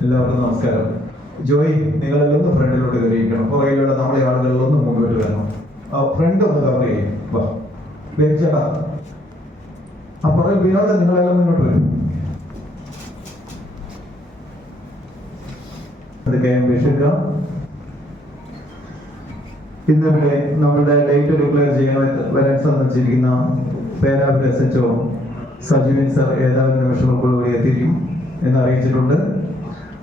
എല്ലാവർക്കും നമസ്കാരം. ജോയ്, നിങ്ങളെല്ലാം ഫ്രണ്ടിലോട്ട് കയറിയിരിക്കണം. പുറകിലുള്ള നമ്മളെ ആളുകളിലൊന്നും മുമ്പോട്ട് വരണം. ഫ്രണ്ട് ഒന്ന് കവർ ചെയ്യും. വാ ചേട്ടാ, ആ പുറകെ വിനോദം നിങ്ങളെല്ലാം മുന്നോട്ട് വരും. ഇന്നിവിടെ നമ്മുടെ ഡേറ്റ് ഡിക്ലെയർ ചെയ്യാൻ വരാൻ സംബന്ധിച്ചിരിക്കുന്ന പേരാവൂർ SHO സജീവൻ സർ ഏതാനും നിമിഷങ്ങൾക്കുള്ളിൽ എത്തിയിരിക്കും എന്ന് അറിയിച്ചിട്ടുണ്ട്.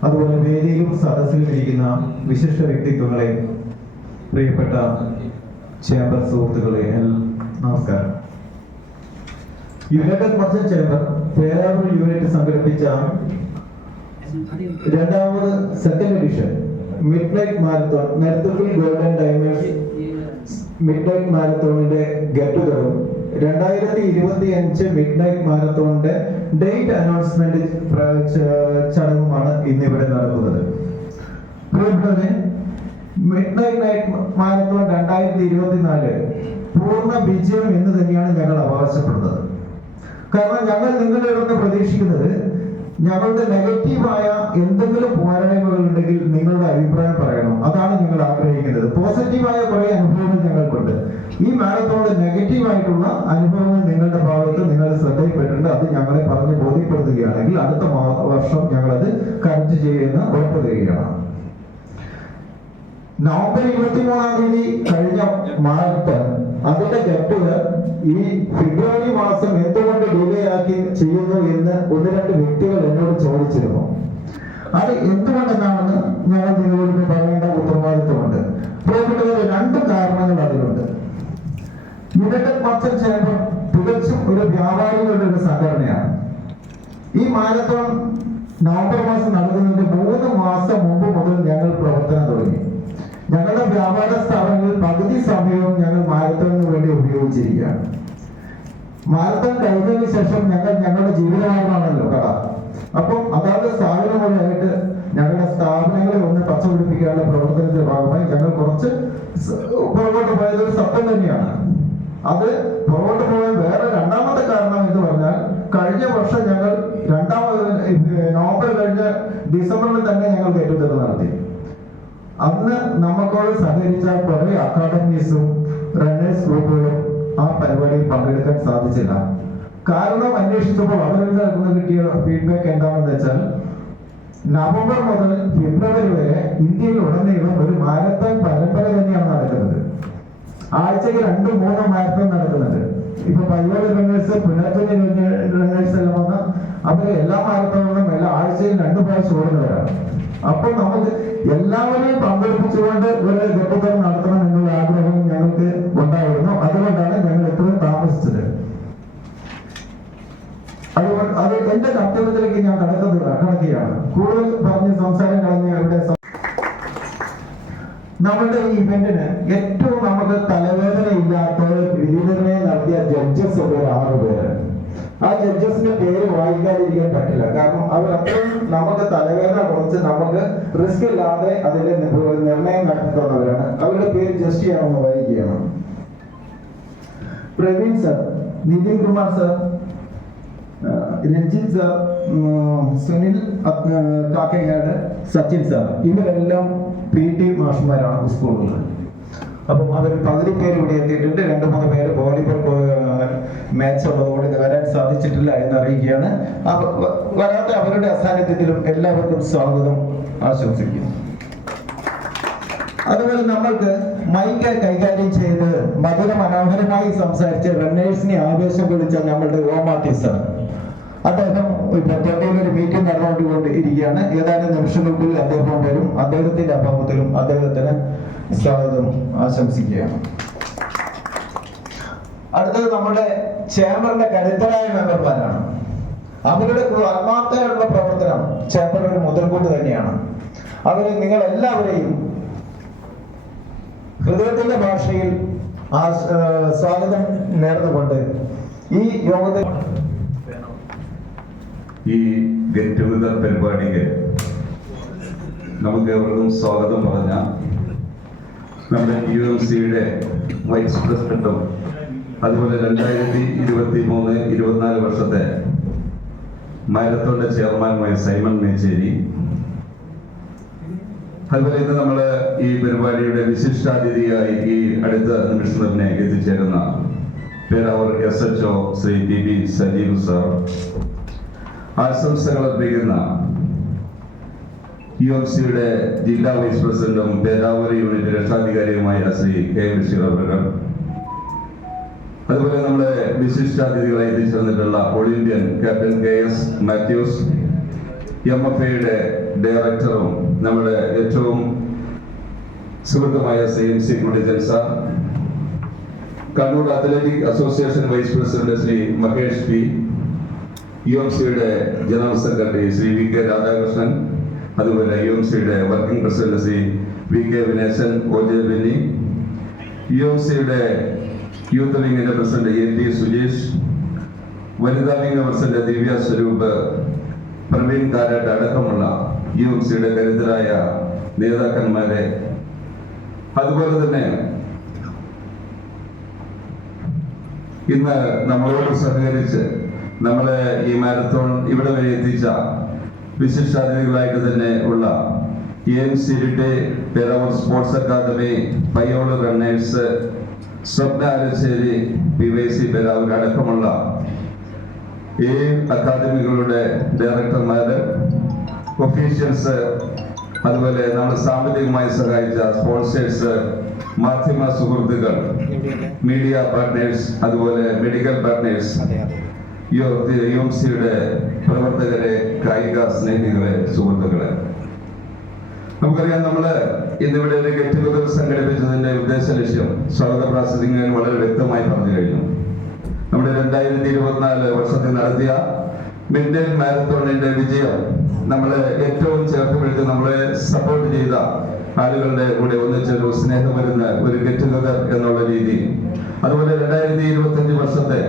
അതുപോലെ വേദിയിലും സദസ്സിലും ഇരിക്കുന്ന വിശിഷ്ട വ്യക്തിത്വങ്ങളെ, പ്രിയപ്പെട്ട ചേംബർ സുഹൃത്തുക്കളെ, നമസ്കാരം. United merchant chamber Peravoor unit സംഘടിപ്പിച്ച രണ്ടാമത് second edition mid night marathon നെടുത്തുകുൽ ഗോൾഡൻ ഡയമണ്ട്സ് മിഡ് നൈറ്റ് മാരത്തോണിന്റെ ഗെറ്റ് ടുഗറും 2025 മിഡ് നൈറ്റ് മാരത്തോണിന്റെ ഡേറ്റ് അനൗൺസ്മെന്റ് ചടങ്ങുമാണ് ഇന്നിവിടെ നടക്കുന്നത്. മിഡ് നൈറ്റ് മാരത്തോൺ 2024 പൂർണ്ണ വിജയം എന്ന് തന്നെയാണ് ഞങ്ങൾ അവകാശപ്പെടുന്നത്. കാരണം ഞങ്ങൾ നിങ്ങളുടെ അടുത്ത് പ്രതീക്ഷിക്കുന്നത് ഞങ്ങളുടെ നെഗറ്റീവായ എന്തെങ്കിലും പോരായ്മകൾ ഉണ്ടെങ്കിൽ നിങ്ങളുടെ അഭിപ്രായം പറയണം. അതാണ് ഞങ്ങൾ ആഗ്രഹിക്കുന്നത്. പോസിറ്റീവായ കുറെ അനുഭവങ്ങൾ ഞങ്ങൾക്കുണ്ട്. ഈ മാരത്തോണിൽ നെഗറ്റീവായിട്ടുള്ള അനുഭവങ്ങൾ നിങ്ങളുടെ ഭാഗത്ത് നിങ്ങൾ ശ്രദ്ധയിൽപ്പെട്ടിട്ടുണ്ട്. അത് ഞങ്ങളെ പറഞ്ഞ് ബോധ്യപ്പെടുത്തുകയാണെങ്കിൽ അടുത്ത വർഷം ഞങ്ങളത് കറക്റ്റ് ചെയ്യുമെന്ന് ഉറപ്പ് തരികയാണ്. നവംബർ 23-ാം തീയതി കഴിഞ്ഞ മാരത്തോൺ അതിന്റെ ഗെറ്റ് ഈ ഫെബ്രുവരി മാസം എന്തുകൊണ്ട് ഡിലേ ആക്കി ചെയ്യുന്നു എന്ന് ഒന്ന് രണ്ട് വ്യക്തികൾ എന്നോട് ചോദിച്ചിരുന്നു. അത് എന്തുകൊണ്ടെന്നാണെന്ന് ഞങ്ങൾ നിങ്ങളോട് പറയേണ്ട ഉത്തരവാദിത്വമുണ്ട്. പ്രിയപ്പെട്ടവരെ, രണ്ട് കാരണങ്ങൾ അതിലുണ്ട്. യുണൈറ്റഡ് മർച്ചന്റ് ചേംബർ തികച്ചും ഒരു വ്യാപാരികളുടെ ഒരു സംഘടനയാണ്. ഈ മാരത്തോൺ നവംബർ മാസം നടക്കുന്നതിന്റെ 3 മാസം മുമ്പ് മുതൽ ഞങ്ങൾ പ്രവർത്തനം തുടങ്ങി. ഞങ്ങളുടെ വ്യാപാര സ്ഥാപനങ്ങളിൽ പകുതി സമയവും ഞങ്ങൾ മാരത്തോണിന് വേണ്ടി ഉപയോഗിച്ചിരിക്കുകയാണ്. മാരത്തോൺ കഴിഞ്ഞതിന് ശേഷം ഞങ്ങളുടെ ജീവിതമാർഗമാണല്ലോ കട. അപ്പം അതാത് സ്ഥാപനങ്ങളുമായിട്ട് ഞങ്ങളുടെ സ്ഥാപനങ്ങളെ ഒന്ന് പച്ചപിടിപ്പിക്കാനുള്ള പ്രവർത്തനത്തിന്റെ ഭാഗമായി ഞങ്ങൾ കുറച്ച് പുറകോട്ട് പോയത് ഒരു സത്യം തന്നെയാണ്. അത് പുറകോട്ട് പോയ വേറെ രണ്ടാമത്തെ കാരണം എന്ന് പറഞ്ഞാൽ, കഴിഞ്ഞ വർഷം ഞങ്ങൾ നവംബർ കഴിഞ്ഞ ഡിസംബറിൽ തന്നെ ഞങ്ങൾ കയറ്റുതൽ നടത്തി. അന്ന് നമുക്കോട് സഹകരിച്ച കുറെ അക്കാഡമീസും റണ്ണേഴ്സ് ഗ്രൂപ്പുകളും ആ പരിപാടിയിൽ പങ്കെടുക്കാൻ സാധിച്ചില്ല. കാരണം അന്വേഷിച്ചപ്പോൾ അവരിൽ നിന്ന് കിട്ടിയ ഫീഡ്ബാക്ക് എന്താണെന്ന് വെച്ചാൽ, നവംബർ മുതൽ ഫെബ്രുവരി വരെ ഇന്ത്യയിൽ ഉടനീളം ഒരു മാരത്തോൺ പരമ്പര തന്നെയാണ് നടക്കുന്നത്. ആഴ്ചയ്ക്ക് 2-3 മാരത്തോൺ നടക്കുന്നത്. ഇപ്പൊ പയ്യോളി റണ്ണേഴ്സ്, പുനർജനി റണ്ണേഴ്സ് എല്ലാം വന്ന അവര് എല്ലാ മാരത്തോണിലും എല്ലാ ആഴ്ചയിൽ 2 പ്രാവശ്യം ഓടുന്നവരാണ്. അപ്പൊ നമുക്ക് എല്ലാവരെയും പങ്കെടുപ്പിച്ചുകൊണ്ട് ഒരു ഗെറ്റ് നടത്തണം എന്നുള്ള ആഗ്രഹം ഞങ്ങൾക്ക് ഉണ്ടായിരുന്നു. അതുകൊണ്ടാണ് ഞങ്ങൾ എപ്പോഴും താമസിച്ചത്. അതുകൊണ്ട് അത് എന്റെ കർത്തവ്യത്തിലേക്ക് ഞാൻ കടക്കുകയാണ്. കൂടുതൽ പറഞ്ഞ് സംസാരം കളഞ്ഞ് ഇവിടെ നമ്മുടെ ഈ ഇവന്റിന് ഏറ്റവും നമുക്ക് തലവേദന ഇല്ലാത്ത വിധിനിർണ്ണയം നടത്തിയ ജഡ്ജസ് ഒരു 6 പേര്. ആ ജഡ്ജസിന്റെ പേര് വായിക്കാതിരിക്കാൻ പറ്റില്ല. കാരണം അവർ അത്രയും നമുക്ക് തലവേദന കുറച്ച് നമുക്ക് റിസ്ക് ഇല്ലാതെ അതിന്റെ നിർണയം നടത്തി തന്നവരാണ്. അവരുടെ പേര് ജസ്റ്റ് ചെയ്യാമെന്ന് വായിക്കുകയാണ്. Praveen sir, Nithin Kumar sir, Ranjith sir, Sunil Kakkayad, Sachin sir, ഇവരെല്ലാം PT മാഷ്മാരാണ് സ്കൂളുകളിൽ. അപ്പം അവർ പകുതി പേര് ഇവിടെ എത്തിയിട്ടുണ്ട്. 2-3 പേര് വോളിബോൾ മാച്ച് ഉള്ളതുകൊണ്ട് ഇത് വരാൻ സാധിച്ചിട്ടില്ല എന്നറിയിക്കുകയാണ്. വരാത്ത അവരുടെ അസാന്നിധ്യത്തിലും എല്ലാവർക്കും സ്വാഗതം ആശംസിക്കുന്നു. അതുപോലെ നമ്മൾക്ക് മൈക്ക് കൈകാര്യം ചെയ്ത് മധുര മനോഹരമായി സംസാരിച്ച് റണ്ണേഴ്സിനെ ആവേശം കൊള്ളിച്ച നമ്മളുടെ ഓമാട്ടി സർ, അദ്ദേഹം ഒരു മീറ്റിംഗ് നടന്നുകൊണ്ട് ഇരിക്കുകയാണ്. ഏതാനും നിമിഷങ്ങൾക്കുള്ളിൽ അദ്ദേഹം വരും. അദ്ദേഹത്തിന്റെ അഭാവത്തിലും അദ്ദേഹത്തിന് സ്വാഗതം ആശംസിക്കുകയാണ്. അടുത്തത് നമ്മുടെ ചേംബറിന്റെ കരുത്തരായ മെമ്പർമാരാണ്. അവരുടെ ആത്മാർത്ഥതയുള്ള പ്രവർത്തനം ചേംബർ ഒരു മുതൽക്കൂട്ട് തന്നെയാണ്. അവര് നിങ്ങൾ എല്ലാവരെയും ഹൃദയത്തിന്റെ ഭാഷയിൽ സ്വാഗതം നേർന്നുകൊണ്ട് ഈ യോഗത്തിൽ ഈ ഗെറ്റ് ടുഗദർ പരിപാടിക്ക് നമുക്ക് എവർക്കും സ്വാഗതം പറഞ്ഞ നമ്മുടെ UMCയുടെ വൈസ് പ്രസിഡന്റും അതുപോലെ 2023-24 വർഷത്തെ മാരത്തോണിന്റെ ചെയർമാനുമായ സൈമൺ മേച്ചേരി, അതുപോലെ ഇന്ന് നമ്മൾ ഈ പരിപാടിയുടെ വിശിഷ്ടാതിഥിയായി ഈ അടുത്ത നിമിഷം തന്നെ എത്തിച്ചേരുന്ന Peravoor SHO Shri PB Sajeev sir, ആശംസകൾ അർപ്പിക്കുന്ന UMCയുടെ ജില്ലാ വൈസ് പ്രസിഡന്റും പേരാവൂർ യൂണിറ്റ് രക്ഷാധികാരിയുമായ ശ്രീ K ബഷീർ അവർ, അതുപോലെ നമ്മുടെ വിശിഷ്ടാതിഥികളായി എത്തിച്ചേർന്നിട്ടുള്ള all Indian captain KS Mathews, MFAയുടെ ഡയറക്ടറും നമ്മുടെ ഏറ്റവും സുഹൃത്തുമായ CMC കുടിജൻ sir, Kannur athletic association vice president Shri Mahesh P, UMCയുടെ general secretary Shri VK Radhakrishnan, അതുപോലെ UMCയുടെ working president Shri VK Vineshan OJ Benny, UMCയുടെ യൂത്ത് വിങ്ങിന്റെ പ്രസിഡന്റ് AP സുജേഷ്, വനിതാ വിംഗ് പ്രസിഡന്റ് ദിവ്യ സ്വരൂപ്, പ്രവീൺ കാരാട്ട് അടക്കമുള്ള UMCയുടെ കരുതരായ നേതാക്കന്മാരെ, അതുപോലെ തന്നെ ഇന്ന് നമ്മളോട് സഹകരിച്ച് നമ്മളെ ഈ മാരത്തോൺ ഇവിടെ വരെ എത്തിച്ച വിശിഷ്ടാതിഥികളായിട്ട് തന്നെ ഉള്ള AMC പേരാവൂർ സ്പോർട്സ് അക്കാദമി, പയ്യോള് റണ്ണേഴ്സ്, സ്വപ്ന ആലശ്ശേരി, PYC പേരാവൂർ അടക്കമുള്ള ഈ അക്കാദമികളുടെ ഡയറക്ടർമാര്, ഒഫീഷ്യൽസ്, അതുപോലെ നമ്മൾ സാമ്പത്തികമായി സഹായിച്ച സ്പോൺസേഴ്സ്, മാധ്യമ സുഹൃത്തുക്കൾ, മീഡിയ പാർട്ട്നേഴ്സ്, അതുപോലെ മെഡിക്കൽ പാർട്ട്നേഴ്സ്, UMCയുടെ പ്രവർത്തകരെ, കായിക സ്നേഹികളെ, സുഹൃത്തുക്കളെ, നമുക്കറിയാം നമ്മള് ഇന്നിവിടെ ഒരു ഗെറ്റ് ടുഗദർ സംഘടിപ്പിച്ചതിന്റെ ഉദ്ദേശ ലക്ഷ്യം സ്വാഗത പ്രാസംഗികൻ വളരെ വ്യക്തമായി പറഞ്ഞു കഴിഞ്ഞു. നമ്മുടെ 2024 വർഷത്തിൽ നടത്തിയ മിഡ്നൈറ്റ് മാരത്തോണിന്റെ വിജയം നമ്മളെ ഏറ്റവും ചേർത്ത് പിടിച്ച് നമ്മളെ സപ്പോർട്ട് ചെയ്ത ആളുകളുടെ കൂടെ ഒന്നിച്ചൊരു സ്നേഹം വരുന്ന ഒരു ഗെറ്റ് ടുഗദർ എന്നുള്ള രീതി, അതുപോലെ 2025 വർഷത്തെ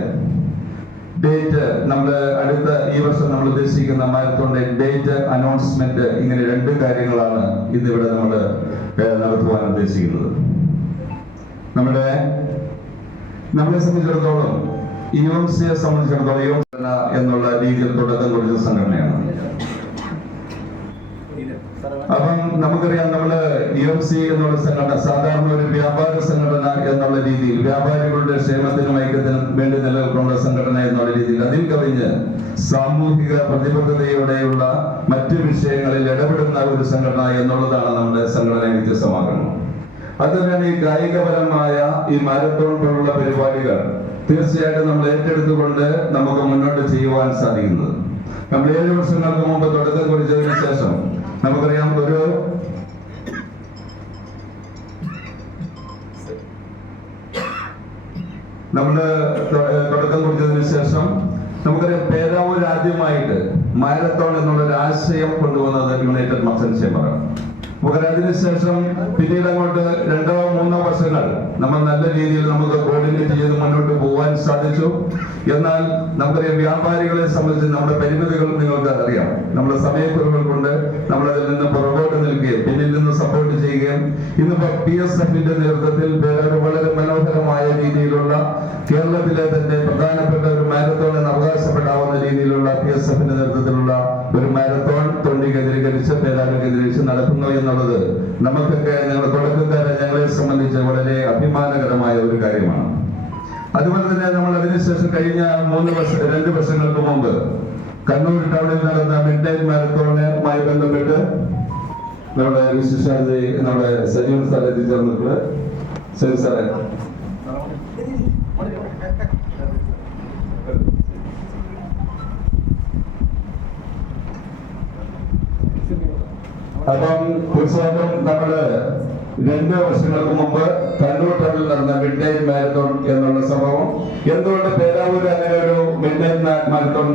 ഡേറ്റ്, നമ്മൾ അടുത്ത ഈ വർഷം നമ്മൾ ഉദ്ദേശിക്കുന്ന മാരത്തോണിന്റെ ഡേറ്റ് അനൗൺസ്മെന്റ്, ഇങ്ങനെ 2 കാര്യങ്ങളാണ് ഇന്നിവിടെ നമ്മൾ നടത്തുവാൻ ഉദ്ദേശിക്കുന്നത്. നമ്മളെ സംബന്ധിച്ചിടത്തോളം UMCയെ സംബന്ധിച്ചിടത്തോളം എന്നുള്ള രീതിയിൽ തുടക്കം കുറിച്ച സംഘടനയാണ്. അപ്പം നമുക്കറിയാം നമ്മള് UMC എന്നുള്ള സംഘടന സാധാരണ ഒരു വ്യാപാര സംഘടന എന്നുള്ള രീതിയിൽ, വ്യാപാരികളുടെ ക്ഷേമത്തിനും ഐക്യത്തിനും വേണ്ടി നിലനിൽക്കുന്ന സംഘടന എന്നുള്ള രീതിയിൽ, അതിൽ കവിഞ്ഞ് സാമൂഹിക പ്രതിബദ്ധതയോടെയുള്ള മറ്റു വിഷയങ്ങളിൽ ഇടപെടുന്ന ഒരു സംഘടന എന്നുള്ളതാണ് നമ്മുടെ സംഘടനയെ വ്യത്യസ്തമാക്കുന്നത്. അതുതന്നെയാണ് ഈ കായികപരമായ ഈ മാരത്തോൺ പോലുള്ള പരിപാടികൾ തീർച്ചയായിട്ടും നമ്മൾ ഏറ്റെടുത്തുകൊണ്ട് നമുക്ക് മുന്നോട്ട് ചെയ്യുവാൻ സാധിക്കുന്നത്. നമ്മൾ 7 വർഷങ്ങൾക്ക് മുമ്പ് തുടക്കം കുറിച്ചതിന് ശേഷം നമുക്കറിയാം തുടക്കം കുറിച്ചതിന് ശേഷം നമുക്കറിയാം പേരാവൂർ ആദ്യമായിട്ട് മാരത്തോൺ എന്നുള്ള ഒരു ആശയം കൊണ്ടുവന്നത് യുണൈറ്റഡ് മർച്ചന്റ് ചേംബറാണ്. അതിനുശേഷം പിന്നീട് അങ്ങോട്ട് 2-3 വർഷങ്ങൾ നമ്മൾ നല്ല രീതിയിൽ നമുക്ക് കോർഡിനേറ്റ് ചെയ്ത് മുന്നോട്ട് പോകാൻ സാധിച്ചു. എന്നാൽ നമുക്കറിയാം വ്യാപാരികളെ സംബന്ധിച്ച് നമ്മുടെ പരിമിതികൾ നിങ്ങൾക്ക് അറിയാം. നമ്മുടെ സമയക്കുറവുകൾ കൊണ്ട് നമ്മൾ അതിൽ നിന്ന് പുറകോട്ട് നിൽക്കുകയും പിന്നിൽ നിന്ന് സപ്പോർട്ട് ചെയ്യുകയും ഇന്നിപ്പോ PSFന്റെ നേതൃത്വത്തിൽ വളരെ മനോഹരമായ രീതിയിലുള്ള കേരളത്തിലെ തന്നെ പ്രധാനപ്പെട്ട ഒരു മാരത്തോൺ എന്ന് അവകാശപ്പെടാവുന്ന രീതിയിലുള്ള PSFന്റെ നേതൃത്വത്തിലുള്ള ഒരു മാരത്തോൺ തൊണ്ടി കേന്ദ്രീകരിച്ച് പേരാവൂർ കേന്ദ്രീകരിച്ച് നടക്കുന്നു എന്നുള്ളത് നമുക്കൊക്കെ ഞങ്ങളുടെ തുടക്കക്കാരെ ഞങ്ങളെ സംബന്ധിച്ച് വളരെ അഭിമാനകരമായ ഒരു കാര്യമാണ്. അതുപോലെ തന്നെ നമ്മൾ അതിനുശേഷം കഴിഞ്ഞ 2 വർഷങ്ങൾക്ക് മുമ്പ് കണ്ണൂർ ടൗണിൽ നടന്ന മിഡ്നൈറ്റ് മാരത്തോണുമായി ബന്ധപ്പെട്ട് നമ്മുടെ വിശിഷ്ടാതിഥി നമ്മുടെ സജീവ് സാർ എത്തിച്ചേർന്നിട്ടുണ്ട്. ശരി സാറേ. അപ്പം ഉത്സവം നമ്മള് 2 വർഷങ്ങൾക്ക് മുമ്പ് കണ്ണൂർ ടൗണിൽ നടന്ന മിഡ്നൈറ്റ് മാരത്തോൺ എന്നുള്ള സംഭവം, എന്തുകൊണ്ട് പേരാവൂർ അങ്ങനെ ഒരു മിഡ്നൈറ്റ് മാരത്തോൺ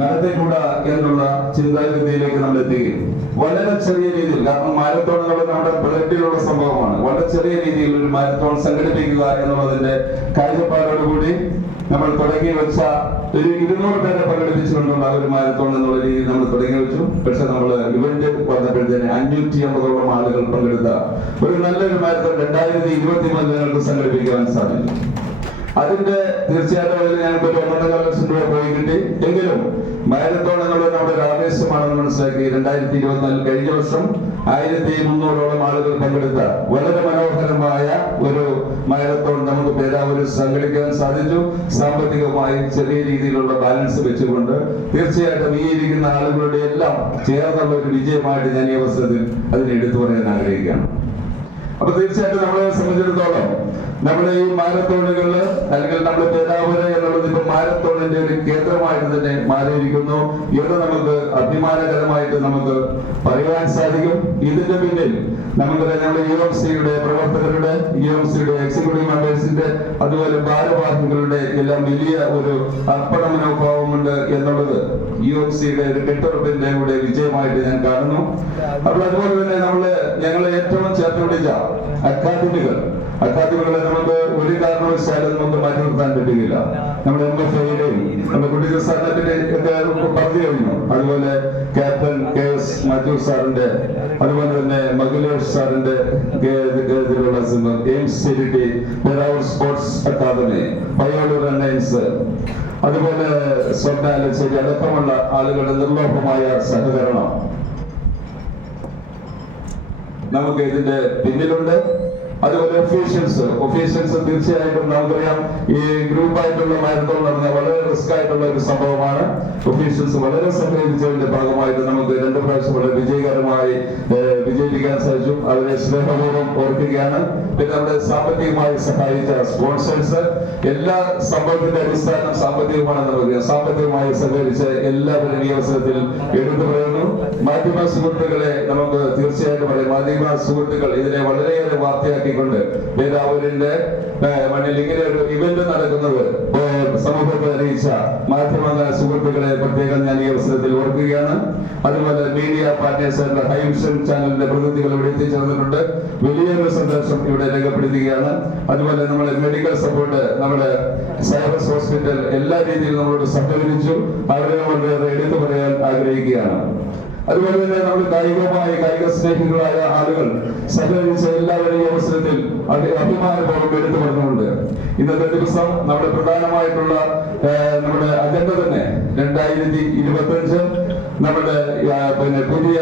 നടത്തിക്കൂടാ എന്നുള്ള ചിന്താഗതിയിലേക്ക് നമ്മൾ എത്തുകയും വളരെ ചെറിയ രീതിയിൽ, കാരണം മാരത്തോൺ എന്നുള്ളത് നമ്മുടെ ബ്ലഡിലുള്ള സംഭവമാണ്, വളരെ ചെറിയ രീതിയിൽ ഒരു മാരത്തോൺ സംഘടിപ്പിക്കുക എന്നുള്ളതിന്റെ കാഴ്ചപ്പാടോടുകൂടി നമ്മൾ തുടങ്ങി വെച്ച ഒരു 200 പേരെ പങ്കെടുപ്പിച്ചുകൊണ്ടുള്ള ഒരു മാരത്തോൺ എന്നുള്ള രീതിയിൽ നമ്മൾ തുടങ്ങി വെച്ചു. പക്ഷെ നമ്മൾ ഇവന്റ് വന്നപ്പോഴത്തേന് 550ഓളം ആളുകൾ പങ്കെടുത്ത ഒരു നല്ലൊരു മാരത്തോൺ 2023 ഞങ്ങൾക്ക് സംഘടിപ്പിക്കാൻ സാധിച്ചു. അതിന്റെ തീർച്ചയായിട്ടും അതിൽ ഞങ്ങൾക്ക് ഒരു 1.5 ലക്ഷം രൂപ പോയി കിട്ടി. എങ്കിലും മാരത്തോൺ എന്നുള്ളത് നമ്മുടെ ഒരു ആവേശമാണെന്ന് മനസ്സിലാക്കി 2024 കഴിഞ്ഞ വർഷം 1300ഓളം ആളുകൾ പങ്കെടുത്ത വളരെ മനോഹരമായ ഒരു മാരത്തോൺ നമുക്ക് പേരാവൂരിൽ സംഘടിക്കാൻ സാധിച്ചു. സാമ്പത്തികമായി ചെറിയ രീതിയിലുള്ള ബാലൻസ് വെച്ചുകൊണ്ട് തീർച്ചയായിട്ടും ഈ ഇരിക്കുന്ന ആളുകളുടെ എല്ലാം ചേർന്നുള്ള ഒരു വിജയമായിട്ട് ഞാൻ ഈ അവസരത്തിൽ അതിനെ എടുത്തു പറയാൻ ആഗ്രഹിക്കുകയാണ്. അപ്പൊ തീർച്ചയായിട്ടും നമ്മളെ സംബന്ധിച്ചിടത്തോളം നമ്മുടെ ഈ മാരത്തോണുകൾ അല്ലെങ്കിൽ നമ്മുടെ പേരാവൂര് എന്നുള്ളത് ഇപ്പൊ മാരത്തോണിന്റെ ഒരു കേന്ദ്രമായിട്ട് തന്നെ മാറിയിരിക്കുന്നു എന്ന് നമുക്ക് അഭിമാനകരമായിട്ട് നമുക്ക് പറയുവാൻ സാധിക്കും. ഇതിന്റെ പിന്നിൽ നമുക്ക് നമ്മുടെ UMCയുടെ പ്രവർത്തകരുടെ, UMCയുടെ എക്സിക്യൂട്ടീവ് മെമ്പേഴ്സിന്റെ, അതുപോലെ ഭാരവാഹികളുടെ എല്ലാം വലിയ ഒരു അർപ്പണ മനോഭാവമുണ്ട് എന്നുള്ളത് UMCയുടെ ഒരു കെട്ടുറപ്പിന്റെ കൂടെ വിജയമായിട്ട് ഞാൻ കാണുന്നു. അപ്പോൾ അതുപോലെ തന്നെ ഞങ്ങൾ ഏറ്റവും ചേർത്ത് പിടിച്ച അക്കാദമികളെ നമുക്ക് ഒരു കാരണവശാലും നമുക്ക് മാറ്റി നിർത്താൻ പറ്റുകയില്ല. നമ്മുടെ MFAയുടെയും നമ്മുടെ കുട്ടികൾ സ്ഥാനത്തിന്റെ ഒക്കെ പറഞ്ഞു കഴിഞ്ഞു. അതുപോലെ ക്യാപ്റ്റൻ KS മാത്യു സാറിന്റെ, അതുപോലെ തന്നെ മകുലേഷ് സാറിന്റെ എയിംസ് പേരാവൂർ സ്പോർട്സ് അക്കാദമി, പയ്യോളൂർ റണ്ണേഴ്സ്, അതുപോലെ സ്വപ്നാലശ്ശേരി അടക്കമുള്ള ആളുകളുടെ നിർലോഭമായ സഹകരണം നമുക്ക് ഇതിന്റെ പിന്നിലുണ്ട്. അതുപോലെ ഒഫീഷ്യൽസ് തീർച്ചയായിട്ടും നമുക്കറിയാം ഈ ഗ്രൂപ്പായിട്ടുള്ള മാരത്തോൺ നടന്ന വളരെ റിസ്ക് ആയിട്ടുള്ള ഒരു സംഭവമാണ്. ഒഫീഷ്യൽസ് വളരെ സഹകരിച്ചതിന്റെ ഭാഗമായിട്ട് നമുക്ക് 2 പ്രാവശ്യം വളരെ വിജയകരമായി വിജയിപ്പിക്കാൻ സാധിച്ചു. അവരെ സ്നേഹപൂർവ്വം ഓർക്കുകയാണ്. പിന്നെ നമ്മുടെ സാമ്പത്തികമായി സഹായിച്ച സ്പോൺസേഴ്സ്, എല്ലാ സംഭവത്തിന്റെ അടിസ്ഥാനം സാമ്പത്തികമാണെന്ന് പറയുക. സാമ്പത്തികമായി സഹകരിച്ച് എല്ലാവരും ഈ അവസരത്തിൽ എടുത്തു പറയുന്നു. മാധ്യമ സുഹൃത്തുക്കളെ നമുക്ക് തീർച്ചയായിട്ടും പറയാം. മാധ്യമ സുഹൃത്തുക്കൾ ഇതിനെ വളരെയേറെ വാർത്തയാക്കിക്കൊണ്ട് പേരാവൂരിന്റെ മണ്ണിൽ ഇങ്ങനെ ഒരു ഇവന്റ് നടക്കുന്നത് സമൂഹത്തെ അറിയിച്ച മാധ്യമ സുഹൃത്തുക്കളെ പ്രത്യേകം ഞാൻ ഈ അവസരത്തിൽ ഓർക്കുകയാണ്. അതുപോലെ മീഡിയ പാർട്ട്നേഴ്സ് ഹൈ വിഷൻ ചാനലിന്റെ പ്രതിനിധികൾ ഇവിടെ എത്തിച്ചേർന്നിട്ടുണ്ട്. വലിയൊരു സന്തോഷം ഇവിടെ രേഖപ്പെടുത്തുകയാണ്. അതുപോലെ നമ്മുടെ മെഡിക്കൽ സപ്പോർട്ട്, നമ്മുടെ സൈബസ് ഹോസ്പിറ്റൽ എല്ലാ രീതിയിലും നമ്മളോട് സഹകരിച്ചു. അവരെ വളരെ എടുത്തു പറയാൻ ആഗ്രഹിക്കുകയാണ്. അതുപോലെ തന്നെ നമ്മൾ കായിക സ്നേഹികളായ ആളുകൾ സഹകരിച്ച എല്ലാവരെയും ഈ അവസരത്തിൽ അഭിമാനപൂർവ്വം എടുത്തു പറഞ്ഞുകൊണ്ട് ഇന്നത്തെ ദിവസം നമ്മുടെ പ്രധാനമായിട്ടുള്ള നമ്മുടെ അജണ്ട തന്നെ 2025 നമ്മുടെ പുതിയ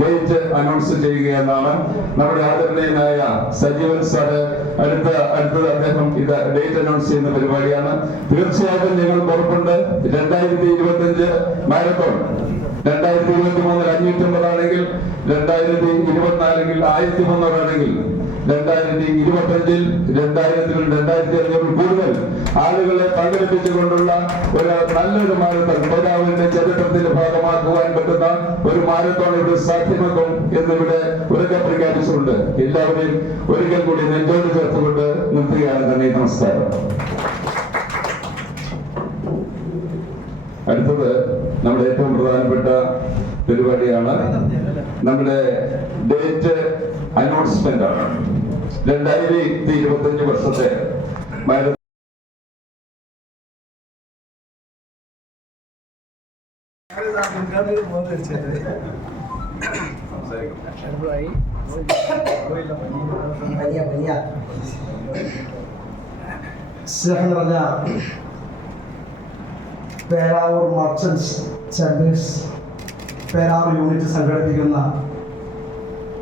ഡേറ്റ് അനൗൺസ് ചെയ്യുക എന്നാണ്. നമ്മുടെ ആദരണീയനായ സജീവൻ സാറ് അടുത്തത് അദ്ദേഹം ഇത് ഡേറ്റ് അനൗൺസ് ചെയ്യുന്ന പരിപാടിയാണ്. തീർച്ചയായിട്ടും ഞങ്ങൾക്ക് ഉറപ്പുണ്ട് 2025 മാരത്തോൺ 2023 550 ആണെങ്കിൽ 2024 1300 ആണെങ്കിൽ 2025 2500 കൂടുതൽ ആളുകളെ പങ്കെടുപ്പിച്ചുകൊണ്ടുള്ള ഒരു നല്ലൊരു മാരത്തോൺ പേരാവൂരിന്റെ ചരിത്രത്തിന്റെ ഭാഗമാക്കുവാൻ പറ്റുന്ന ഒരു മാരത്തോൺ ഇവിടെ സാധ്യമാക്കും എന്നിവിടെ ഉറക്കെ പ്രഖ്യാപിച്ചുകൊണ്ട് എല്ലാവരെയും ഒരിക്കൽ കൂടി നെഞ്ചോട് ചേർത്തുകൊണ്ട് നിർത്തുകയാണ്. തന്നെ നമസ്കാരം. അടുത്തത് നമ്മുടെ ഏറ്റവും പ്രധാനപ്പെട്ട പരിപാടിയാണ്. നമ്മുടെ ഡേറ്റ് അനൗൺസ്മെന്റ് ആണ്. 2025 വർഷത്തെ Peravoor merchants chambers Peravoor unit സംഘടിപ്പിക്കുന്ന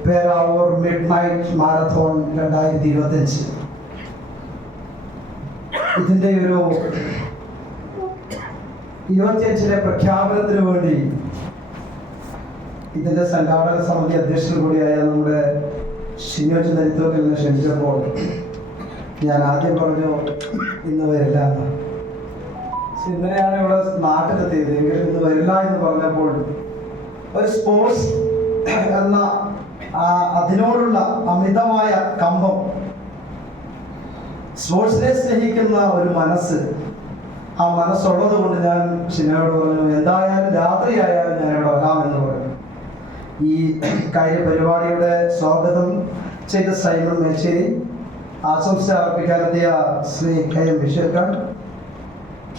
പേരാവൂർ മിഡ് നൈറ്റ് മാരത്തോൺ 2025 ഇതിൻ്റെ ഒരു 25 പ്രഖ്യാപനത്തിന് വേണ്ടി ഇതിൻ്റെ സംഘാടക സമിതി അധ്യക്ഷൻ കൂടിയായ നമ്മുടെ ഷിനോജ് നരിത്തോക്കലിനെ ക്ഷണിച്ചപ്പോൾ ഞാൻ ആദ്യം പറഞ്ഞു ഇന്ന് വരില്ല. ഇന്നലെയാണ് ഇവിടെ നാട്ടിലെത്തിയത്. എങ്കിലും ഇന്ന് വരില്ല എന്ന് പറഞ്ഞപ്പോൾ ഒരു സ്പോർട്സ് എന്ന അതിനോടുള്ള അമിതമായ കമ്പം, സ്പോർട്സിനെ സ്നേഹിക്കുന്ന ഒരു മനസ്സ്, ആ മനസ്സുള്ളത് കൊണ്ട് ഞാൻ ഷിനോയോട് പറഞ്ഞു എന്തായാലും രാത്രിയായാലും ഞാൻ ഇവിടെ വരാമെന്ന് പറഞ്ഞു. ഈ കാര്യപരിപാടിയുടെ സ്വാഗതം ചെയ്ത സൈമൺ മേച്ചേരി, ആശംസ അർപ്പിക്കാനെത്തിയ ശ്രീ KM വിശ്വകർ,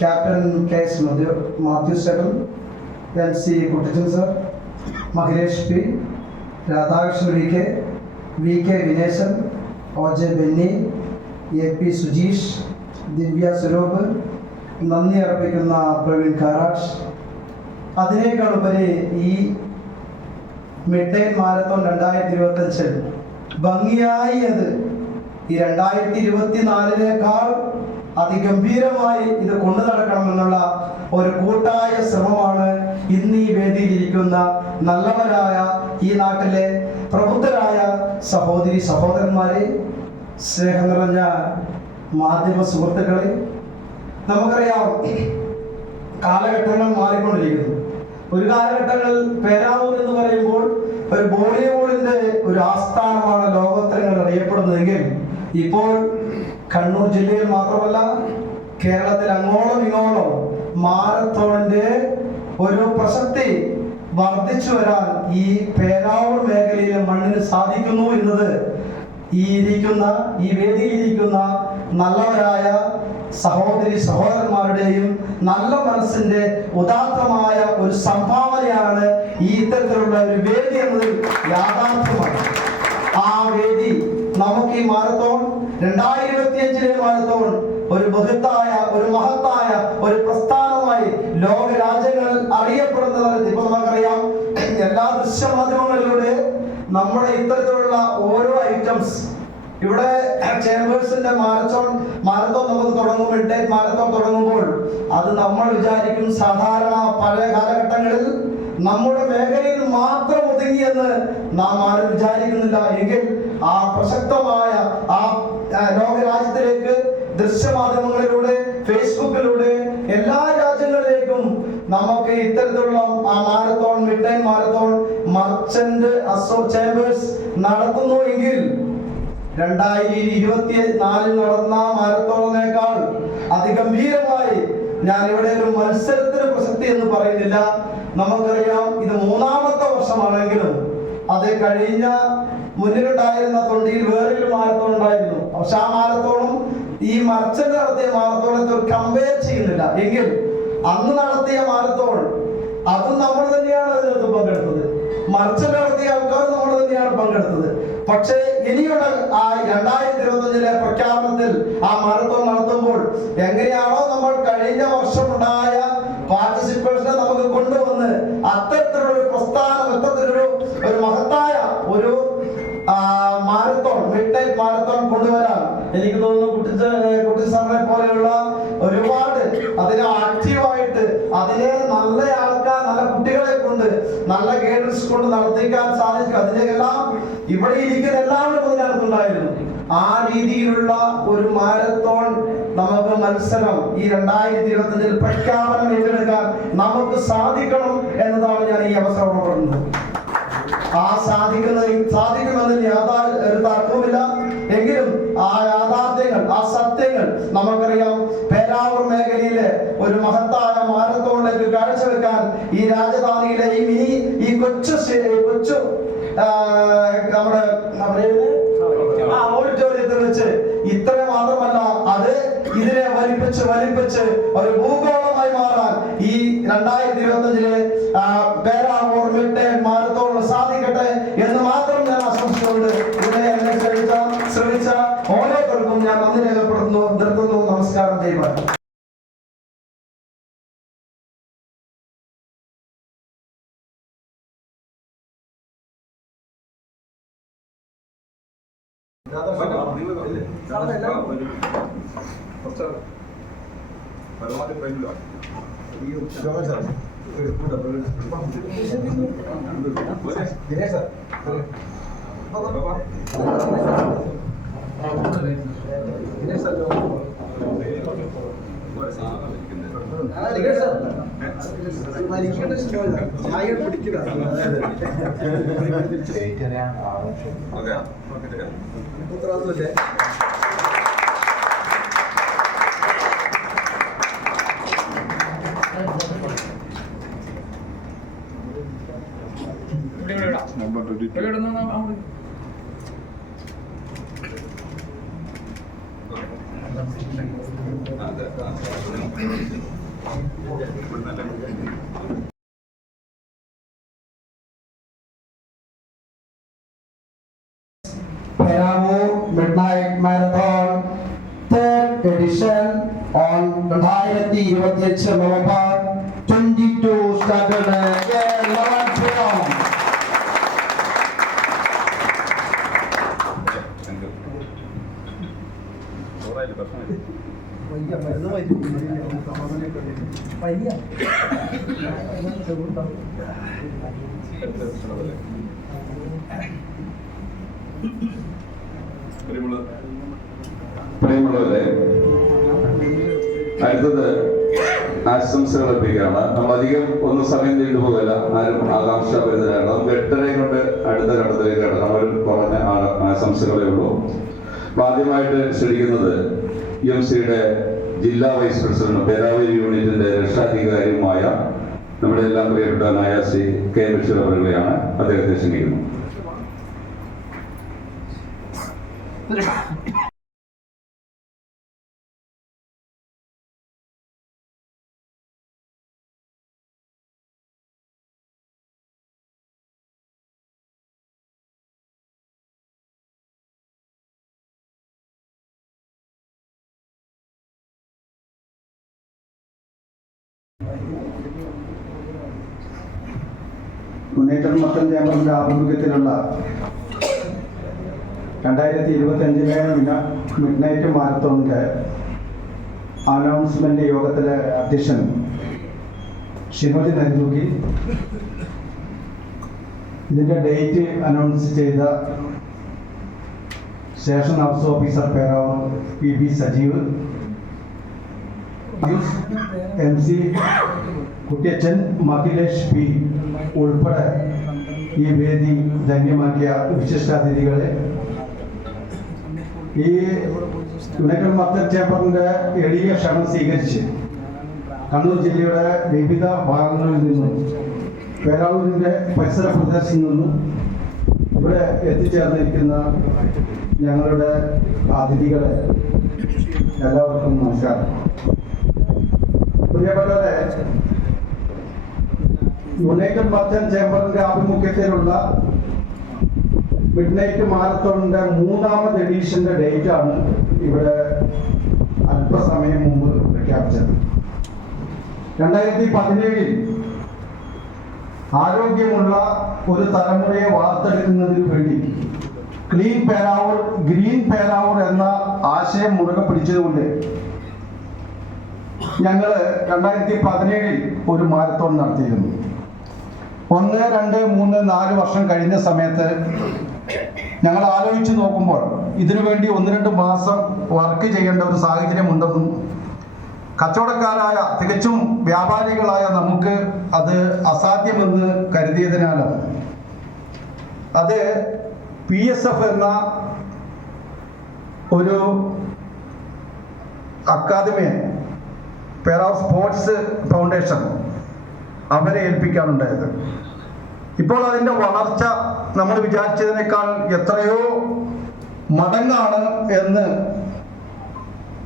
ക്യാപ്റ്റൻ KS മാത്യു സെക്കൽ, MC Kuttichan sir, Mahilesh P, Radhakrishnan VK Vineshan, OJ Benny, AP Sujeesh, Divya Swaroop, നന്ദി അർപ്പിക്കുന്ന പ്രവീൺ കാരാഷ്. അതിനേക്കാൾ ഉപരി ഈ മിഡ് നൈറ്റ് മാരത്തോൺ 2025 ഭംഗിയായി അത് ഈ 2024 അതിഗംഭീരമായി ഇത് കൊണ്ടു നടക്കണമെന്നുള്ള ഒരു കൂട്ടായ ശ്രമമാണ് ഇന്ന് ഈ വേദിയിലിരിക്കുന്ന നല്ലവരായ ഈ നാട്ടിലെ പ്രബുദ്ധരായ സഹോദരി സഹോദരന്മാരെ, സ്നേഹം നിറഞ്ഞ മാധ്യമ സുഹൃത്തുക്കളെ. നമുക്കറിയാം, കാലഘട്ടങ്ങൾ മാറിക്കൊണ്ടിരിക്കുന്നു. ഒരു കാലഘട്ടങ്ങളിൽ പേരാവൂർ എന്ന് പറയുമ്പോൾ ഒരു ബോളിവുഡിന്റെ ഒരു ആസ്ഥാനമാണ് ലോകോത്തരങ്ങൾ അറിയപ്പെടുന്നതെങ്കിൽ ഇപ്പോൾ കണ്ണൂർ ജില്ലയിൽ മാത്രമല്ല കേരളത്തിൽ അങ്ങോളം ഇങ്ങോളം മാരത്തോണിന്റെ ഒരു പ്രസക്തി വർദ്ധിച്ചു വരാൻ ഈ പേരാവൂർ മേഖലയിലെ മണ്ണിന് സാധിക്കുന്നു എന്നത് ഈ വേദിയിലിരിക്കുന്ന നല്ലവരായ സഹോദരി സഹോദരന്മാരുടെയും നല്ല മനസ്സിന്റെ ഉദാത്തമായ ഒരു സംഭാവനയാണ് ഈ ഇത്തരത്തിലുള്ള ഒരു വേദി എന്നതിൽ യാഥാർത്ഥ്യമാണ്. ആ വേദി നമുക്ക് ഈ മാരത്തോൺ 2025 മാരത്തോൺ ഒരു മഹത്തായ ഒരു പ്രസ്ഥാനമായി ലോക രാജ്യങ്ങളിൽ അറിയപ്പെടുന്ന തരത്തിൽ ഇപ്പൊ നമുക്കറിയാം, എല്ലാ ദൃശ്യമാധ്യമങ്ങളിലൂടെ നമ്മുടെ ഇത്തരത്തിലുള്ള ഓരോ ഐറ്റംസ് ഇവിടെ ചേംബേഴ്സിന്റെ മാരത്തോൺ നമുക്ക് തുടങ്ങും. മിഡ് നൈറ്റ് മാരത്തോൺ തുടങ്ങുമ്പോൾ അത് നമ്മൾ വിചാരിക്കും സാധാരണ പഴയ കാലഘട്ടങ്ങളിൽ നമ്മുടെ മേഖലയിൽ മാത്രം ഒതുങ്ങിയെന്ന് നാം ആരും വിചാരിക്കുന്നില്ല. എങ്കിൽ ആ പ്രസക്തമായ ആ ലോകരാജ്യത്തിലേക്ക് ദൃശ്യമാധ്യമങ്ങളിലൂടെ ഫേസ്ബുക്കിലൂടെ എല്ലാ രാജ്യങ്ങളിലേക്കും നമുക്ക് ഇത്തരത്തിലുള്ള ആ marathon, mid night marathon merchant chambers നടത്തുന്നു എങ്കിൽ 2024 നടന്ന മാരത്തോണിനേക്കാൾ അതിഗംഭീരമായി ഞാൻ ഇവിടെ ഒരു മത്സരത്തിന് പ്രസക്തി എന്ന് പറയുന്നില്ല. നമുക്കറിയാം, ഇത് 3ാമത്തെ വർഷമാണെങ്കിലും അത് കഴിഞ്ഞ മുന്നിലുണ്ടായിരുന്ന തൊണ്ടിയിൽ വേറൊരു മാരത്തോൺ ഉണ്ടായിരുന്നു. പക്ഷെ ആ മാരത്തോണും ഈ മർച്ചന്റ് നടത്തിയ മാരത്തോണത്തെ കമ്പയർ ചെയ്യുന്നില്ല. എങ്കിൽ അന്ന് നടത്തിയ മാരത്തോൺ അതും നമ്മൾ തന്നെയാണ് അതിനകത്ത് പങ്കെടുത്തത്. മർച്ചന്റ് നടത്തിയ ആൾക്കാർ നമ്മൾ തന്നെയാണ് പങ്കെടുത്തത്. പക്ഷേ ഇനിയുള്ള ആ 2025 പ്രഖ്യാപനത്തിൽ ആ മാരത്തോൺ നടത്തുമ്പോൾ എങ്ങനെയാണോ നമ്മൾ കഴിഞ്ഞ വർഷം ഉണ്ടായ പാർട്ടിസിപ്പേഷനെ നമുക്ക് കൊണ്ടുവന്ന് അത്തരത്തിലുള്ള ഒരു പ്രസ്ഥാനം, അത്തരത്തിലൊരു മഹത്തായ ഒരു മാരത്തോൺ, മിഡ് നൈറ്റ് മാരത്തോൺ കൊണ്ടുവരാൻ എനിക്ക് തോന്നുന്നു കുട്ടി സാറിനെ പോലെയുള്ള ഒരുപാട് അതിനെ ആക്റ്റീവായിട്ട് അതിനെ നല്ല ആൾക്കാർ, നല്ല കുട്ടികളെ കൊണ്ട്, നല്ല ഗൈഡൻസ് കൊണ്ട് നടത്തിക്കാൻ സാധിക്കും. അതിനെല്ലാം ഇവിടെ ഇരിക്കുന്ന എല്ലാവരും അതിനകത്തുണ്ടായിരുന്നു. ആ രീതിയിലുള്ള ഒരു മാരത്തോൺ നമുക്ക് മത്സരം ഈ 2025 പ്രഖ്യാപനം ഏറ്റെടുക്കാൻ നമുക്ക് സാധിക്കണം എന്നതാണ് ഞാൻ ഈ അവസരം പറയുന്നത്. ആ സാധിക്കുമെന്നതിൽ ഒരു തർക്കവുമില്ല. എങ്കിലും ആ യാഥാർത്ഥ്യങ്ങൾ, ആ സത്യങ്ങൾ നമുക്കറിയാം. പേരാവൂർ മേഖലയിലെ ഒരു മഹത്തായ മാരത്തോണിലേക്ക് കാഴ്ചവെക്കാൻ ഈ രാജധാനിയിലെ ഈ കൊച്ചു നമ്മുടെ ഓഡിറ്റോറിയത്തിൽ വെച്ച് ഇത്ര മാത്രമല്ല, അത് ഇതിനെ വലിപ്പിച്ച് ഒരു ഭൂഗോളമായി മാറാൻ ഈ 2025 പേരാവൂർ മിഡ് നൈറ്റ് മാരത്തോണിന് സാധിക്കട്ടെ എന്ന് മാത്രം ഞാൻ ആശംസിച്ചുകൊണ്ട് ഇതിനെ എന്നെ ശ്രമിച്ച ഓരോരുത്തർക്കും ഞാൻ നന്ദി രേഖപ്പെടുത്തുന്നു. നിർത്തുന്നു. നമസ്കാരം. ദൈവം. Peramur Midnight Marathon, 3rd edition on 2028 November 22 started പ്രിയമുള്ളവരെ, അടുത്തത് ആശംസകൾ അർപ്പിക്കുകയാണ്. നമ്മൾ അധികം ഒന്നും സമയം നീണ്ടുപോകല്ല, ആരും ആകാംക്ഷാഭരിതരാണ്. നമുക്ക് 8:30 കൊണ്ട് അടുത്ത ഘട്ടത്തിലേക്ക് കടക്കാം. ഒരു കുറഞ്ഞ ആശംസകളേ ഉള്ളൂ. ആദ്യമായിട്ട് ക്ഷണിക്കുന്നത് UMCയുടെ ജില്ലാ വൈസ് പ്രസിഡന്റ്, പേരാവൂർ യൂണിറ്റിന്റെ രക്ഷാധികാരിയുമായ നമ്മുടെ എല്ലാം പ്രിയപ്പെട്ടവനായ ശ്രീ കെ ബഷീർ അവരുടെയാണ്. അദ്ദേഹത്തെ ക്ഷണിക്കുന്നു. യുണൈറ്റഡ് മർച്ചന്റ് ചേംബറിന്റെ ആഭിമുഖ്യത്തിലുള്ള 2025 മിഡ്നൈറ്റ് മാരത്തോണിന്റെ അനൗൺസ്മെന്റ് യോഗത്തിലെ അധ്യക്ഷൻ ഷിനോജി നരിതൂക്കി ഇതിന്റെ ഡേറ്റ് അനൗൺസ് ചെയ്ത station house officer Peravoor PB Sajeev, MC Kuttiyachan, Mahilesh P ഉൾപ്പെടെ ഈ വേദി ധന്യമാക്കിയ വിശിഷ്ടാതിഥികളെ, ഈ യുണൈറ്റഡ് മർച്ചന്റ് ചേംബറിന്റെ എളിയ ക്ഷണം സ്വീകരിച്ച് കണ്ണൂർ ജില്ലയുടെ വിവിധ ഭാഗങ്ങളിൽ നിന്നും പേരാവൂരിന്റെ പരിസര പ്രദേശത്തിൽ നിന്നും ഇവിടെ എത്തിച്ചേർന്നിരിക്കുന്ന ഞങ്ങളുടെ അതിഥികളെ എല്ലാവർക്കും നമസ്കാരം. പ്രിയപ്പെട്ടവരെ, യുണൈറ്റഡ് മർച്ചന്റ് ചേംബറിന്റെ ആഭിമുഖ്യത്തിലുള്ള മിഡ്നൈറ്റ് മാരത്തോണിന്റെ 3ാമത് എഡിഷന്റെ ഡേറ്റ് ആണ് ഇവിടെ അല്പസമയം മുമ്പ് പ്രഖ്യാപിച്ചത്. 2017 ആരോഗ്യമുള്ള ഒരു തലമുറയെ വാർത്തെടുക്കുന്നതിന് വേണ്ടി ക്ലീൻ പേരാവൂർ ഗ്രീൻ പേരാവൂർ എന്ന ആശയം മുറുകെ പിടിച്ചതുകൊണ്ട് ഞങ്ങൾ 2017 ഒരു മാരത്തോൺ നടത്തിയിരുന്നു. 1, 2, 3, 4 വർഷം കഴിഞ്ഞ സമയത്ത് ഞങ്ങൾ ആലോചിച്ച് നോക്കുമ്പോൾ ഇതിനു വേണ്ടി 1-2 മാസം വർക്ക് ചെയ്യേണ്ട ഒരു സാഹചര്യം ഉണ്ടെന്നും കച്ചവടക്കാരായ തികച്ചും വ്യാപാരികളായ നമുക്ക് അത് അസാധ്യമെന്ന് കരുതിയതിനാലും അത് PSF എന്ന ഒരു അക്കാദമിയെ, പേരാവൂർ സ്പോർട്സ് ഫൗണ്ടേഷൻ, അവരെ ഏൽപ്പിക്കാനുണ്ടായത്. ഇപ്പോൾ അതിൻ്റെ വളർച്ച നമ്മൾ വിചാരിച്ചതിനേക്കാൾ എത്രയോ മടങ്ങാണ് എന്ന്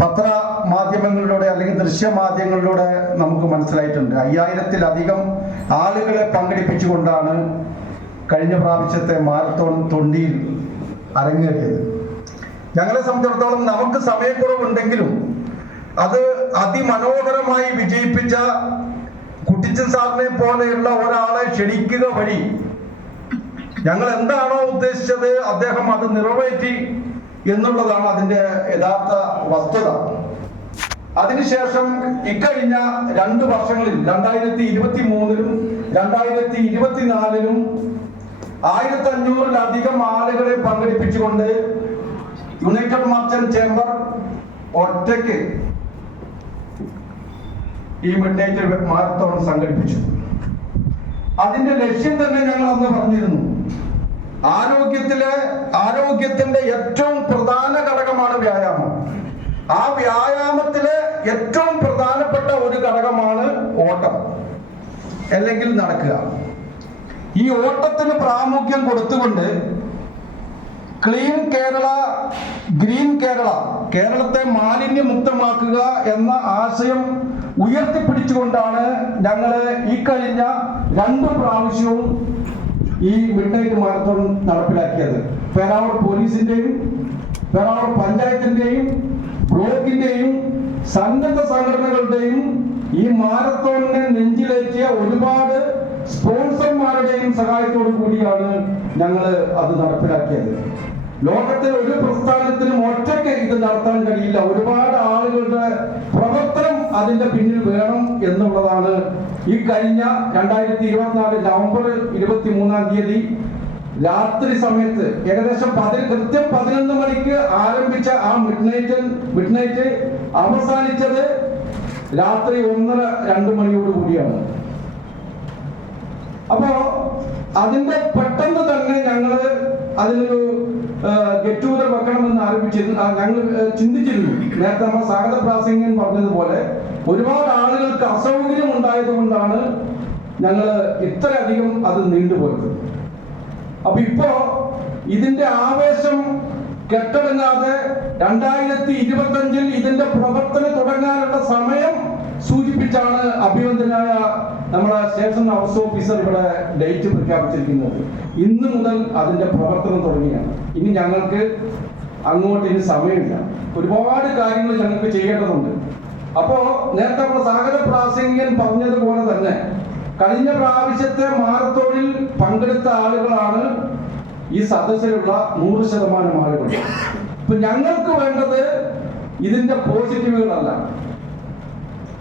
പത്രമാധ്യമങ്ങളിലൂടെ അല്ലെങ്കിൽ ദൃശ്യമാധ്യമങ്ങളിലൂടെ നമുക്ക് മനസ്സിലായിട്ടുണ്ട്. 5000-ത്തിലധികം ആളുകളെ പങ്കെടുപ്പിച്ചുകൊണ്ടാണ് കഴിഞ്ഞ പ്രാവശ്യത്തെ മാരത്തോൺ തൊണ്ടിയിൽ അരങ്ങേറിയത്. ഞങ്ങളെ സംബന്ധിച്ചിടത്തോളം നമുക്ക് സമയക്കുറവുണ്ടെങ്കിലും അത് അതിമനോഹരമായി വിജയിപ്പിച്ച കുട്ടിച്ചൻ സാറിനെ പോലെയുള്ള ഒരാളെ ക്ഷണിക്കുക വഴി ഞങ്ങൾ എന്താണോ ഉദ്ദേശിച്ചത് അദ്ദേഹം അത് നിറവേറ്റി എന്നുള്ളതാണ് അതിൻ്റെ യഥാർത്ഥ വസ്തുത. അതിനുശേഷം ഇക്കഴിഞ്ഞ 2 വർഷങ്ങളിൽ 2023-ലും 2024-ലും 1500-ലധികം ആളുകളെ പങ്കെടുപ്പിച്ചുകൊണ്ട് യുണൈറ്റഡ് മർച്ചന്റ് ചേംബർ ഒറ്റയ്ക്ക് ഈ മിഡ്നൈറ്റ് മാരത്തോൺ സംഘടിപ്പിച്ചു. അതിന്റെ ലക്ഷ്യം തന്നെ ഞങ്ങൾ അന്ന് പറഞ്ഞിരുന്നു. ആരോഗ്യത്തിന്റെ ഏറ്റവും പ്രധാന ഘടകമാണ് വ്യായാമം. ആ വ്യായാമത്തിലെ ഏറ്റവും പ്രധാനപ്പെട്ട ഒരു ഘടകമാണ് ഓട്ടം, അല്ലെങ്കിൽ നടക്കുക. ഈ ഓട്ടത്തിന് പ്രാമുഖ്യം കൊടുത്തുകൊണ്ട് ക്ലീൻ കേരള, ഗ്രീൻ കേരള, കേരളത്തെ മാലിന്യമുക്തമാക്കുക എന്ന ആശയം ഉയർത്തിപ്പിടിച്ചുകൊണ്ടാണ് ഞങ്ങൾ ഈ കഴിഞ്ഞ 2 പ്രാവശ്യവും ഈ മിഡ്നൈറ്റ് മാരത്തോൺ നടപ്പിലാക്കിയത്. പേരാവൂർ പോലീസിന്റെയും പേരാവൂർ പഞ്ചായത്തിന്റെയും ബ്ലോക്കിന്റെയും സന്നദ്ധ സംഘടനകളുടെയും ഈ മാരത്തോണിനെ നെഞ്ചിലേറ്റിയ ഒരുപാട് സ്പോൺസർമാരുടെയും സഹായത്തോടു കൂടിയാണ് ഞങ്ങൾ അത് നടപ്പിലാക്കിയത്. ലോകത്തിൽ ഒരു പ്രസ്ഥാനത്തിനും ഒറ്റയ്ക്ക് ഇത് നടത്താൻ കഴിയില്ല. ഒരുപാട് ആളുകളുടെ പ്രവർത്തനം അതിന്റെ പിന്നിൽ വേണം എന്നുള്ളതാണ് ഈ കഴിഞ്ഞ 2024 നവംബർ 23 രാത്രി സമയത്ത് ഏകദേശം കൃത്യം 11 മണിക്ക് ആരംഭിച്ച ആ മിഡ്നൈറ്റ് അവസാനിച്ചത് രാത്രി 1:30-2 മണിയോട് കൂടിയാണ്. അപ്പോ അതിന്റെ പെട്ടെന്ന് തന്നെ ഞങ്ങള് അതിനൊരു ഗെറ്റ് ടുഗദർ വെക്കണമെന്ന് ആരംഭിച്ചിരുന്നു. ഞങ്ങൾ ചിന്തിച്ചിരുന്നു. നേരത്തെ നമ്മൾ സ്വാഗത പ്രാസംഗികൻ പറഞ്ഞതുപോലെ ഒരുപാട് ആളുകൾക്ക് അസൗകര്യം ഉണ്ടായത് കൊണ്ടാണ് ഞങ്ങൾ ഇത്രയധികം അത് നീണ്ടുപോയത്. അപ്പൊ ഇപ്പോ ഇതിന്റെ ആവേശം കെട്ടടങ്ങാതെ 2025 ഇതിന്റെ പ്രവർത്തനം തുടങ്ങാനുള്ള സമയം സൂചിപ്പിച്ചാണ് അഭിനന്ദനായ നമ്മുടെ സ്റ്റേഷൻ ഹൗസ് ഓഫീസർ ഇവിടെ ഡേറ്റ് പ്രഖ്യാപിച്ചിരിക്കുന്നത്. ഇന്ന് മുതൽ അതിന്റെ പ്രവർത്തനം തുടങ്ങിയാണ്. ഇനി ഞങ്ങൾക്ക് അങ്ങോട്ട് ഇനി സമയമില്ല. ഒരുപാട് കാര്യങ്ങൾ ഞങ്ങൾക്ക് ചെയ്യേണ്ടതുണ്ട്. അപ്പോ നേരത്തെ നമ്മുടെ സ്വാഗത പ്രാസംഗികൻ പറഞ്ഞതുപോലെ തന്നെ കഴിഞ്ഞ പ്രാവശ്യത്തെ മാരത്തോണിൽ പങ്കെടുത്ത ആളുകളാണ് ഈ സദസ്സിലുള്ള 100% ആളുകൾ. ഇപ്പൊ ഞങ്ങൾക്ക് വേണ്ടത് ഇതിന്റെ പോസിറ്റീവുകളല്ല.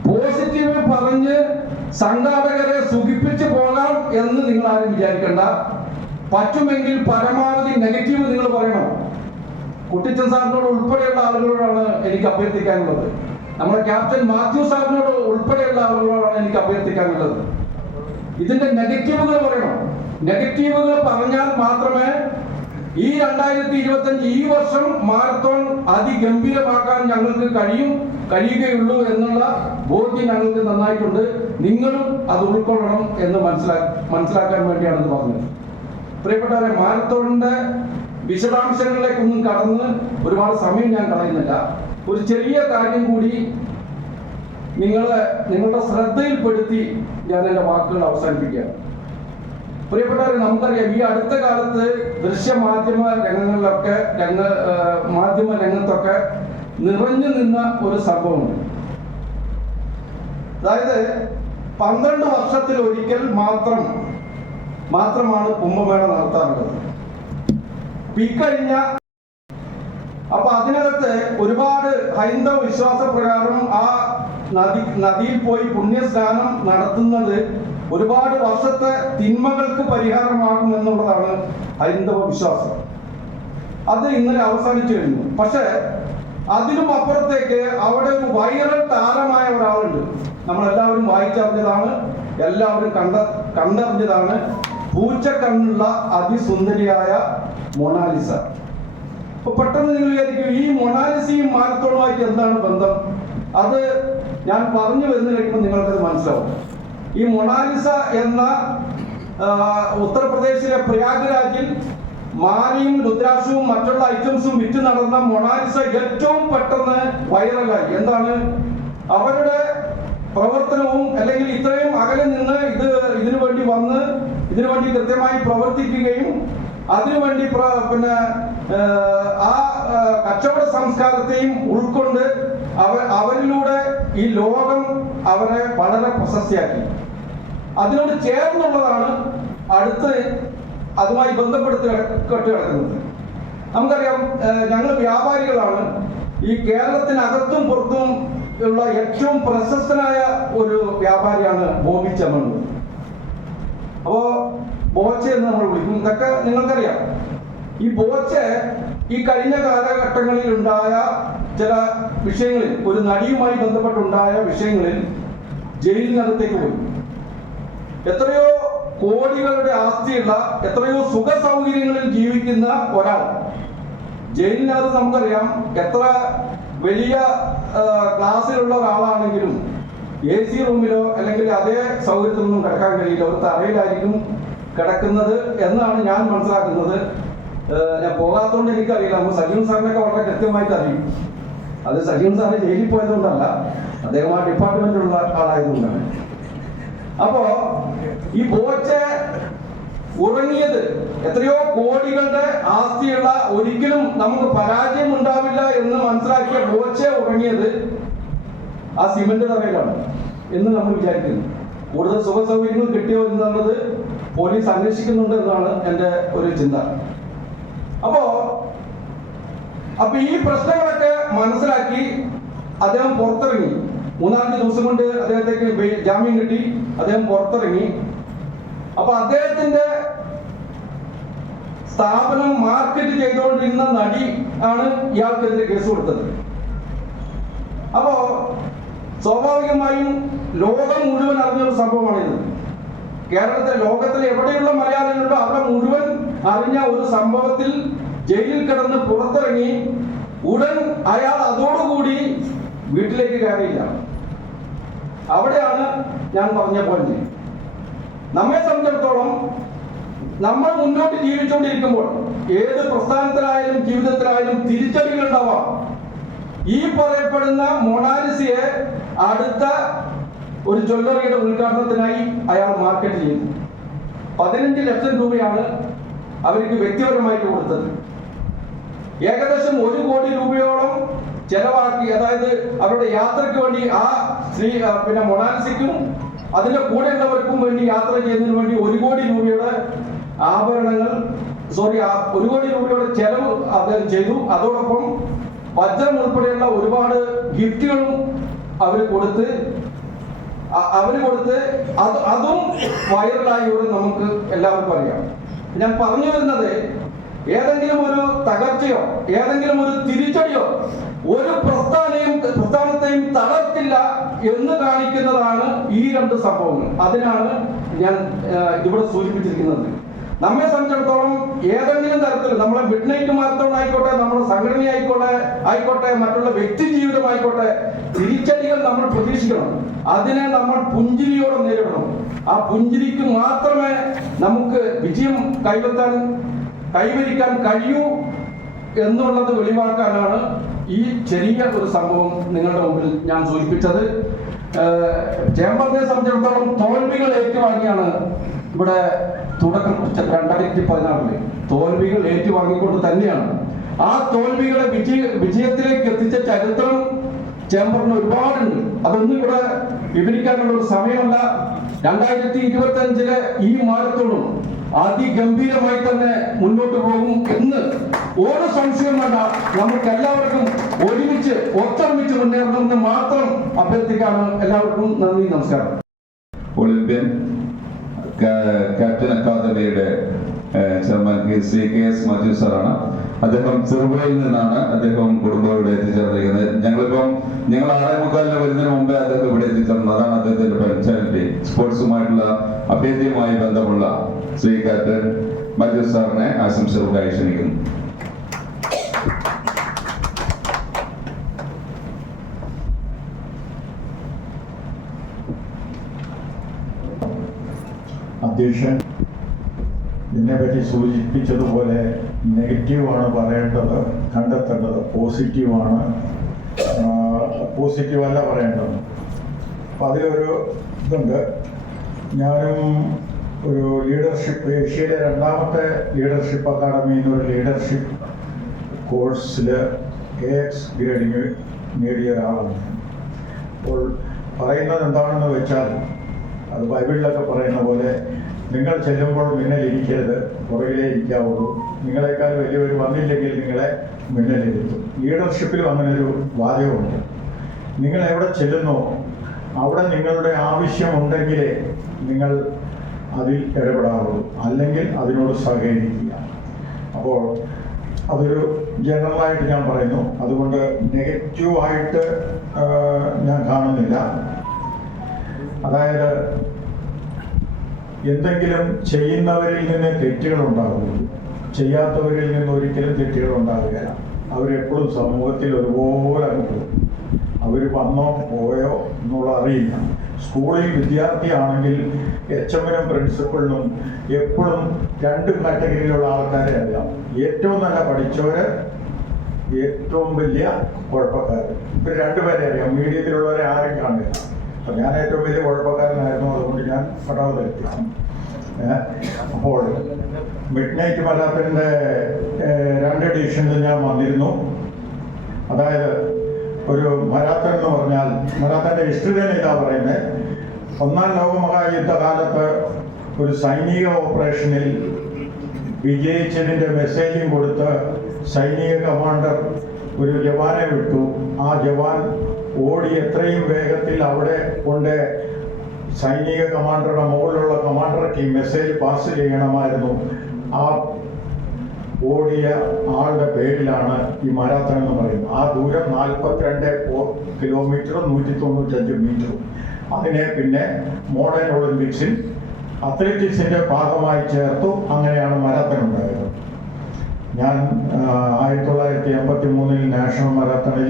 പോസിറ്റീവ് പറഞ്ഞ് സംഘാടകരെ സുഖിപ്പിച്ചു പോകാം എന്ന് നിങ്ങൾ ആരും വിചാരിക്കേണ്ട. പറ്റുമെങ്കിൽ പരമാവധി നെഗറ്റീവ് നിങ്ങൾ പറയണം. കുട്ടിച്ചൻ സാറിനോട് ഉൾപ്പെടെയുള്ള ആളുകളോടാണ് എനിക്ക് അഭ്യർത്ഥിക്കാനുള്ളത്. നമ്മുടെ ക്യാപ്റ്റൻ മാത്യു സാറിനോട് ഉൾപ്പെടെയുള്ള ആളുകളോടാണ് എനിക്ക് അഭ്യർത്ഥിക്കാനുള്ളത്. ഇതിന്റെ നെഗറ്റീവുകൾ പറയണം. നെഗറ്റീവുകൾ പറഞ്ഞാൽ മാത്രമേ ഈ 2025 ഈ വർഷം മാരത്തോൺ അതിഗംഭീരമാക്കാൻ ഞങ്ങൾക്ക് കഴിയുകയുള്ളൂ എന്നുള്ള ബോധ്യം ഞങ്ങൾക്ക് നന്നായിട്ടുണ്ട്. നിങ്ങളും അത് ഉൾക്കൊള്ളണം എന്ന് മനസ്സിലാക്കാൻ വേണ്ടിയാണ് ഇത് പറഞ്ഞത്. പ്രിയപ്പെട്ടവരെ, മാരത്തോണിന്റെ വിശദാംശങ്ങളിലേക്കൊന്നും കടന്ന് ഒരുപാട് സമയം ഞാൻ കളയുന്നില്ല. ഒരു ചെറിയ കാര്യം കൂടി നിങ്ങളുടെ ശ്രദ്ധയിൽപ്പെടുത്തി ഞാൻ എൻ്റെ വാക്കുകൾ അവസാനിപ്പിക്കുകയാണ്. പ്രിയപ്പെട്ടവരെ, നമുക്കറിയാം ഈ അടുത്ത കാലത്ത് ദൃശ്യമാധ്യമ രംഗങ്ങളിലൊക്കെ മാധ്യമ രംഗത്തൊക്കെ നിറഞ്ഞു നിന്ന ഒരു സംഭവമുണ്ട്. അതായത് 12 വർഷത്തിൽ ഒരിക്കൽ മാത്രമാണ് കുംഭമേള നടത്താറുള്ളത്. ഇക്കഴിഞ്ഞ അപ്പൊ അതിനകത്ത് ഒരുപാട് ഹൈന്ദവ വിശ്വാസ പ്രകാരം ആ നദിയിൽ പോയി പുണ്യസ്നാനം നടത്തുന്നത് ഒരുപാട് വർഷത്തെ തിന്മകൾക്ക് പരിഹാരമാകും എന്നുള്ളതാണ് ഹൈന്ദവ വിശ്വാസം. അത് ഇന്നലെ അവസാനിച്ചു കഴിഞ്ഞു. പക്ഷെ അതിനും അപ്പുറത്തേക്ക് അവിടെ ഒരു വൈറൽ താരമായ ഒരാളുണ്ട്. നമ്മളെല്ലാവരും വായിച്ചറിഞ്ഞതാണ്, എല്ലാവരും കണ്ടറിഞ്ഞതാണ്. പൂച്ചക്കണ്ണുള്ള അതിസുന്ദരിയായ മൊണാലിസ. അപ്പൊ പെട്ടെന്ന് നിങ്ങൾ വിചാരിക്കും ഈ മൊണാലിസയും മാരത്തോണുമായിട്ട് എന്താണ് ബന്ധം? അത് ഞാൻ പറഞ്ഞു വരുന്ന കഴിയുമ്പോൾ നിങ്ങൾക്കത് മനസ്സിലാവും. ഈ മൊണാലിസ എന്ന ഉത്തർപ്രദേശിലെ പ്രയാഗ്രാജിൽ മാലയും രുദ്രാക്ഷവും മറ്റുള്ള ഐറ്റംസും വിറ്റ് നടന്ന മൊണാലിസ ഏറ്റവും പെട്ടെന്ന് വൈറലായി. എന്താണ്? അവരുടെ പ്രവർത്തനവും അല്ലെങ്കിൽ ഇത്രയും അകലെ നിന്ന് ഇതിനു വേണ്ടി കൃത്യമായി പ്രവർത്തിക്കുകയും അതിനുവേണ്ടി പിന്നെ ആ കച്ചവട സംസ്കാരത്തെയും ഉൾക്കൊണ്ട് അവരിലൂടെ ഈ ലോകം അവരെ വളരെ പ്രശസ്തിയാക്കി. അതിനോട് ചേർന്നുള്ളതാണ് അടുത്ത് അതുമായി ബന്ധപ്പെടുത്തി കെട്ടുകിടക്കുന്നത്. നമുക്കറിയാം, ഞങ്ങൾ വ്യാപാരികളാണ്. ഈ കേരളത്തിനകത്തും പുറത്തും ഉള്ള ഏറ്റവും പ്രശസ്തനായ ഒരു വ്യാപാരിയാണ് ബോബി ചെമ്മണ്ണൂർ. അപ്പോ ബോച്ചെ എന്ന് നമ്മൾ വിളിക്കും. ഇതൊക്കെ നിങ്ങൾക്കറിയാം. ഈ ബോച്ചെ ഈ കഴിഞ്ഞ കാലഘട്ടങ്ങളിൽ ഉണ്ടായ ചില വിഷയങ്ങളിൽ, ഒരു നടിയുമായി ബന്ധപ്പെട്ടുണ്ടായ വിഷയങ്ങളിൽ ജയിലിനകത്തേക്ക് പോയി. എത്രയോ കോടികളുടെ ആസ്തിയുള്ള, എത്രയോ സുഖ സൗകര്യങ്ങളിൽ ജീവിക്കുന്ന ഒരാൾ ജയിലിനകത്ത് നമുക്കറിയാം എത്ര വലിയ ക്ലാസ്സിലുള്ള ഒരാളാണെങ്കിലും AC റൂമിലോ അല്ലെങ്കിൽ അതേ സൗകര്യത്തിലൊന്നും കിടക്കാൻ കഴിയില്ല. ഒരു തറയിലായിരിക്കും കിടക്കുന്നത് എന്നാണ് ഞാൻ മനസ്സിലാക്കുന്നത്. ഞാൻ പോകാത്തതുകൊണ്ട് എനിക്കറിയില്ല. നമ്മൾ സജീവൻ സാറിനൊക്കെ വളരെ കൃത്യമായിട്ട് അറിയും. അത് സജീവൻ സാറിന് ജയിലിൽ പോയതുകൊണ്ടല്ല, അദ്ദേഹം ആ ഡിപ്പാർട്ട്മെന്റിലുള്ള ആളായതുകൊണ്ടാണ്. അപ്പോ ഈ ബോച്ചെ ഉറങ്ങിയത് എത്രയോ കോടികളുടെ ആസ്തിയുള്ള ഒരിക്കലും നമുക്ക് പരാജയം ഉണ്ടാവില്ല എന്ന് മനസ്സിലാക്കിയ ബോച്ചെ ഉറങ്ങിയത് ആ സിമന്റ് തറയിലാണ് എന്ന് നമ്മൾ വിചാരിക്കുന്നു. കൂടുതൽ സുഖ സൗകര്യങ്ങൾ കിട്ടിയോ എന്നുള്ളത് പോലീസ് അന്വേഷിക്കുന്നുണ്ട് എന്നാണ് എൻ്റെ ഒരു ചിന്ത. അപ്പോ ഈ പ്രശ്നങ്ങളൊക്കെ മനസ്സിലാക്കി അദ്ദേഹം പുറത്തിറങ്ങി. 3-4 ദിവസം കൊണ്ട് അദ്ദേഹത്തേക്ക് ജാമ്യം കിട്ടി. അദ്ദേഹം പുറത്തിറങ്ങി. അപ്പൊ അദ്ദേഹത്തിന്റെ സ്ഥാപനം മാർക്കറ്റ് ചെയ്തുകൊണ്ടിരുന്ന നടി ആണ് ഇയാൾക്കെതിരെ കേസ് കൊടുത്തത്. അപ്പോ സ്വാഭാവികമായും ലോകം മുഴുവൻ അറിഞ്ഞൊരു സംഭവമാണിത്. ലോകത്തിലെ എവിടെയുള്ള മലയാളികളുണ്ടോ അവിടെ മുഴുവൻ അറിഞ്ഞ ഒരു സംഭവത്തിൽ ജയിലിൽ കിടന്ന് പുറത്തിറങ്ങി ഉടൻ അയാൾ അതോടുകൂടി വീട്ടിലേക്ക് കയറിയില്ല. അവിടെയാണ് ഞാൻ പറഞ്ഞ പോയിന്റ്. നമ്മെ സംബന്ധിച്ചിടത്തോളം നമ്മൾ മുന്നോട്ട് ജീവിച്ചുകൊണ്ടിരിക്കുമ്പോൾ ഏത് പ്രസ്ഥാനത്തിലായാലും ജീവിതത്തിലായാലും തിരിച്ചടികൾ ഉണ്ടാവാം. ഈ പറയപ്പെടുന്ന മൊണാലിസയെ അടുത്ത ഒരു ജ്വല്ലറിയുടെ ഉദ്ഘാടനത്തിനായി അയാൾ മാർക്കറ്റ് ചെയ്തു. 15 ലക്ഷം രൂപയാണ് അവർക്ക് വ്യക്തിപരമായിട്ട് കൊടുത്തത്. ഏകദേശം 1 കോടി രൂപയോളം ചെലവാക്കി. അതായത് അവരുടെ യാത്രയ്ക്ക് വേണ്ടി ആ മൊണാലിസയ്ക്കും അതിന്റെ കൂടെയുള്ളവർക്കും വേണ്ടി യാത്ര ചെയ്യുന്നതിന് വേണ്ടി 1 കോടി രൂപയുടെ ആഭരണങ്ങൾ 1 കോടി രൂപയുടെ ചെലവ് അദ്ദേഹം ചെയ്തു. അതോടൊപ്പം വജ്രം ഉൾപ്പെടെയുള്ള ഒരുപാട് ഗിഫ്റ്റുകളും അവര് കൊടുത്ത് അതും വൈറലായി നമുക്ക് എല്ലാവർക്കും അറിയാം. ഞാൻ പറഞ്ഞു വരുന്നത് ഏതെങ്കിലും ഒരു തകർച്ചയോ ഏതെങ്കിലും ഒരു തിരിച്ചടിയോ ഒരു പ്രസ്ഥാനത്തെയും തളർത്തില്ല എന്ന് കാണിക്കുന്നതാണ് ഈ 2 സംഭവങ്ങൾ. അതിനാണ് ഞാൻ ഇവിടെ സൂചിപ്പിച്ചിരിക്കുന്നത്. നമ്മെ സംബന്ധിച്ചിടത്തോളം ഏതെങ്കിലും തരത്തിൽ നമ്മളെ മിഡ് നൈറ്റ് മാരത്തോൺ ആയിക്കോട്ടെ, നമ്മുടെ സംഘടന ആയിക്കോട്ടെ, മറ്റുള്ള വ്യക്തി ജീവിതമായിക്കോട്ടെ, തിരിച്ചടികൾ നമ്മൾ പ്രതീക്ഷിക്കണം. അതിനെ നമ്മൾ പുഞ്ചിരിയോടെ നേരിടണം. ആ പുഞ്ചിരിക്ക് മാത്രമേ നമുക്ക് വിജയം കൈവരിക്കാൻ കഴിയൂ എന്നുള്ളത് വെളിവാക്കാനാണ് ഈ ചെറിയ ഒരു സംഭവം നിങ്ങളുടെ മുമ്പിൽ ഞാൻ സൂചിപ്പിച്ചത്. ചേംബറിനെ സംബന്ധിച്ചിടത്തോളം തോൽവികൾ ഏറ്റുവാങ്ങിയാണ് ഇവിടെ തുടക്കം കുറിച്ചത്. 2016 തോൽവികൾ ഏറ്റുവാങ്ങിക്കൊണ്ട് തന്നെയാണ് ആ തോൽവികളെ വിജയത്തിലേക്ക് എത്തിച്ച ചരിത്രം ചേംബറിന് ഒരുപാടുണ്ട്. അതൊന്നും ഇവിടെ വിവരിക്കാനുള്ള ഒരു സമയമല്ല. 2025 ഈ മാരത്തോണും അതിഗംഭീരമായി തന്നെ മുന്നോട്ട് പോകും എന്ന് ഒരു സംശയം വേണ്ട. നമുക്ക് എല്ലാവർക്കും ഒത്തൊരുമിച്ച് മുന്നേറണമെന്ന് മാത്രം അഭ്യർത്ഥിക്കാണ്. എല്ലാവർക്കും നന്ദി, നമസ്കാരം. ഒളിമ്പ്യൻ ക്യാപ്റ്റൻ അക്കാദമിയുടെ ചെയർമാൻ ശ്രീ KS മാത്യു സാറാണ്. അദ്ദേഹം ചെറുപുഴയിൽ നിന്നാണ് അദ്ദേഹം കുടുംബം ഇവിടെ എത്തിച്ചേർന്നിരിക്കുന്നത്. ഞങ്ങൾ 6:45 വരുന്നതിന് മുമ്പേ അദ്ദേഹം ഇവിടെ എത്തിച്ചേർന്നത്. അതാണ് അദ്ദേഹത്തിന്റെ പഞ്ചായത്തി സ്പോർട്സുമായിട്ടുള്ള അഭേദ്യമായി ബന്ധമുള്ള ശ്രീ ക്യാപ്റ്റൻ മാത്യു സാറിനെ ആശംസകൾക്കായി ക്ഷണിക്കുന്നു. അധ്യക്ഷൻ ഇതിനെപ്പറ്റി സൂചിപ്പിച്ചതുപോലെ നെഗറ്റീവാണ് പറയേണ്ടത്, കണ്ടെത്തേണ്ടത്. പോസിറ്റീവല്ല പറയേണ്ടത്. അപ്പം അതിലൊരു ഇതുണ്ട്. ഞാനും ഒരു ലീഡർഷിപ്പ്, ഏഷ്യയിലെ 2ാമത്തെ ലീഡർഷിപ്പ് അക്കാഡമിയിൽ നിന്ന് ഒരു ലീഡർഷിപ്പ് കോഴ്സിൽ AX ഗ്രേഡിങ് നേടിയ ഒരാളാണ്. അപ്പോൾ പറയുന്നത് എന്താണെന്ന് വെച്ചാൽ, അത് ബൈബിളിലൊക്കെ പറയുന്ന പോലെ നിങ്ങൾ ചെല്ലുമ്പോൾ മുന്നിലിരിക്കരുത്, പുറകിലേ ഇരിക്കാവുള്ളൂ. നിങ്ങളെക്കാൾ വലിയവർ വന്നില്ലെങ്കിൽ നിങ്ങളെ മുന്നിലിരുത്തും. ലീഡർഷിപ്പിലും അങ്ങനൊരു വാചകമുണ്ട്. നിങ്ങൾ എവിടെ ചെല്ലുന്നോ അവിടെ നിങ്ങളുടെ ആവശ്യമുണ്ടെങ്കിലേ നിങ്ങൾ അതിൽ ഇടപെടാറുള്ളൂ, അല്ലെങ്കിൽ അതിനോട് സഹകരിക്കുക. അപ്പോൾ അതൊരു ജനറലായിട്ട് ഞാൻ പറയുന്നു. അതുകൊണ്ട് നെഗറ്റീവായിട്ട് ഞാൻ കാണുന്നില്ല. അതായത് എന്തെങ്കിലും ചെയ്യുന്നവരിൽ നിന്ന് തെറ്റുകൾ ഉണ്ടാകുന്നു, ചെയ്യാത്തവരിൽ നിന്ന് ഒരിക്കലും തെറ്റുകൾ ഉണ്ടാവുകയില്ല. അവരെപ്പോഴും സമൂഹത്തിൽ ഒരുപോലെ പോകും. അവർ വന്നോ പോയോ എന്നുള്ള അറിയില്ല. സ്കൂളിൽ വിദ്യാർത്ഥിയാണെങ്കിൽ HM-നും പ്രിൻസിപ്പളിനും എപ്പോഴും 2 കാറ്റഗറിയിലുള്ള ആൾക്കാരെ അറിയാം. ഏറ്റവും നല്ല പഠിച്ചവര്, ഏറ്റവും വലിയ കുഴപ്പക്കാർ. ഇവർ 2 പേരെ അറിയാം. മീഡിയത്തിലുള്ളവരെ ആരും കാണില്ല. അപ്പം ഞാൻ ഏറ്റവും വലിയ കുഴപ്പക്കാരനായിരുന്നു. അതുകൊണ്ട് ഞാൻ പട്ടാളത്തിലെത്തി. അപ്പോൾ മിഡ് നൈറ്റ് മരാത്തണിൻ്റെ 2 എഡിഷനിൽ ഞാൻ വന്നിരുന്നു. അതായത് ഒരു മരാത്തൺ എന്ന് പറഞ്ഞാൽ മരാത്തൻ്റെ ഹിസ്റ്ററി തന്നെ ഇതാ പറയുന്നത്. 1-ാം ലോകമഹായുദ്ധകാലത്ത് ഒരു സൈനിക ഓപ്പറേഷനിൽ വിജയിച്ചതിൻ്റെ മെസ്സേജും കൊടുത്ത് സൈനിക കമാൻഡർ ഒരു ജവാനെ വിട്ടു. ആ ജവാൻ ഓടി എത്രയും വേഗത്തിൽ അവിടെ കൊണ്ട് സൈനിക കമാൻഡറുടെ മുകളിലുള്ള കമാൻഡർക്ക് ഈ മെസ്സേജ് പാസ് ചെയ്യണമായിരുന്നു. ആ ഓടിയ ആളുടെ പേരിലാണ് ഈ മരാത്തൺ എന്ന് പറയുന്നത്. ആ ദൂരം 42 കിലോമീറ്ററും 195 മീറ്ററും. അതിനെ പിന്നെ മോഡേൺ ഒളിമ്പിക്സിൽ അത്ലറ്റിക്സിൻ്റെ ഭാഗമായി ചേർത്തു. അങ്ങനെയാണ് മരാത്തൺ ഉണ്ടായത്. ഞാൻ 1983 നാഷണൽ മരാത്തണിൽ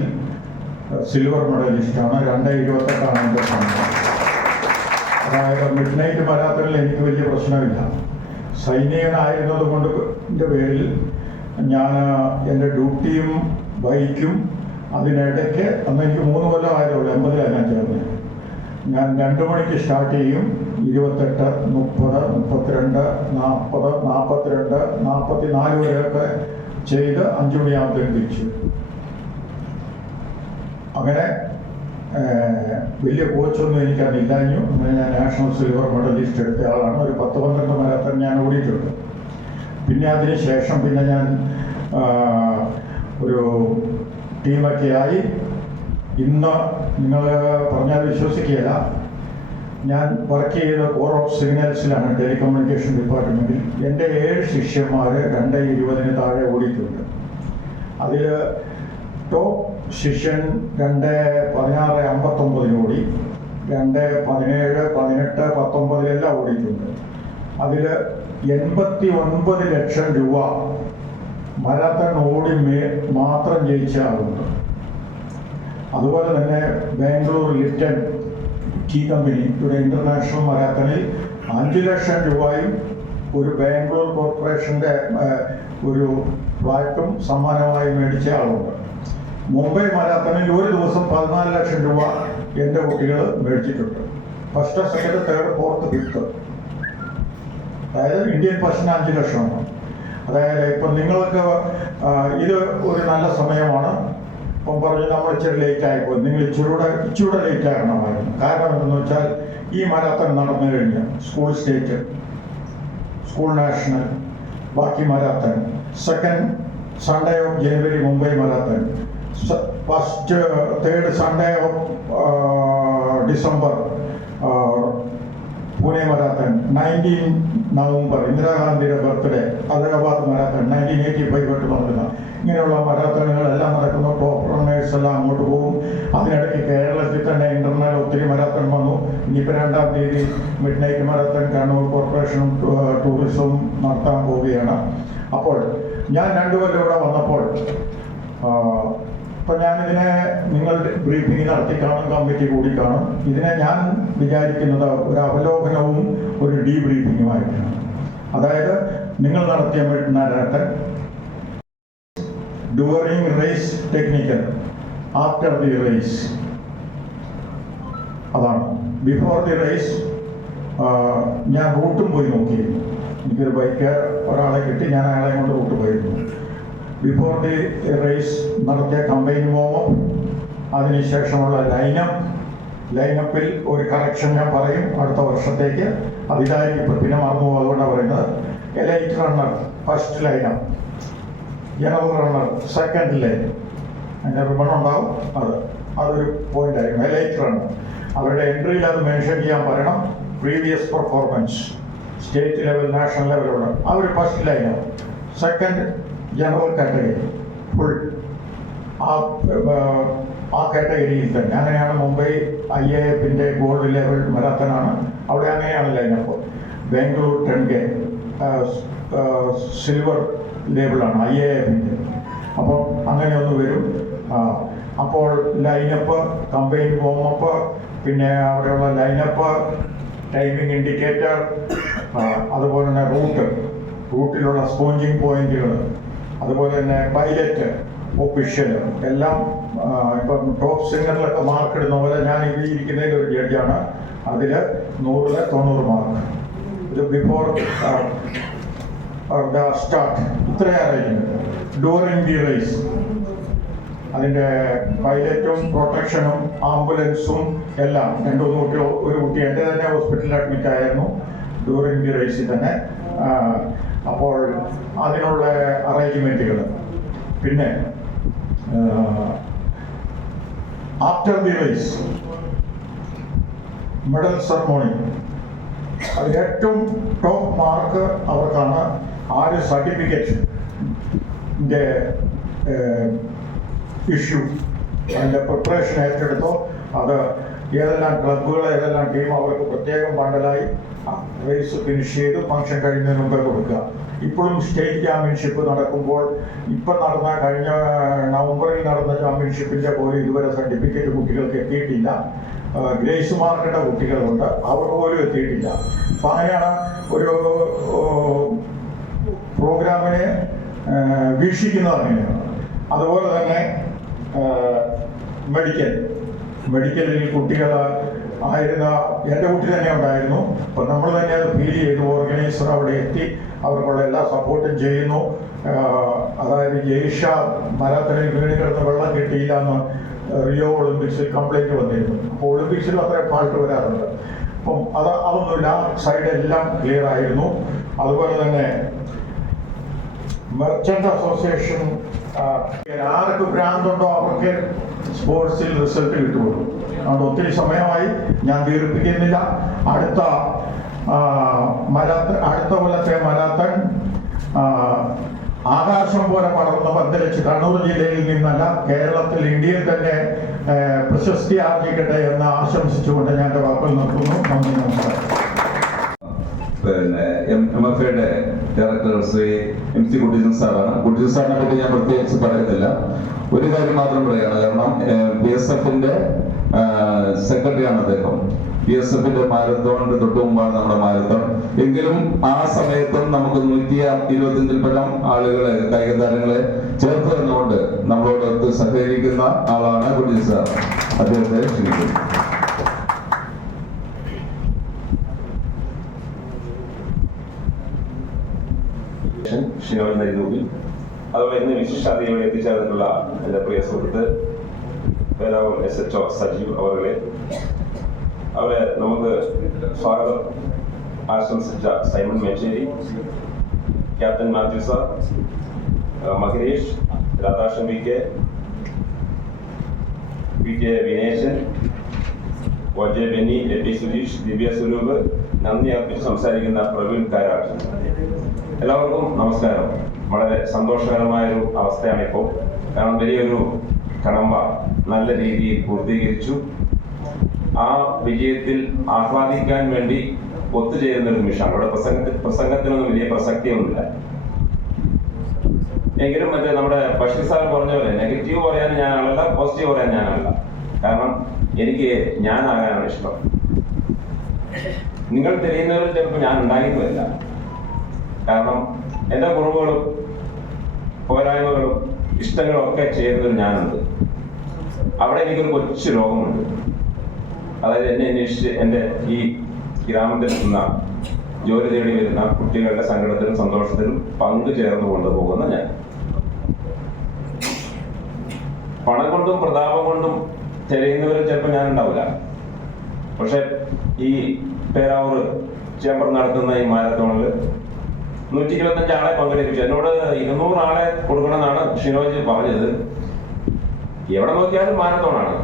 സിൽവർ മെഡലിസ്റ്റാണ്. 2:28 എൻ്റെ സമയം. അതായത് മിഡ് നൈറ്റ് മരാത്തണിൽ എനിക്ക് വലിയ പ്രശ്നമില്ല. സൈനികനായിരുന്നത് കൊണ്ട് പേരിൽ ഞാൻ എൻ്റെ ഡ്യൂട്ടിയും ബൈക്കും അതിനിടയ്ക്ക് അന്ന് എനിക്ക് 3 കൊല്ലം ആയതുള്ളൂ. 80 ഞാൻ ചേർന്നത്. ഞാൻ 2 മണിക്ക് സ്റ്റാർട്ട് ചെയ്യും. 28, 30, 32, 40, 42, 44 വരെയൊക്കെ ചെയ്ത് 5 മണിയാകുമ്പോഴത്തേക്ക് തിരിച്ചു. അങ്ങനെ വലിയ കോച്ചൊന്നും എനിക്കതില്ലാഞ്ഞു. അങ്ങനെ ഞാൻ നാഷണൽ സിൽവർ മെഡലിസ്റ്റ് എടുത്ത ആളാണ്. ഒരു 10-12 മരാത്തൺ ഞാൻ ഓടിയിട്ടുണ്ട്. പിന്നെ അതിന് ശേഷം പിന്നെ ഞാൻ ഒരു ടീമൊക്കെ ആയി. ഇന്ന് നിങ്ങൾ പറഞ്ഞാൽ വിശ്വസിക്കുകയില്ല, ഞാൻ വർക്ക് ചെയ്ത കോർ ഓഫ് സിഗ്നൽസിലാണ്, ടെലികമ്മ്യൂണിക്കേഷൻ ഡിപ്പാർട്ട്മെൻറ്റിൽ. എൻ്റെ 7 ശിഷ്യന്മാർ 2:20 താഴെ ഓടിയിട്ടുണ്ട്. അതിൽ ടോപ്പ് ശിഷ്യൻ 2:16:59 ഓടി. 2:17, 18, 19 ഓടിയിട്ടുണ്ട്. അതിൽ 89 ലക്ഷം രൂപ മരാത്തൺ ഓടി മാത്രം ജയിച്ച ആളുണ്ട്. അതുപോലെ തന്നെ ബാംഗ്ലൂർ ലിപ്റ്റൺ ടീ കമ്പനി ഇവിടെ ഇന്റർനാഷണൽ മരാത്തണിൽ 5 ലക്ഷം രൂപയും ഒരു ബാംഗ്ലൂർ കോർപ്പറേഷൻ്റെ ഒരു ഫ്ലാറ്റും സമ്മാനമായി മേടിച്ച ആളുണ്ട്. മുംബൈ മരാത്തണിൽ ഒരു ദിവസം 14 ലക്ഷം രൂപ എൻ്റെ കുട്ടികൾ മേടിച്ചിട്ടുണ്ട്. 1st, 2nd, 3rd, 4th, 5th. അതായത് ഇന്ത്യൻ ഫസ്റ്റിന് 5 ലക്ഷമാണ്. അതായത് ഇപ്പം നിങ്ങൾക്ക് ഇത് ഒരു നല്ല സമയമാണ്. ഇപ്പം പറഞ്ഞ് നമ്മൾ ഇച്ചിരി ലേറ്റ് ആയിപ്പോയി, നിങ്ങൾ ഇച്ചിരൂടെ ലേറ്റ് ആകണമായിരുന്നു. കാരണം എന്തെന്ന് വെച്ചാൽ ഈ മരാത്തൺ നടന്നു കഴിഞ്ഞ് സ്കൂൾ സ്റ്റേറ്റ്, സ്കൂൾ നാഷണൽ, ബാക്കി marathon, 2nd Sunday of January Mumbai marathon, 1st, 3rd Sunday of December Pune marathon, 19 November ഇന്ദിരാഗാന്ധിയുടെ ബർത്ത്ഡേ ഹൈദരാബാദ് മരാത്തൺ 1985 തൊട്ട് നടക്കുന്ന ഇങ്ങനെയുള്ള മരാത്തണുകളെല്ലാം നടക്കുന്നു. ടോപ്പ് റണ്ണേഴ്സ് എല്ലാം അങ്ങോട്ട് പോകും. അതിനിടയ്ക്ക് കേരളത്തിൽ തന്നെ ഇന്റർണൽ ഒത്തിരി മരാത്തൺ വന്നു. ഇനിയിപ്പോൾ 2-ാം തീയതി മിഡ് നൈറ്റ് മരാത്തൺ കണ്ണൂർ കോർപ്പറേഷനും ടൂറിസവും നടത്താൻ പോവുകയാണ്. അപ്പോൾ ഞാൻ 2 കൊല്ലം ഇവിടെ വന്നപ്പോൾ അപ്പം ഞാനിതിനെ നിങ്ങൾ ബ്രീഫിംഗ് നടത്തി കാണും, കമ്മിറ്റി കൂടി കാണും. ഇതിനെ ഞാൻ വിചാരിക്കുന്നത് ഒരു അവലോകനവും ഒരു ഡീബ്രീഫിങ്ങുമായിട്ടാണ്. അതായത് നിങ്ങൾ നടത്തിയ mid marathon, during race technical, after the race, അതാണ്. ബിഫോർ ദി റേസ് ഞാൻ റൂട്ടും പോയി നോക്കിയിരുന്നു. എനിക്കൊരു ബൈക്ക് ഒരാളെ കിട്ടി, ഞാൻ അയാളെ കൊണ്ട് റൂട്ട് പോയിരുന്നു. ബിഫോർ ദി റേസ് നടത്തിയ കമ്പൈൻ വാമപ്പ്, അതിനുശേഷമുള്ള ലൈനപ്പിൽ ഒരു കറക്ഷൻ ഞാൻ പറയും അടുത്ത വർഷത്തേക്ക്. അതിതായിരിക്കും ഇപ്പം പിന്നെ മറന്നു അതുകൊണ്ടാണ് പറയുന്നത്. Elite runner first lineup, general runner second line, അതിൻ്റെ റിബൺ ഉണ്ടാവും. അതൊരു പോയിന്റ് ആയിരിക്കും. എലൈറ്റ് റണ്ണർ അവരുടെ എൻട്രിയിൽ അത് മെൻഷൻ ചെയ്യാൻ പറയണം. Previous performance state level, national ലെവലുള്ള അവർ first lineup. Second general category full ആ കാറ്റഗറിയിൽ തന്നെ. അങ്ങനെയാണ് മുംബൈ IAFൻ്റെ ഗോൾഡ് ലെവൽ മരാത്തനാണ്. അവിടെ അങ്ങനെയാണ് ലൈനപ്പ്. ബാംഗ്ലൂർ 10K സിൽവർ ലേബിളാണ് IAFൻ്റെ. അപ്പോൾ അങ്ങനെ ഒന്ന് വരും. അപ്പോൾ ലൈനപ്പ്, കമ്പൈൻ വാമപ്പ്, പിന്നെ അവിടെയുള്ള ലൈനപ്പ്, ടൈമിംഗ് ഇൻഡിക്കേറ്റർ, അതുപോലെ തന്നെ റൂട്ടിലുള്ള സ്പോഞ്ചിങ് പോയിന്റുകൾ, അതുപോലെ തന്നെ പൈലറ്റ്, ഒഫീഷ്യൽ എല്ലാം. ഇപ്പം ടോപ്പ് സിംഗറിലൊക്കെ മാർക്ക് ഇടുന്ന പോലെ ഞാൻ ഇവിടെ ഇരിക്കുന്നതിൽ ഒരു ജഡ്ജാണ്. അതിൽ 100-ൽ 90 മാർക്ക് ബിഫോർ ദ സ്റ്റാർട്ട് ഇത്രയും അറേഞ്ച്മെന്റ് ഡ്യൂറിങ് ദി റേസ്. അതിൻ്റെ പൈലറ്റും പ്രൊട്ടക്ഷനും ആംബുലൻസും എല്ലാം 2-3 കുട്ടികൾ, ഒരു കുട്ടി എൻ്റെ തന്നെ ഹോസ്പിറ്റലിൽ അഡ്മിറ്റ് ആയിരുന്നു ഡ്യൂറിങ് ദി റേസിൽ തന്നെ. അപ്പോൾ അതിനുള്ള അറേഞ്ച്മെൻറ്റുകൾ, പിന്നെ after the race medal ceremony, അതിൽ ഏറ്റവും ടോപ്പ് മാർക്ക് അവർക്കാണ്. ആര് സർട്ടിഫിക്കറ്റിൻ്റെ ഇഷ്യൂ, അതിൻ്റെ പ്രിപ്പറേഷൻ ഏറ്റെടുത്തോ, അത് ഏതെല്ലാം ക്ലബ്ബുകൾ ഏതെല്ലാം ടീം അവർക്ക് പ്രത്യേകം ബണ്ടലായി റേസ് ഫിനിഷ് ചെയ്ത് ഫംഗ്ഷൻ കഴിയുന്നതിന് മുമ്പേ കൊടുക്കുക. ഇപ്പോഴും സ്റ്റേറ്റ് ചാമ്പ്യൻഷിപ്പ് നടക്കുമ്പോൾ, ഇപ്പം നടന്ന കഴിഞ്ഞ നവംബറിൽ നടന്ന ചാമ്പ്യൻഷിപ്പിൻ്റെ പോലും ഇതുവരെ സർട്ടിഫിക്കറ്റ് കുട്ടികൾക്ക് എത്തിയിട്ടില്ല. ഗ്രേസ് മാർക്കിൻ്റെ കുട്ടികളുണ്ട്, അവർ പോലും എത്തിയിട്ടില്ല. അപ്പം അങ്ങനെയാണ് ഒരു പ്രോഗ്രാമിനെ വീക്ഷിക്കുന്നത് അങ്ങനെയാണ്. അതുപോലെ തന്നെ മെഡിക്കലിൽ കുട്ടികൾ ആയിരുന്ന എൻ്റെ കുട്ടി തന്നെ ഉണ്ടായിരുന്നു. അപ്പം നമ്മൾ തന്നെ അത് ഫീൽ ചെയ്തു. ഓർഗനൈസർ അവിടെ എത്തി അവർക്കുള്ള എല്ലാ സപ്പോർട്ടും ചെയ്യുന്നു. അതായത് ജയ്ഷ മരാത്തണിൽ വീണ് കിടന്ന് വെള്ളം കിട്ടിയില്ല എന്ന് റിയോ ഒളിമ്പിക്സിൽ കംപ്ലൈൻറ്റ് വന്നിരുന്നു. അപ്പോൾ ഒളിമ്പിക്സിൽ അത്രയും ഫാൾട്ട് വരാറുണ്ട്. അപ്പം അതൊന്നുമില്ല, സൈഡെല്ലാം ക്ലിയർ ആയിരുന്നു. അതുപോലെ തന്നെ മെർച്ചൻ്റ് അസോസിയേഷൻ, ആർക്ക് ഭ്രാന്തുണ്ടോ അവർക്ക് സ്പോർട്സിൽ റിസൾട്ട് കിട്ടുള്ളൂ. അതുകൊണ്ട് ഒത്തിരി സമയമായി, ഞാൻ ദീർഘിപ്പിക്കുന്നില്ല. അടുത്ത കൊല്ലത്തെ മരാത്തൺ ആകാശം പോലെ പടർന്ന് പന്തലിച്ച് കണ്ണൂർ ജില്ലയിൽ നിന്നല്ല, കേരളത്തിൽ, ഇന്ത്യയിൽ തന്നെ പ്രശസ്തി ആർജിക്കട്ടെ എന്ന് ആശംസിച്ചുകൊണ്ട് ഞാൻ എൻ്റെ വാക്കുകൾ നിർത്തുന്നു. നന്ദി, നമസ്കാരം. പിന്നെ MFAയുടെ ഡയറക്ടർ ശ്രീ MC കുട്ടിച്ചൻ സാറാണ്. കുട്ടിച്ചൻ സാറിനെ പറ്റി ഞാൻ പ്രത്യേകിച്ച് പറയുന്നില്ല. ഒരു കാര്യം മാത്രം പറയുകയാണ്, കാരണം PSFന്റെ സെക്രട്ടറിയാണ് അദ്ദേഹം. PSFന്റെ മാരത്തോണിന്റെ തൊട്ട് മുമ്പാണ് നമ്മുടെ മാരത്തോൺ. എങ്കിലും ആ സമയത്തും നമുക്ക് 125 പരം ആളുകളെ, കായിക താരങ്ങളെ ചേർത്ത് തന്നുകൊണ്ട് നമ്മളോടൊത്ത് സഹകരിക്കുന്ന ആളാണ് കുട്ടിച്ചൻ സാർ. അദ്ദേഹത്തെ ക്ഷണിക്കുന്നു. ഷിനോജ് നരിദൂബിൽ, അതുപോലെ ഇന്ന് വിശിഷ്ടാതിഥികളെ എത്തിച്ചേർന്നിട്ടുള്ള എൻ്റെ പ്രിയ സുഹൃത്ത് പേരാവൂർ SHO സജീവ് അവരെ നമുക്ക് സ്വാഗതം ആശംസിച്ച Simon Mecheri, captain Mathew sir, Mahesh, Radhakrishnan PK Vineshan, OJ Benny, AP Suresh, Divya Swaroop, നന്ദി അർപ്പിച്ച് സംസാരിക്കുന്ന പ്രവീൺ കാരാട്ട്. എല്ലാവർക്കും നമസ്കാരം. വളരെ സന്തോഷകരമായൊരു അവസ്ഥയാണ് ഇപ്പോൾ. കാരണം വലിയൊരു കടമ്പ നല്ല രീതിയിൽ പൂർത്തീകരിച്ചു. ആ വിജയത്തിൽ ആഹ്ലാദിക്കാൻ വേണ്ടി ഒത്തുചേരുന്ന ഒരു നിമിഷം. അവിടെ പ്രസംഗത്തിനൊന്നും വലിയ പ്രസക്തിയൊന്നുമില്ല. എങ്കിലും നമ്മുടെ ബഷീർ സാർ പറഞ്ഞ പോലെ നെഗറ്റീവ് പറയാൻ ഞാനാണല്ല, പോസിറ്റീവ് പറയാൻ ഞാനല്ല. കാരണം എനിക്ക് ഞാനാകാനാണ് ഇഷ്ടം. നിങ്ങൾ തിരിയുന്നവരിൽ ചിലപ്പോൾ ഞാൻ ഉണ്ടായിരുന്നില്ല. കാരണം എൻ്റെ കുറവുകളും പോരായ്മകളും ഇഷ്ടങ്ങളും ഒക്കെ ചേരുന്നൊരു ഞാനുണ്ട്. അവിടെ എനിക്കൊരു കൊച്ചു ലോകമുണ്ട്. അതായത് എന്നെ അന്വേഷിച്ച് എൻ്റെ ഈ ഗ്രാമത്തിൽ നിന്ന ജോലി തേടി വരുന്ന കുട്ടികളുടെ സങ്കടത്തിലും സന്തോഷത്തിലും പങ്കു ചേർന്ന് കൊണ്ടുപോകുന്ന ഞാൻ. പണം കൊണ്ടും പ്രതാപം കൊണ്ടും തിരയുന്നവരിൽ ചിലപ്പോൾ ഞാൻ ഉണ്ടാവില്ല. പക്ഷെ ഈ പേരാവൂർ ചേംബർ നടത്തുന്ന ഈ മാരത്തോണിൽ 125 ആളെ പങ്കെടുപ്പിച്ചു. എന്നോട് 200 ആളെ കൊടുക്കണമെന്നാണ് ഷിനോജ് പറഞ്ഞത്. എവിടെ നോക്കിയാലും മാരത്തോണാണ്.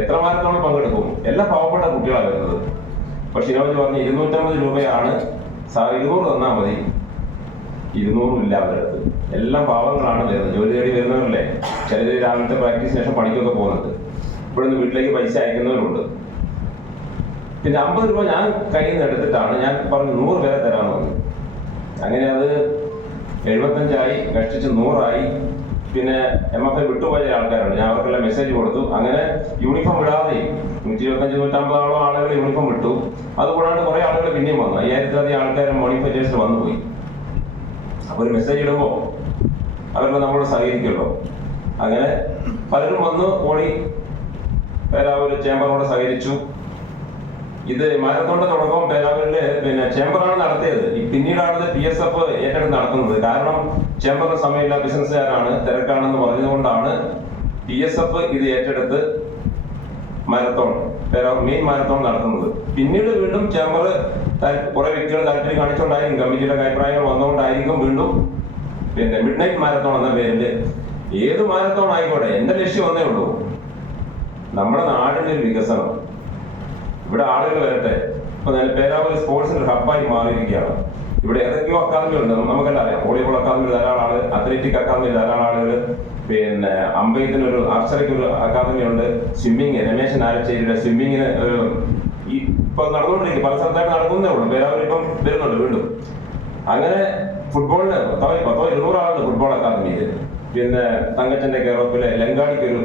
എത്ര മാരത്തോണിൽ പങ്കെടുക്കും? എല്ലാ പാവപ്പെട്ട കുട്ടികളാണ് വരുന്നത്. അപ്പൊ ഷിനോജ് പറഞ്ഞ് 250 രൂപയാണ് സാർ, 200 തന്നാൽ മതി. 200 ഇല്ല അവരുടെ അടുത്ത്. എല്ലാം പാവങ്ങളാണ് വരുന്നത്, ജോലി തേടി വരുന്നവരല്ലേ. ചിലർ രാവിലത്തെ പ്രാക്ടീസിന് ശേഷം പണിക്കൊക്കെ പോകുന്നത്. ഇവിടുന്ന് വീട്ടിലേക്ക് പൈസ അയക്കുന്നവരുണ്ട്. പിന്നെ 50 രൂപ ഞാൻ കയ്യിൽ നിന്ന് എടുത്തിട്ടാണ് ഞാൻ പറഞ്ഞു 100 പേരെ തരാമെന്ന് പറഞ്ഞു. അങ്ങനെ അത് 75 ആയി, കഷ്ടിച്ച് 100 ആയി. പിന്നെ MFA വിട്ടുപോയ ആൾക്കാരുണ്ട്, ഞാൻ അവർക്കെല്ലാം മെസ്സേജ് കൊടുത്തു. അങ്ങനെ യൂണിഫോം ഇടാതെ 125-150 ആളുകൾ യൂണിഫോം വിട്ടു. അതുകൂടാണ്ട് കുറെ ആളുകൾ പിന്നെയും വന്നു. 5000-ലധികം ആൾക്കാർ മോഡിഫൈറ്റേഴ്സിൽ വന്നുപോയി. അപ്പൊ ഒരു മെസ്സേജ് ഇടുമ്പോൾ അവരുടെ നമ്മളോട് സഹകരിക്കുമല്ലോ. അങ്ങനെ പലരും വന്ന് ഓടി പേരാവൂർ ചേംബറിനോട് സഹകരിച്ചു. ഇത് മാരത്തോണിന്റെ തുടക്കം പേരാവൂരില് ചേംബറാണ് നടത്തിയത്. പിന്നീടാണ് PSF ഏറ്റെടുത്ത് നടത്തുന്നത്. കാരണം ചേംബറിന് സമയമില്ല, ബിസിനസ്സുകാരാണ്, തിരക്കാണെന്ന് പറഞ്ഞതുകൊണ്ടാണ് PSF ഇത് ഏറ്റെടുത്ത് മാരത്തോൺ മെയിൻ മാരത്തോൺ നടത്തുന്നത്. പിന്നീട് വീണ്ടും ചേംബർ കുറെ വ്യക്തികൾ താല്പര്യം കാണിച്ചുകൊണ്ടായിരിക്കും, കമ്മിറ്റിയുടെ അഭിപ്രായങ്ങൾ വന്നുകൊണ്ടായിരിക്കും വീണ്ടും മിഡ് നൈറ്റ് മാരത്തോൺ എന്ന പേരില് ഏത് മാരത്തോൺ ആയിക്കോട്ടെ, എന്റെ ലക്ഷ്യം ഒന്നേ ഉള്ളൂ, നമ്മുടെ നാടിന്റെ ഒരു വികസനം. ഇവിടെ ആളുകൾ വരട്ടെ. ഇപ്പൊ പേരാവൂർ സ്പോർട്സിന്റെ ഹബ്ബായി മാറിയിരിക്കുകയാണ്. ഇവിടെ ഏതൊക്കെയോ അക്കാദമി ഉണ്ട്, നമുക്കെല്ലാം അറിയാം. വോളിബോൾ അക്കാദമി ധാരാളം ആള്, അത്ലറ്റിക് അക്കാദമി ധാരാളം ആളുകൾ, അമ്പയത്തിനൊരു ആർച്ചറിക്ക് ഒരു അക്കാദമി ഉണ്ട്, സ്വിമ്മിങ് രമേശൻ ആരച്ചേരിയുടെ സ്വിമ്മിങ്ങിന് ഇപ്പൊ നടന്നുകൊണ്ടിരിക്കും, പല സ്ഥലത്തായിട്ട് നടക്കുന്നേ ഉള്ളൂ. പേരാവൂർ ഇപ്പം വരുന്നുണ്ട് വീണ്ടും. അങ്ങനെ ഫുട്ബോളിന് 100-200 ആളുണ്ട് ഫുട്ബോൾ അക്കാദമിയിൽ. തങ്കച്ചന്റെ കേരളത്തിലെ ലങ്കാടിക്കൊരു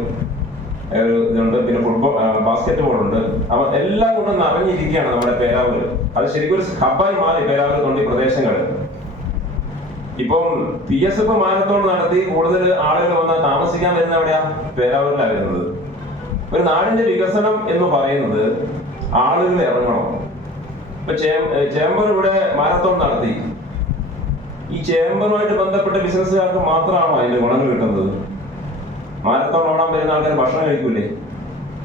ഇതുണ്ട്, പിന്നെ ഫുട്ബോൾ ബാസ്കറ്റ് ബോൾ ഉണ്ട്. അപ്പൊ എല്ലാം കൊണ്ടും നിറഞ്ഞിരിക്കുകയാണ് നമ്മുടെ പേരാവൂർ. അത് ശരിക്കും ഒരു ഹബ്ബായി മാറി പേരാവൂർ തൊണ്ടി പ്രദേശങ്ങൾ. ഇപ്പം PSF മാരത്തോൺ നടത്തി കൂടുതൽ ആളുകൾ വന്നാൽ താമസിക്കാൻ വരുന്ന എവിടെയാ? പേരാവൂരിലാണ് വരുന്നത്. ഒരു നാടിന്റെ വികസനം എന്ന് പറയുന്നത് ആളുകൾ ഇറങ്ങണം. ഇപ്പൊ ചേംബർ ഇവിടെ മാരത്തോൺ നടത്തി. ഈ ചേംബറുമായിട്ട് ബന്ധപ്പെട്ട ബിസിനസ്സുകാർക്ക് മാത്രമാണോ അതിന്റെ ഗുണങ്ങൾ കിട്ടുന്നത്? മാരത്തോൺ ഓടാൻ വരുന്ന ആൾക്കാർ ഭക്ഷണം കഴിക്കൂലേ?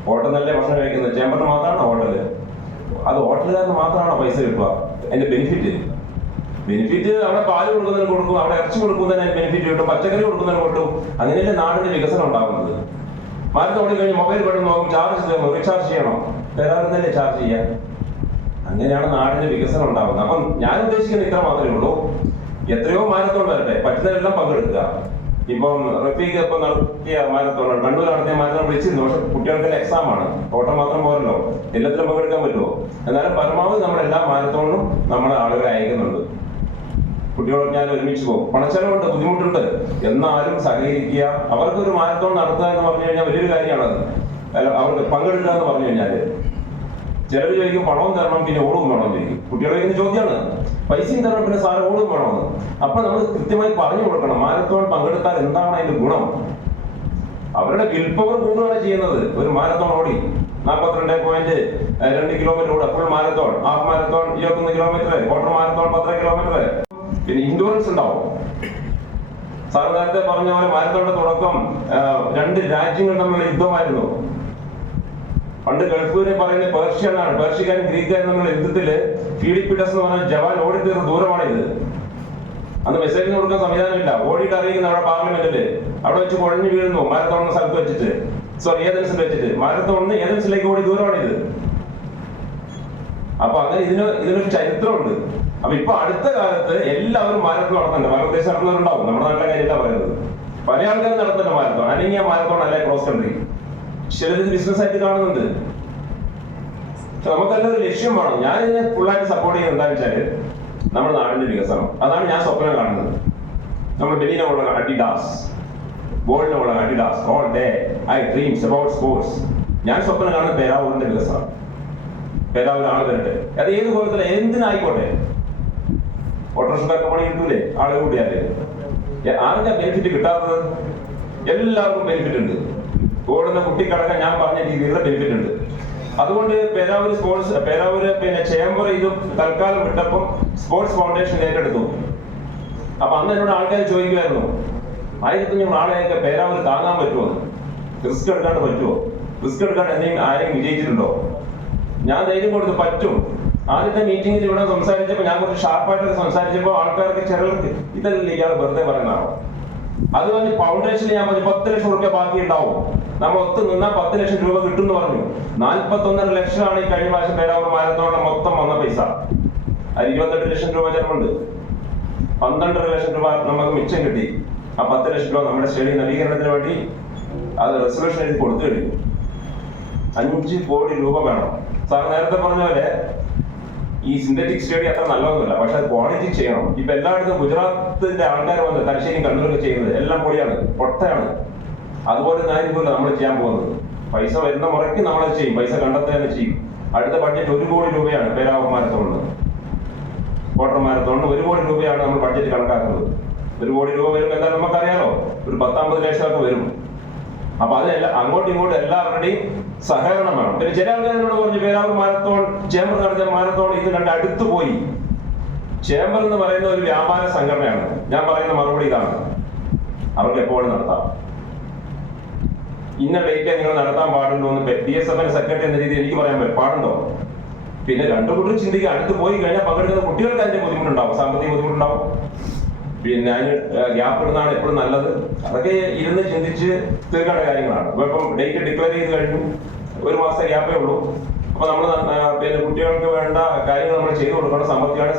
ഹോട്ടലിലല്ലേ ഭക്ഷണം കഴിക്കുന്നത്? ചേംബറിന് മാത്രമാണോ ഹോട്ടല്? അത് ഹോട്ടലുകാരന് മാത്രമാണോ പൈസ കിട്ടുക? അതിന്റെ ബെനിഫിറ്റ് അവിടെ പാല് കൊടുക്കുന്നതിന് കൊടുക്കും, അവിടെ ഇറച്ചി കൊടുക്കുന്നതിന് അതിന് ബെനിഫിറ്റ് കിട്ടും, പച്ചക്കറി കൊടുക്കുന്നതിന് കിട്ടും. അങ്ങനെയല്ലേ നാടിന്റെ വികസനം ഉണ്ടാകുന്നത്. മാരത്തോൺ ഓടി കഴിഞ്ഞ് മൊബൈൽ പെട്ടെന്ന് നോക്കും, ചാർജ് ചെയ്യണം, റീചാർജ് ചെയ്യണം, പേരാവൂരിന്നല്ലേ ചാർജ് ചെയ്യാൻ. അങ്ങനെയാണ് നാടിന്റെ വികസനം ഉണ്ടാകുന്നത്. അപ്പം ഞാൻ ഉദ്ദേശിക്കുന്നത് ഇത്ര മാത്രമേ ഉള്ളൂ. എത്രയോ മാരത്തോൺ വരട്ടെ, പറ്റുന്നവരെല്ലാം പങ്കെടുക്കുക. ഇപ്പം റഫീഖ് ഇപ്പം നടത്തിയ മാരത്തോൺ, കണ്ണൂർ നടത്തിയ മാരത്തോൺ വിളിച്ചിരുന്നു. പക്ഷെ കുട്ടികൾക്കെല്ലാം എക്സാം ആണ്, ഓട്ടം മാത്രം പോരല്ലോ, എല്ലാത്തിലും പങ്കെടുക്കാൻ പറ്റുമോ? എന്നാലും പരമാവധി നമ്മളെല്ലാ മാരത്തോണിനും നമ്മുടെ ആളുകളെ അയക്കുന്നുണ്ട്. കുട്ടികളൊക്കെ ഞാൻ ഒരുമിച്ച് പോകും. പണച്ചെലവുണ്ട്, ബുദ്ധിമുട്ടുണ്ട്, എന്നാലും സഹകരിക്കുക. അവർക്കൊരു മാരത്തോൺ നടത്തുക എന്ന് പറഞ്ഞു കഴിഞ്ഞാൽ വലിയൊരു കാര്യമാണത്. അവർക്ക് പങ്കെടുക്കുക എന്ന് പറഞ്ഞു കഴിഞ്ഞാല് ചിലർ ചോദിക്കും പണവും തരണം പിന്നെ ഓടും വേണം ചോദിക്കും. കുട്ടികളെ ചോദിക്കുന്ന ചോദ്യമാണ്, പൈസയും തരണം പിന്നെ സാറ് ഓടും വേണമെന്ന്. അപ്പൊ നമ്മൾ കൃത്യമായി പറഞ്ഞു കൊടുക്കണം മാരത്തോൺ പങ്കെടുത്താൽ എന്താണ് അതിന്റെ ഗുണം. അവരുടെ വിൽ പവർ കൂടുകയാണ് ചെയ്യുന്നത്. ഒരു മാരത്തോൺ ഓടി 42.2 കിലോമീറ്റർ ഓടുക, full marathon, half marathon 21 kilometre, quarter marathon 10 kilometre. പിന്നെ ഇൻഡ്യൂറൻസ് ഉണ്ടാവും. സാർ നേരത്തെ പറഞ്ഞ പോലെ മാരത്തോണിന്റെ തുടക്കം 2 രാജ്യങ്ങൾ തമ്മിലുള്ള യുദ്ധമായിരുന്നു. പണ്ട് ഗൾഫിനെ പറയുന്നത് പേർഷ്യനാണ്, പേർഷ്യക്കാരും ഗ്രീക്കാരും തമ്മിലുള്ള യുദ്ധത്തില് ഫിലിപ്പിഡസ് എന്ന് പറഞ്ഞ ജവാൻ ഓടിത്തീർന്ന ദൂരമാണ് ഇത്. അന്ന് മെസ്സേജ് കൊടുക്കാൻ സംവിധാനമില്ല, ഓടിയിട്ട് അറിയിക്കുന്ന അവിടെ പാർലമെന്റില് അവിടെ വെച്ച് കുഴഞ്ഞു വീഴുന്നു. മാരത്തോൺ സ്ഥലത്ത് വെച്ചിട്ട്, ഏതൻസിൽ വെച്ചിട്ട്, മാരത്തോണിന് ഏതൻസിലേക്ക് ഓടി ദൂരമാണ് ഇത്. അപ്പൊ അങ്ങനെ ഇതിനൊരു ചരിത്രമുണ്ട്. അപ്പൊ ഇപ്പൊ അടുത്ത കാലത്ത് എല്ലാവരും മാരത്തോൺ നടത്തുന്നുണ്ട്. പല ഉദ്ദേശം നടത്തുന്നവരുണ്ടാവും, നമ്മുടെ നാട്ടിലെ കാര്യമായിട്ടാണ് പറയുന്നത്. പല ആൾക്കാരും നടത്തുന്നുണ്ട് മാരത്തോൺ, അനങ്ങിയ മാരത്തോൺ അല്ലെ ക്രോസ് കൺട്രി. ചിലത് ബിസിനസ് ആയിട്ട് കാണുന്നുണ്ട്. നമുക്കെല്ലാം ഒരു ലക്ഷ്യം വേണം. ഞാൻ ഇതിനെ ഫുള്ളായിട്ട് സപ്പോർട്ട് ചെയ്യുന്നത് എന്താണെന്ന് വെച്ചാല് നമ്മുടെ നാടിന്റെ വികസനം. അതാണ് ഞാൻ സ്വപ്നം കാണുന്നത്. നമ്മൾ ബെലിനുള്ള അഡിഡാസ്, ബോളിനുള്ള Adidas, all day I dreams about sports. ഞാൻ സ്വപ്നം കാണുന്നത് പേരാവൂരിന്റെ വികസനം. പേരാവൂർ ആള് വരട്ടെ, അത് ഏത് കോലത്തില എന്തിനായിക്കോട്ടെ. ഓട്ടോറിക്ഷക്കാർക്ക് പണി കിട്ടൂലേ ആള് കൂടിയാല്? ആർക്കാ ബെനിഫിറ്റ് കിട്ടാത്തത്? എല്ലാവർക്കും ബെനിഫിറ്റ് ഉണ്ട്. ഓടുന്ന കുട്ടിക്കടക്കം ഞാൻ പറഞ്ഞ രീതിയിലുള്ള ബെനിഫിറ്റ് ഉണ്ട്. അതുകൊണ്ട് പേരാവൂര് ചേംബർ ഇത് തൽക്കാലം വിട്ടപ്പം സ്പോർട്സ് ഫൗണ്ടേഷൻ ഏറ്റെടുത്തു. അപ്പൊ അന്ന് എന്നോട് ആൾക്കാർ ചോദിക്കുമായിരുന്നു, 1500 ആളെയൊക്കെ പേരാവൂര് താങ്ങാൻ പറ്റുമോ, റിസ്ക് എടുക്കാണ്ട് പറ്റുമോ, റിസ്ക് എടുക്കാണ്ട് എന്തെങ്കിലും ആരെങ്കിലും വിജയിച്ചിട്ടുണ്ടോ? ഞാൻ ധൈര്യം കൊടുത്ത് പറ്റും. ആദ്യത്തെ മീറ്റിംഗിൽ ഇവിടെ സംസാരിച്ചപ്പോൾ ഞാൻ കുറച്ച് ഷാർപ്പായിട്ടൊക്കെ സംസാരിച്ചപ്പോൾ ആൾക്കാർക്ക് ചിലർക്ക് ഇതല്ല ഇയാൾ വെറുതെ പറയുന്നതാണോ. അത് പറഞ്ഞ് ഫൗണ്ടേഷനിൽ ഞാൻ പറഞ്ഞു 10 ലക്ഷം രൂപ ബാക്കി ഉണ്ടാവും, നമ്മൾ ഒത്തു നിന്നാൽ 10 ലക്ഷം രൂപ കിട്ടും എന്ന് പറഞ്ഞു. 41.5 ലക്ഷമാണ് ഈ കഴിഞ്ഞ പ്രാവശ്യം പേരാവൂർ മാരത്തോണിന്റെ മൊത്തം വന്ന പൈസ. അത് 28 ലക്ഷം രൂപ ചെലവുണ്ട്. 12.5 ലക്ഷം രൂപ നമുക്ക് മിച്ചം കിട്ടി. ആ 10 ലക്ഷം രൂപ നമ്മുടെ സ്റ്റേഡിയം നവീകരണത്തിന് വേണ്ടി അത് റെസൊല്യൂഷൻ എഴുതി കൊടുത്തു കഴിഞ്ഞു. 5 കോടി രൂപ വേണം. സാർ നേരത്തെ പറഞ്ഞ പോലെ ഈ സിന്തറ്റിക് സ്റ്റേഡിയം അത്ര നല്ലതൊന്നുമില്ല, പക്ഷെ അത് ക്വാളിറ്റി ചെയ്യണം. ഇപ്പൊ എല്ലായിടത്തും ഗുജറാത്തിന്റെ ആൾക്കാർ വന്ന് തലശ്ശേരി കണ്ണൂരൊക്കെ ചെയ്യുന്നത് എല്ലാം പൊളിയാണ്, പൊട്ടയാണ്. അതുപോലെ ആയിരിക്കുമല്ലോ നമ്മൾ ചെയ്യാൻ പോകുന്നത്. പൈസ വരുന്ന മുറയ്ക്ക് നമ്മളത് ചെയ്യും, പൈസ കണ്ടെത്തുക തന്നെ ചെയ്യും. അടുത്ത ബഡ്ജറ്റ് 1 കോടി രൂപയാണ് പേരാവൂർ മാരത്തോണിന്, ക്വാർട്ടർ മാരത്തോണിന് 1 കോടി രൂപയാണ് നമ്മൾ ബഡ്ജറ്റ് കണക്കാക്കുന്നത്. 1 കോടി രൂപ വരുമ്പോൾ എന്തായാലും നമുക്കറിയാലോ, ഒരു 10-50 ലക്ഷമൊക്കെ വരും. അപ്പൊ അതിനെല്ലാം അങ്ങോട്ടും ഇങ്ങോട്ടും എല്ലാവരുടെയും സഹകരണം വേണം. പിന്നെ ചില ആൾക്കാർ എന്നോട് പറഞ്ഞു പേരാവൂർ മാരത്തോൺ ചേംബർ നടത്തിയ മാരത്തോൺ ഇത് കണ്ട് അടുത്ത് പോയി. ചേംബർ എന്ന് പറയുന്ന ഒരു വ്യാപാര സംഘടനയാണ്. ഞാൻ പറയുന്ന മറുപടി ഇതാണ്, അവർക്ക് എപ്പോഴും നടത്താം. ഇന്ന ഡേറ്റ് നിങ്ങൾ നടത്താൻ പാടുണ്ടോ എന്ന് DSFN സെക്രട്ടറി എന്ന രീതിയിൽ എനിക്ക് പറയാൻ പാടുണ്ടോ? പിന്നെ രണ്ടു കൂട്ടർ ചിന്തിക്കുക, അടുത്ത് പോയി കഴിഞ്ഞാൽ പങ്കെടുക്കുന്ന കുട്ടികൾക്ക് അതിന്റെ ബുദ്ധിമുട്ടുണ്ടാവും, സാമ്പത്തിക ബുദ്ധിമുട്ടുണ്ടാവും. പിന്നെ അതിന് ഗ്യാപ്പ് ഇടുന്നതാണ് എപ്പോഴും നല്ലത്. അതൊക്കെ ഇരുന്ന് ചിന്തിച്ച് തീർക്കേണ്ട കാര്യങ്ങളാണ്. ഇപ്പം ഡേറ്റ് ഡിക്ലെയർ ചെയ്ത് കഴിഞ്ഞു, ഒരു മാസത്തെ ഗ്യാപ്പേ ഉള്ളൂ. അപ്പൊ നമ്മൾ പിന്നെ കുട്ടികൾക്ക് വേണ്ട കാര്യങ്ങൾ നമ്മൾ ചെയ്തു കൊടുക്കണം.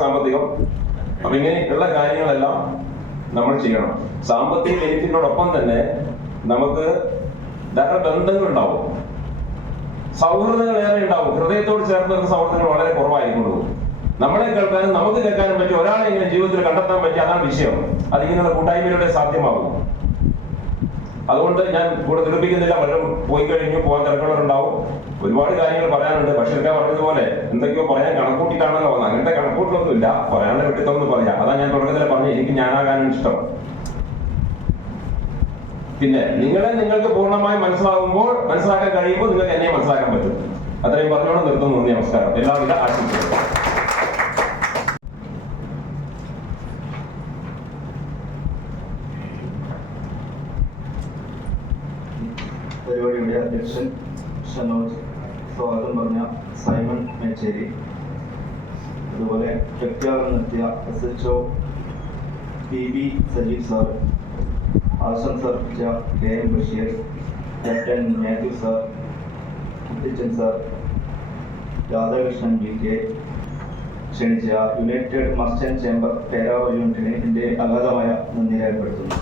സാമ്പത്തികം. അപ്പൊ ഇങ്ങനെയുള്ള കാര്യങ്ങളെല്ലാം നമ്മൾ ചെയ്യണം. സാമ്പത്തിക ബെനിഫിറ്റിനോടൊപ്പം തന്നെ നമുക്ക് ധാരാളം ബന്ധങ്ങളുണ്ടാവും, സൗഹൃദങ്ങൾ ഏറെ ഉണ്ടാവും. ഹൃദയത്തോട് ചേർന്ന് വരുന്ന സൗഹൃദങ്ങൾ വളരെ കുറവായിരിക്കുള്ളൂ. നമ്മളെ കേൾക്കാനും നമുക്ക് കേൾക്കാനും പറ്റി ഒരാളെ ഇങ്ങനെ ജീവിതത്തിൽ കണ്ടെത്താൻ പറ്റി, അതാണ് വിഷയം. അതിങ്ങനെയുള്ള കൂട്ടായ്മയിലൂടെ സാധ്യമാകും. അതുകൊണ്ട് ഞാൻ കൂടെ നിരൂപിക്കുന്നില്ല. വല്ലതും പോയി കഴിഞ്ഞു, പോകാൻ തിരക്കുള്ളവരുണ്ടാവും. ഒരുപാട് കാര്യങ്ങൾ പറയാനുണ്ട്. ബഷീർക്ക പറഞ്ഞതുപോലെ എന്തൊക്കെയോ പറയാൻ കണക്കൂട്ടിട്ടാണല്ലോ വന്നത്. അങ്ങനത്തെ കണക്കൂട്ടിലൊന്നുമില്ല, പറയാനുള്ള വെട്ടിത്തൊന്നും പറയാം. അതാ ഞാൻ തുടക്കത്തിൽ പറഞ്ഞു, എനിക്ക് ഞാനാകാനും ഇഷ്ടം. പിന്നെ നിങ്ങൾക്ക് പൂർണ്ണമായി മനസ്സിലാക്കാൻ കഴിയുമ്പോൾ നിങ്ങൾക്ക് എന്നെ മനസ്സിലാക്കാൻ പറ്റും. അത്രയും പറഞ്ഞോട് നിർത്തുന്നു. നമസ്കാരം. എല്ലാവിധ ആശംസകളും. പരിപാടിയുടെ അധ്യക്ഷൻ ഷനോജ്, സ്വാഗതം പറഞ്ഞ സൈമൺ മേച്ചേരി, അതുപോലെ പ്രഖ്യാപനം നടത്തിയ SHO PB സജീവ് സാർ, ആശംസ അർപ്പിച്ച KM Basheer, captain Mathew sir, Kuttichan sir, Radhakrishnan VK, ക്ഷണിച്ച യുണൈറ്റഡ് മർച്ചന്റ് ചേംബർ പേരാവൂർ യൂണിറ്റിന് എൻ്റെ അഗാധമായ നന്ദി രേഖപ്പെടുത്തുന്നു.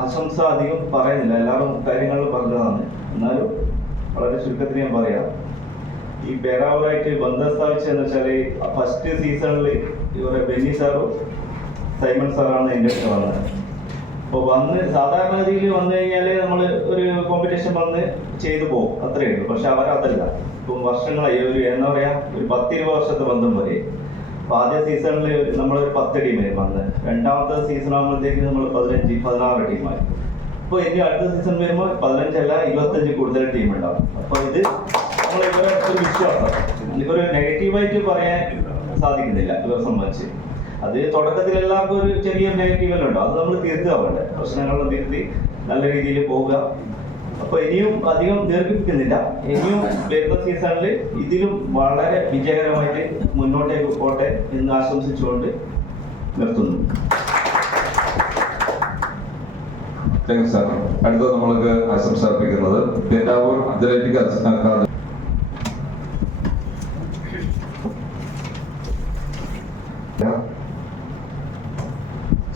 ആശംസ അധികം പറയുന്നില്ല, എല്ലാവരും കാര്യങ്ങളും പറഞ്ഞതാണ്. എന്നാലും വളരെ ചുരുക്കത്തിൽ ഞാൻ പറയാം. ഈ പേരാവൂരായിട്ട് ബന്ധം സ്ഥാപിച്ചതെന്ന് വെച്ചാൽ ഫസ്റ്റ് സീസണിൽ ഇവരെ ബെന്നി സാറും സൈമൺ സാറാണ് എൻ്റെ അടുത്ത് വന്നത്. അപ്പോൾ സാധാരണഗതിയിൽ വന്നു കഴിഞ്ഞാൽ നമ്മൾ ഒരു കോമ്പറ്റീഷൻ വന്ന് ചെയ്തു പോകും, അത്രയേ ഉള്ളൂ. പക്ഷെ അവരതല്ല. ഇപ്പം വർഷങ്ങളായി, എന്താ പറയുക, ഒരു 10-20 വർഷത്തെ ബന്ധം പോലെ. അപ്പോൾ ആദ്യ സീസണിൽ നമ്മൾ 10 ടീമിന് വന്ന്, രണ്ടാമത്തെ സീസൺ ആകുമ്പോഴത്തേക്ക് നമ്മൾ 15-16 ടീമായി. അപ്പോൾ ഇനി അടുത്ത സീസൺ വരുമ്പോൾ 15 അല്ല 25 കൂടുതൽ ടീം ഉണ്ടാവും. അപ്പോൾ ഇത് നമ്മളിവരെ ഒരു വിശ്വാസം, ഇതൊരു നെഗറ്റീവായിട്ട് പറയാൻ സാധിക്കുന്നില്ല ഇവരെ സംബന്ധിച്ച്. അത് തുടക്കത്തിൽ എല്ലാവർക്കും ഒരു ചെറിയ നെഗറ്റീവെല്ലാം ഉണ്ടാവും. അത് നമ്മൾ തിരുത്തുക വേണ്ടത്, പ്രശ്നങ്ങളെല്ലാം തിരുത്തി നല്ല രീതിയിൽ പോവുക. അപ്പൊ ഇനിയും അധികം ദീർഘിപ്പിക്കുന്നില്ല. ഇനിയും വരുന്ന സീസണിൽ ഇതിലും വളരെ വിജയകരമായിട്ട് മുന്നോട്ടേക്ക് പോട്ടെ എന്ന് ആശംസിച്ചുകൊണ്ട് നിർത്തുന്നു. സാർ, അടുത്ത നമ്മൾക്ക് ആശംസ അർപ്പിക്കുന്നത് പേരാവൂർ അത്ലറ്റിക് അക്കാദമി.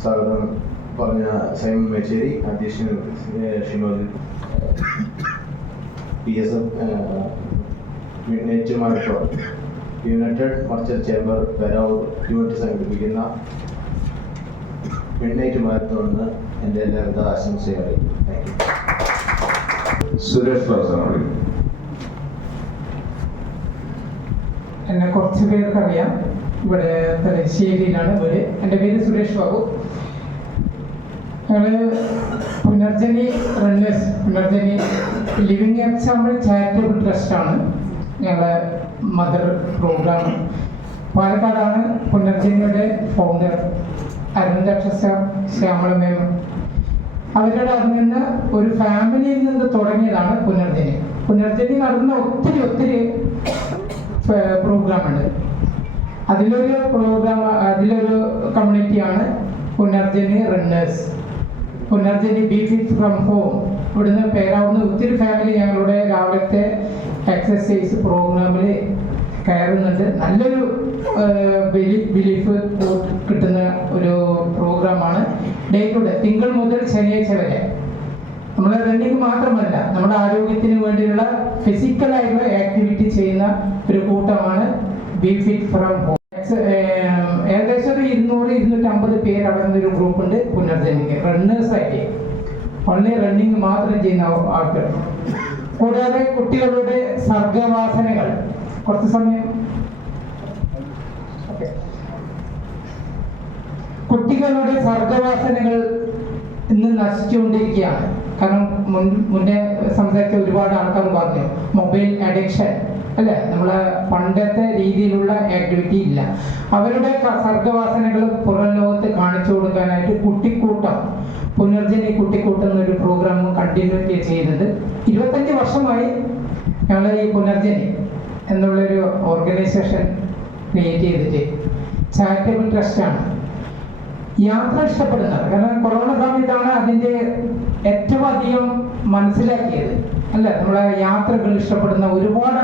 സ്വാഗതം പറഞ്ഞ സൈമൺ മേച്ചേരി, അധ്യക്ഷൻ Shinoj, PSF midnight marathon united merchant chamber Peravoor unit സംഘടിപ്പിക്കുന്ന മിഡ്നൈറ്റ് മാരത്തോണിന് എൻ്റെ എല്ലാവിധ ആശംസകളും. Thank you. സുരേഷ് ബാബു. എന്നെ കുറച്ച് പേർക്കറിയാം. ഇവിടെ തലശ്ശേരിയിലാണ് വീട്. എൻ്റെ പേര് സുരേഷ് ബാബു. ഞങ്ങൾ Punarjani runners, Punarjani living example charitable ട്രസ്റ്റാണ് ഞങ്ങളെ മദർ പ്രോഗ്രാം. പാലക്കാടാണ് പുനർജനിയുടെ ഫൗണ്ടർ അരുന്ധക്ഷ ശ്യാമള മേം. അവരുടെ അതിൽ നിന്ന് ഒരു ഫാമിലിയിൽ നിന്ന് തുടങ്ങിയതാണ് പുനർജനി. പുനർജനി നടന്ന ഒത്തിരി പ്രോഗ്രാമുണ്ട്. അതിലൊരു കമ്മ്യൂണിറ്റിയാണ് Punarjani runners, Punarjani be fit from home. ഇവിടുന്ന് പേരാവുന്ന ഒത്തിരി ഫാമിലി ഞങ്ങളുടെ രാവിലത്തെ എക്സസൈസ് പ്രോഗ്രാമിൽ കയറുന്നുണ്ട്. നല്ലൊരു ബിലീഫ് കിട്ടുന്ന ഒരു പ്രോഗ്രാമാണ്. ഡേ ടു ഡേ, തിങ്കൾ മുതൽ ശനിയാഴ്ച വരെ. നമ്മൾ റണ്ണിങ് മാത്രമല്ല, നമ്മുടെ ആരോഗ്യത്തിന് വേണ്ടിയുള്ള ഫിസിക്കലായിട്ടുള്ള ആക്ടിവിറ്റി ചെയ്യുന്ന ഒരു കൂട്ടമാണ് ബി ഫിറ്റ് ഫ്രം ഹോം. ഏകദേശം ഒരു 200-250 പേര് അടങ്ങുന്ന ഒരു ഗ്രൂപ്പ് ഉണ്ട് പുനർജനിക്ക്, റണ്ണേഴ്സായിട്ട്. ഓൺലി റണ്ണിങ് മാത്രം ചെയ്യുന്ന ആൾക്കാർ. കൂടാതെ കുട്ടികളുടെ സർഗവാസനകൾ, കുറച്ച് സമയം കുട്ടികളുടെ സർഗവാസനകൾ ഇന്ന് നശിച്ചുകൊണ്ടിരിക്കുകയാണ്. കാരണം മുന്നേ സംസാരിച്ച ഒരുപാട് ആൾക്കാർ പറഞ്ഞു മൊബൈൽ അഡിക്ഷൻ അല്ലേ, നമ്മളെ പണ്ടത്തെ രീതിയിലുള്ള ആക്ടിവിറ്റി ഇല്ല. അവരുടെ സർഗവാസനകൾ പുറം ലോകത്ത് കാണിച്ചു കൊടുക്കാനായിട്ട് കുട്ടിക്കൂട്ടം, പുനർജനി കുട്ടിക്കൂട്ടം എന്നൊരു പ്രോഗ്രാം കണ്ടിന്യൂ ചെയ്യുന്നത് 25 വർഷമായി ഞങ്ങൾ ഈ പുനർജനി എന്നുള്ളൊരു ഓർഗനൈസേഷൻ ക്രിയേറ്റ് ചെയ്തിട്ട് ചാരിറ്റബിൾ ട്രസ്റ്റാണ്. യാത്ര ഇഷ്ടപ്പെടുന്നത്, കാരണം കൊറോണ സമയത്താണ് അതിൻ്റെ ഏറ്റവും അധികം മനസ്സിലാക്കിയത് അല്ല. നമ്മളെ യാത്രകൾ ഇഷ്ടപ്പെടുന്ന ഒരുപാട്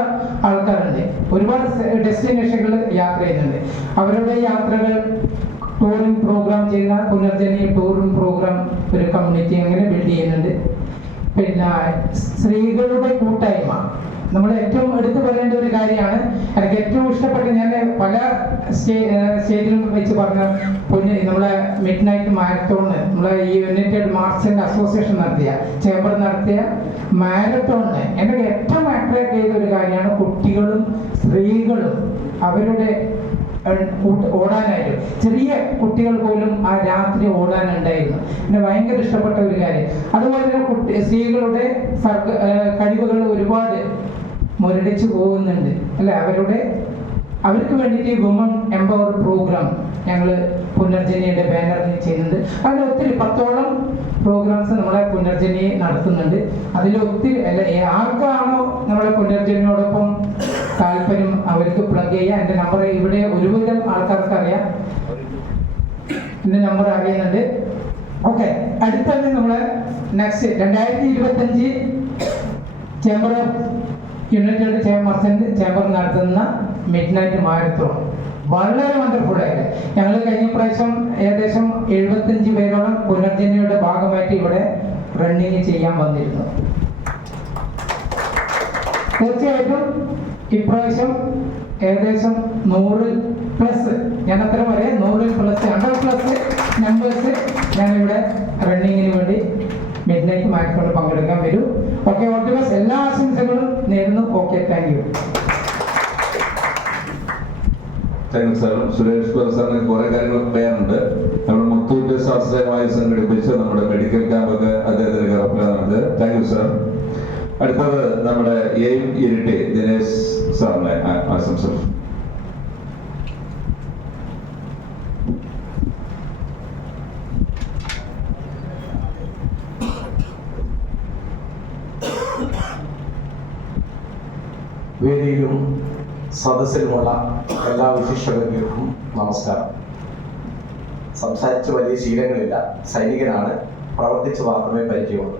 ആൾക്കാരുണ്ട്, ഒരുപാട് ഡെസ്റ്റിനേഷനുകൾ യാത്ര ചെയ്യുന്നുണ്ട്. അവരുടെ യാത്രകൾ ടൂറിംഗ് പ്രോഗ്രാം ചെയ്യുന്ന പുനർജനി ടൂറിംഗ് പ്രോഗ്രാം ഒരു കമ്മ്യൂണിറ്റി അങ്ങനെ ബിൽഡ് ചെയ്യുന്നുണ്ട്. പിന്നെ സ്ത്രീകളുടെ കൂട്ടായ്മ നമ്മൾ ഏറ്റവും എടുത്തു പറയേണ്ട ഒരു കാര്യമാണ്. എനിക്ക് ഏറ്റവും ഇഷ്ടപ്പെട്ട, ഞാൻ പല സ്റ്റേജിലും വെച്ച് പറഞ്ഞ നമ്മളെ മിഡ് നൈറ്റ് മാരത്തോണ്, നമ്മളെ ഈ യുണൈറ്റഡ് മാർച്ചന്റ് അസോസിയേഷൻ നടത്തിയ, ചേംബർ നടത്തിയ മാരത്തോണിന് എനിക്ക് ഏറ്റവും അട്രാക്ട് ചെയ്ത ഒരു കാര്യമാണ് കുട്ടികളും സ്ത്രീകളും അവരുടെ ഓടാനായിട്ട്, ചെറിയ കുട്ടികൾ പോലും ആ രാത്രി ഓടാനുണ്ടായിരുന്നു. എന്നെ ഭയങ്കര ഇഷ്ടപ്പെട്ട ഒരു കാര്യം. അതുപോലെ തന്നെ സ്ത്രീകളുടെ കഴിവുകൾ ഒരുപാട് മുരടിച്ചു പോകുന്നുണ്ട് അല്ലെ. അവർക്ക് വേണ്ടിയിട്ട് വുമൺ എംപവർ പ്രോഗ്രാം ഞങ്ങൾ പുനർജനിയുടെ ബാനറിൽ ചെയ്യുന്നുണ്ട്. അതിൽ ഒത്തിരി 10ഓളം പ്രോഗ്രാംസ് നമ്മളെ പുനർജനി നടത്തുന്നുണ്ട്. അതിൽ ഒത്തിരി ആർക്കാണോ നമ്മളെ പുനർജനിയോടൊപ്പം താല്പര്യം അവർക്ക് പ്ലഗ് ചെയ്യാം. എൻ്റെ നമ്പർ ഇവിടെ ഒരുവിധം ആൾക്കാർക്ക് അറിയാം, എൻ്റെ നമ്പർ അറിയുന്നുണ്ട്. ഓക്കെ, അടുത്തത് നമ്മളെ next 2025 chamber of United merchant chamber നടത്തുന്ന മിഡ് നൈറ്റ് മാരത്തോൺ വളരെ വണ്ടർഫുൾ ആയിട്ട് ഞങ്ങൾ കഴിഞ്ഞ പ്രാവശ്യം ഏകദേശം 75 പേരോളം പുനർജനിയുടെ ഭാഗമായിട്ട് ഇവിടെ റണ്ണിങ് ചെയ്യാൻ വന്നിരുന്നു. തീർച്ചയായിട്ടും ഇപ്രാവശ്യം ഏകദേശം 100+, ഞാൻ അത്ര വരെ 100+, 100+ നമ്പേഴ്സ് ഞാനിവിടെ റണ്ണിങ്ങിന് വേണ്ടി മിഡ് നൈറ്റ് മാരത്തോൺ പങ്കെടുക്കാൻ വരും. ഓക്കെ, ഓൾ ദി ബെസ്റ്റ്, എല്ലാ ആശംസകളും നേരുന്നു. Okay, thank you. Thank sir. Suresh സാറിന് കുറെ കാര്യങ്ങൾ പറയാനുണ്ട്. നമ്മുടെ മുത്തൂറ്റ് ശാസ്ത്രീയമായി സംഘടിപ്പിച്ച് നമ്മുടെ മെഡിക്കൽ ക്യാമ്പൊക്കെ അദ്ദേഹത്തിന് കറപ്പിലാണത്. Thank you sir. അടുത്തത് നമ്മുടെ എയിം ഇരിട്ടി ദിനേശ് സാറിനെ ആശംസകൾ. വേദിയിലും സദസ്സിലുമുള്ള എല്ലാ വിശിഷ്ടവർക്കും നമസ്കാരം. സംസാരിച്ച് വലിയ ശീലങ്ങളില്ല, സൈനികനാണ്, പ്രവർത്തിച്ച് മാത്രമേ പരിചയമുള്ളൂ.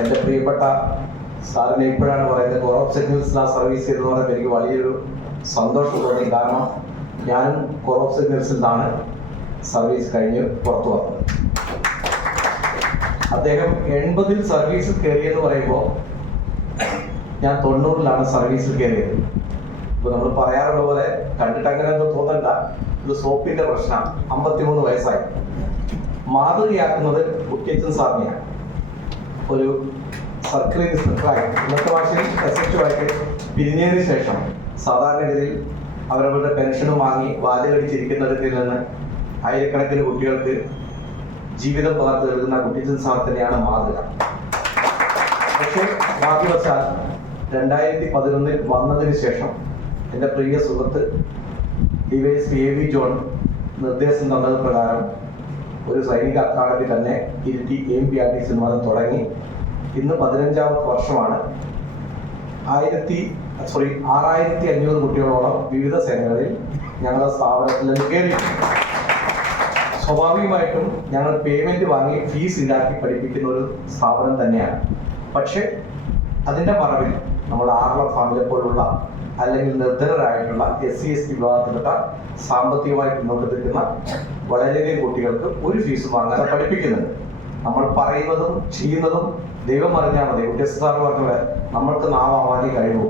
എൻ്റെ പ്രിയപ്പെട്ട സാറിനെ ഇപ്പോഴാണ് പറയുന്നത്, കോറോപ്പ് സിഗ്നൽസിൽ ആ സർവീസ് ചെയ്തെന്ന് പറയുമ്പോൾ എനിക്ക് വലിയൊരു സന്തോഷം തോന്നി. കാരണം ഞാനും കോറോപ്പ് സിഗ്നൽസിൽ നിന്നാണ് സർവീസ് കഴിഞ്ഞ് പുറത്തു വന്നത്. അദ്ദേഹം 80-ൽ സർവീസിൽ കയറിയെന്ന് പറയുമ്പോൾ ഞാൻ 90-ലാണ് സർവീസിൽ കയറിയത്. ഇപ്പോൾ നമ്മൾ പറയാറുള്ള പോലെ കണ്ടിട്ട് അങ്ങനെ ഒന്നും തോന്നണ്ട, ഇത് സോപ്പിന്റെ പ്രശ്നം. 53 വയസ്സായി. മാതൃകയാക്കുന്നത് കുട്ടിയച്ചൻ സാറിനെയാണ്. ഒരു സർക്കിൾ ഇൻസ്പെക്ടറായി, ഇന്നത്തെ ഭാഷയിൽ SHO ആയിട്ട് പിരിഞ്ഞതിന് ശേഷം സാധാരണഗതിയിൽ അവരവരുടെ പെൻഷനും വാങ്ങി വാചകടിച്ചിരിക്കുന്നതിൽ നിന്ന് ആയിരക്കണക്കിന് കുട്ടികൾക്ക് ജീവിതം പകർന്നു നൽകുന്ന കുട്ടിയച്ചൻ സാർ തന്നെയാണ് മാതൃക. പക്ഷേ ഭാഗ്യവശാൽ 2011 വന്നതിന് ശേഷം എൻ്റെ പ്രിയ സുഹൃത്ത് DYSP AV ജോൺ നിർദ്ദേശം തന്നത് പ്രകാരം ഒരു സൈനിക അക്കാദമി തന്നെ ഇരിട്ടി AMPRTC മതം തുടങ്ങി. ഇന്ന് 15ാമത്തെ വർഷമാണ്. 6500 കുട്ടികളോളം വിവിധ സേനകളിൽ ഞങ്ങളുടെ സ്ഥാപനത്തിൽ കയറിയിട്ടുണ്ട്. സ്വാഭാവികമായിട്ടും ഞങ്ങൾ പേയ്മെന്റ് വാങ്ങി ഫീസ് ഈടാക്കി പഠിപ്പിക്കുന്ന ഒരു സ്ഥാപനം തന്നെയാണ്. പക്ഷെ അതിൻ്റെ മറവിൽ നമ്മൾ ആർലം ഫാമിലെ പോലുള്ള അല്ലെങ്കിൽ നിർധനരായിട്ടുള്ള SC/ST വിഭാഗത്തിലുള്ള സാമ്പത്തികമായി പിന്നോട്ട് നിൽക്കുന്ന വളരെയധികം കുട്ടികൾക്ക് ഒരു ഫീസ് വാങ്ങാതെ പഠിപ്പിക്കുന്നുണ്ട്. നമ്മൾ പറയുന്നതും ചെയ്യുന്നതും ദൈവം അറിഞ്ഞാൽ മതി. ഉദ്യോഗസ്ഥ സാർ പറഞ്ഞ നമ്മൾക്ക് നാവാനേ കഴിവൂ,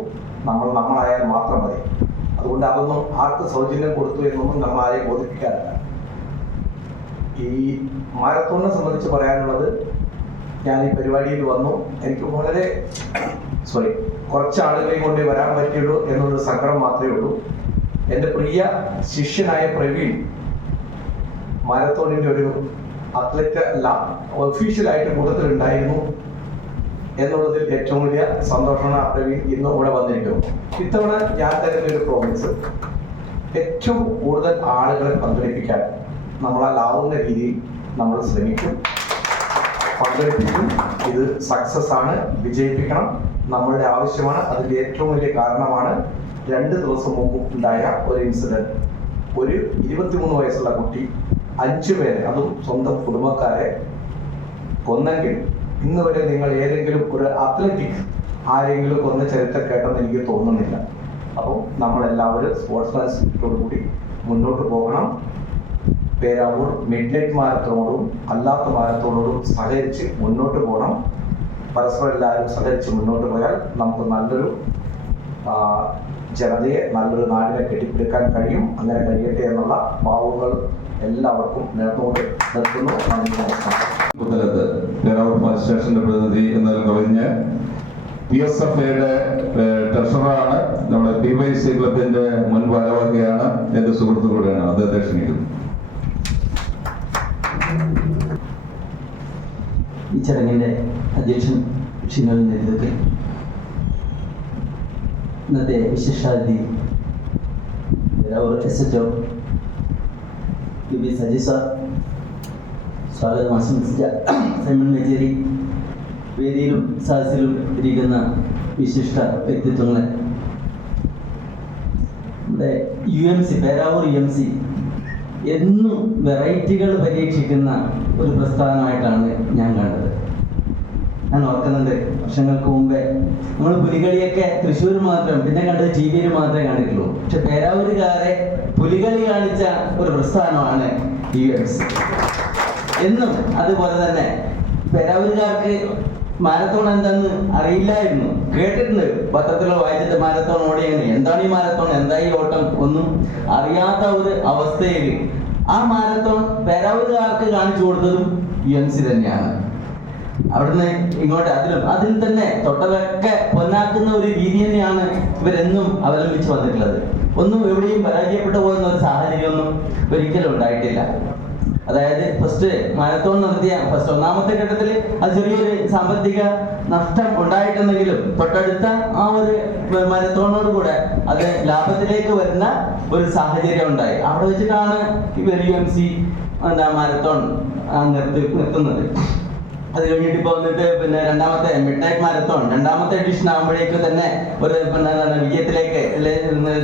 നമ്മളായാൽ മാത്രം മതി. അതുകൊണ്ട് അതൊന്നും ആർക്ക് സൗജന്യം കൊടുത്തു എന്നൊന്നും നമ്മൾ ആരെയും ബോധിപ്പിക്കാറില്ല. ഈ മാരത്തോണിനെ സംബന്ധിച്ച് പറയാനുള്ളത്, ഞാൻ ഈ പരിപാടിയിൽ വന്നു, എനിക്ക് കുറച്ച് ആളുകളെയും കൊണ്ടേ വരാൻ പറ്റുള്ളൂ എന്നുള്ളൊരു സങ്കടം മാത്രമേ ഉള്ളൂ. എൻ്റെ പ്രിയ ശിഷ്യനായ പ്രവീൺ മാരത്തോണിൻ്റെ ഒരു അത്ലറ്റ് അല്ല, ഒഫീഷ്യലായിട്ട് കൂട്ടത്തിലുണ്ടായിരുന്നു എന്നുള്ളതിൽ ഏറ്റവും വലിയ സന്തോഷമാണ്. പ്രവീൺ ഇന്നും ഇവിടെ വന്നിരിക്കുന്നു. ഇത്തവണ ഞാൻ തരുന്ന ഒരു പ്രോമിസ്, ഏറ്റവും കൂടുതൽ ആളുകളെ പങ്കെടുപ്പിക്കാൻ നമ്മളാലാവുന്ന രീതിയിൽ നമ്മൾ ശ്രമിക്കും, പങ്കെടുപ്പിക്കും. ഇത് സക്സസ് ആണ്, വിജയിപ്പിക്കണം, നമ്മളുടെ ആവശ്യമാണ്. അതിൻ്റെ ഏറ്റവും വലിയ കാരണമാണ് 2 ദിവസം മുമ്പ് ഉണ്ടായ ഒരു ഇൻസിഡന്റ്. ഒരു 23 വയസ്സുള്ള കുട്ടി 5 പേരെ, അതും സ്വന്തം കുടുംബക്കാരെ കൊന്നെങ്കിൽ ഇന്ന് വരെ നിങ്ങൾ ഏതെങ്കിലും ഒരു അത്ലറ്റിക് ആരെങ്കിലും കൊന്ന ചരിത്രം കേട്ടെന്ന് എനിക്ക് തോന്നുന്നില്ല. അപ്പോൾ നമ്മളെല്ലാവരും സ്പോർട്സ്മാൻ സ്പിരിറ്റോടു കൂടി മുന്നോട്ട് പോകണം. പേരാവൂർ മിഡ് നൈറ്റ് മാരത്തോണോടും അല്ലാത്ത മാരത്തോണോടും സഹകരിച്ച് മുന്നോട്ട് പോകണം. പരസ്പരം എല്ലാവരും സഹകരിച്ച് മുന്നോട്ട് പോയാൽ നമുക്ക് നല്ലൊരു ജനതയെ, നല്ലൊരു നാടിനെ കെട്ടിപ്പിടിക്കാൻ കഴിയും. അങ്ങനെ കഴിയട്ടെ എന്നുള്ള ഭാവങ്ങൾ എല്ലാവർക്കും നേർന്നുകൊണ്ട് നിർത്തുന്നു. നന്ദി, നമസ്കാരം. പുത്തലത്ത് പേരാവൂർ ഫയർ സ്റ്റേഷന്റെ പ്രതിനിധി എന്നതിൽ കവിഞ്ഞ് PSFയുടെ ട്രഷററാണ്, നമ്മുടെ PYC ക്ലബിന്റെ മുൻ ഭാരവാഹിയാണ്, എന്റെ സുഹൃത്തു കൂടെയാണ്. അദ്ദേഹത്തെ ക്ഷണിക്കുന്നു. ഈ ചടങ്ങിന്റെ അധ്യക്ഷൻ ഷിനോയുടെ നേതൃത്വത്തിൽ ഇന്നത്തെ വിശിഷ്ടാതിഥി SHO സജി സാർ, സ്വാഗതം ആശംസിച്ച സൈമൺ മേച്ചേരി, വേദിയിലും സദസ്സിലും ഇരിക്കുന്ന വിശിഷ്ട വ്യക്തിത്വങ്ങളെ, നമ്മുടെ UMC പേരാവൂർ UMC എന്നും വെറൈറ്റികൾ പരീക്ഷിക്കുന്ന ഒരു പ്രസ്ഥാനമായിട്ടാണ് ഞാൻ കണ്ടത്. ഞാൻ ഓർക്കുന്നുണ്ട്, വർഷങ്ങൾക്ക് മുമ്പേ നമ്മൾ പുലികളിയൊക്കെ തൃശ്ശൂർ മാത്രം, പിന്നെ കണ്ടത് TV-യിൽ മാത്രമേ കണ്ടിട്ടുള്ളൂ. പക്ഷെ പേരാവൂരുകാരെ പുലികളി കാണിച്ച ഒരു പ്രസ്ഥാനമാണ് UMC എന്നും. അതുപോലെ തന്നെ പേരാവൂരുകാർക്ക് മാരത്തോൺ എന്താന്ന് അറിയില്ലായിരുന്നു, കേട്ടിട്ടുണ്ട്, പത്രത്തിലോ വായിച്ചിട്ട് മാരത്തോൺ ഓടിയാണ്, എന്താണ് ഈ മാരത്തോൺ, എന്താ ഈ ഓട്ടം, ഒന്നും അറിയാത്ത ഒരു അവസ്ഥയിൽ ആ മാരത്തോൺ പേരാവൂരുകാർക്ക് കാണിച്ചു കൊടുത്തതും UMC തന്നെയാണ്. അവിടുന്ന് ഇങ്ങോട്ട് അതിൽ തന്നെ തൊട്ടതൊക്കെ പൊന്നാക്കുന്ന ഒരു രീതി തന്നെയാണ് ഇവരെന്നും അവലംബിച്ച് വന്നിട്ടുള്ളത്. ഒന്നും എവിടെയും പരാജയപ്പെട്ടു പോകുന്ന ഒരു സാഹചര്യമൊന്നും ഒരിക്കലും ഉണ്ടായിട്ടില്ല. അതായത് ഫസ്റ്റ് മാരത്തോൺ നടത്തിയ ഒന്നാമത്തെ ഘട്ടത്തിൽ അത് ചെറിയൊരു സാമ്പത്തിക നഷ്ടം ഉണ്ടായിട്ടുണ്ടെങ്കിലും തൊട്ടടുത്ത ആ ഒരു മാരത്തോണിനോട് കൂടെ അത് ലാഭത്തിലേക്ക് വരുന്ന ഒരു സാഹചര്യം ഉണ്ടായി. അവിടെ വെച്ചിട്ടാണ് ഇവർ UMC മാരത്തോൺ നിർത്തുന്നത്. അത് കഴിഞ്ഞിട്ട് ഇപ്പോൾ വന്നിട്ട് പിന്നെ രണ്ടാമത്തെ മിഡ് നൈറ്റ് മാരത്തോൺ രണ്ടാമത്തെ എഡിഷൻ ആകുമ്പോഴേക്ക് തന്നെ ഒരു പിന്നെ വിജയത്തിലേക്ക്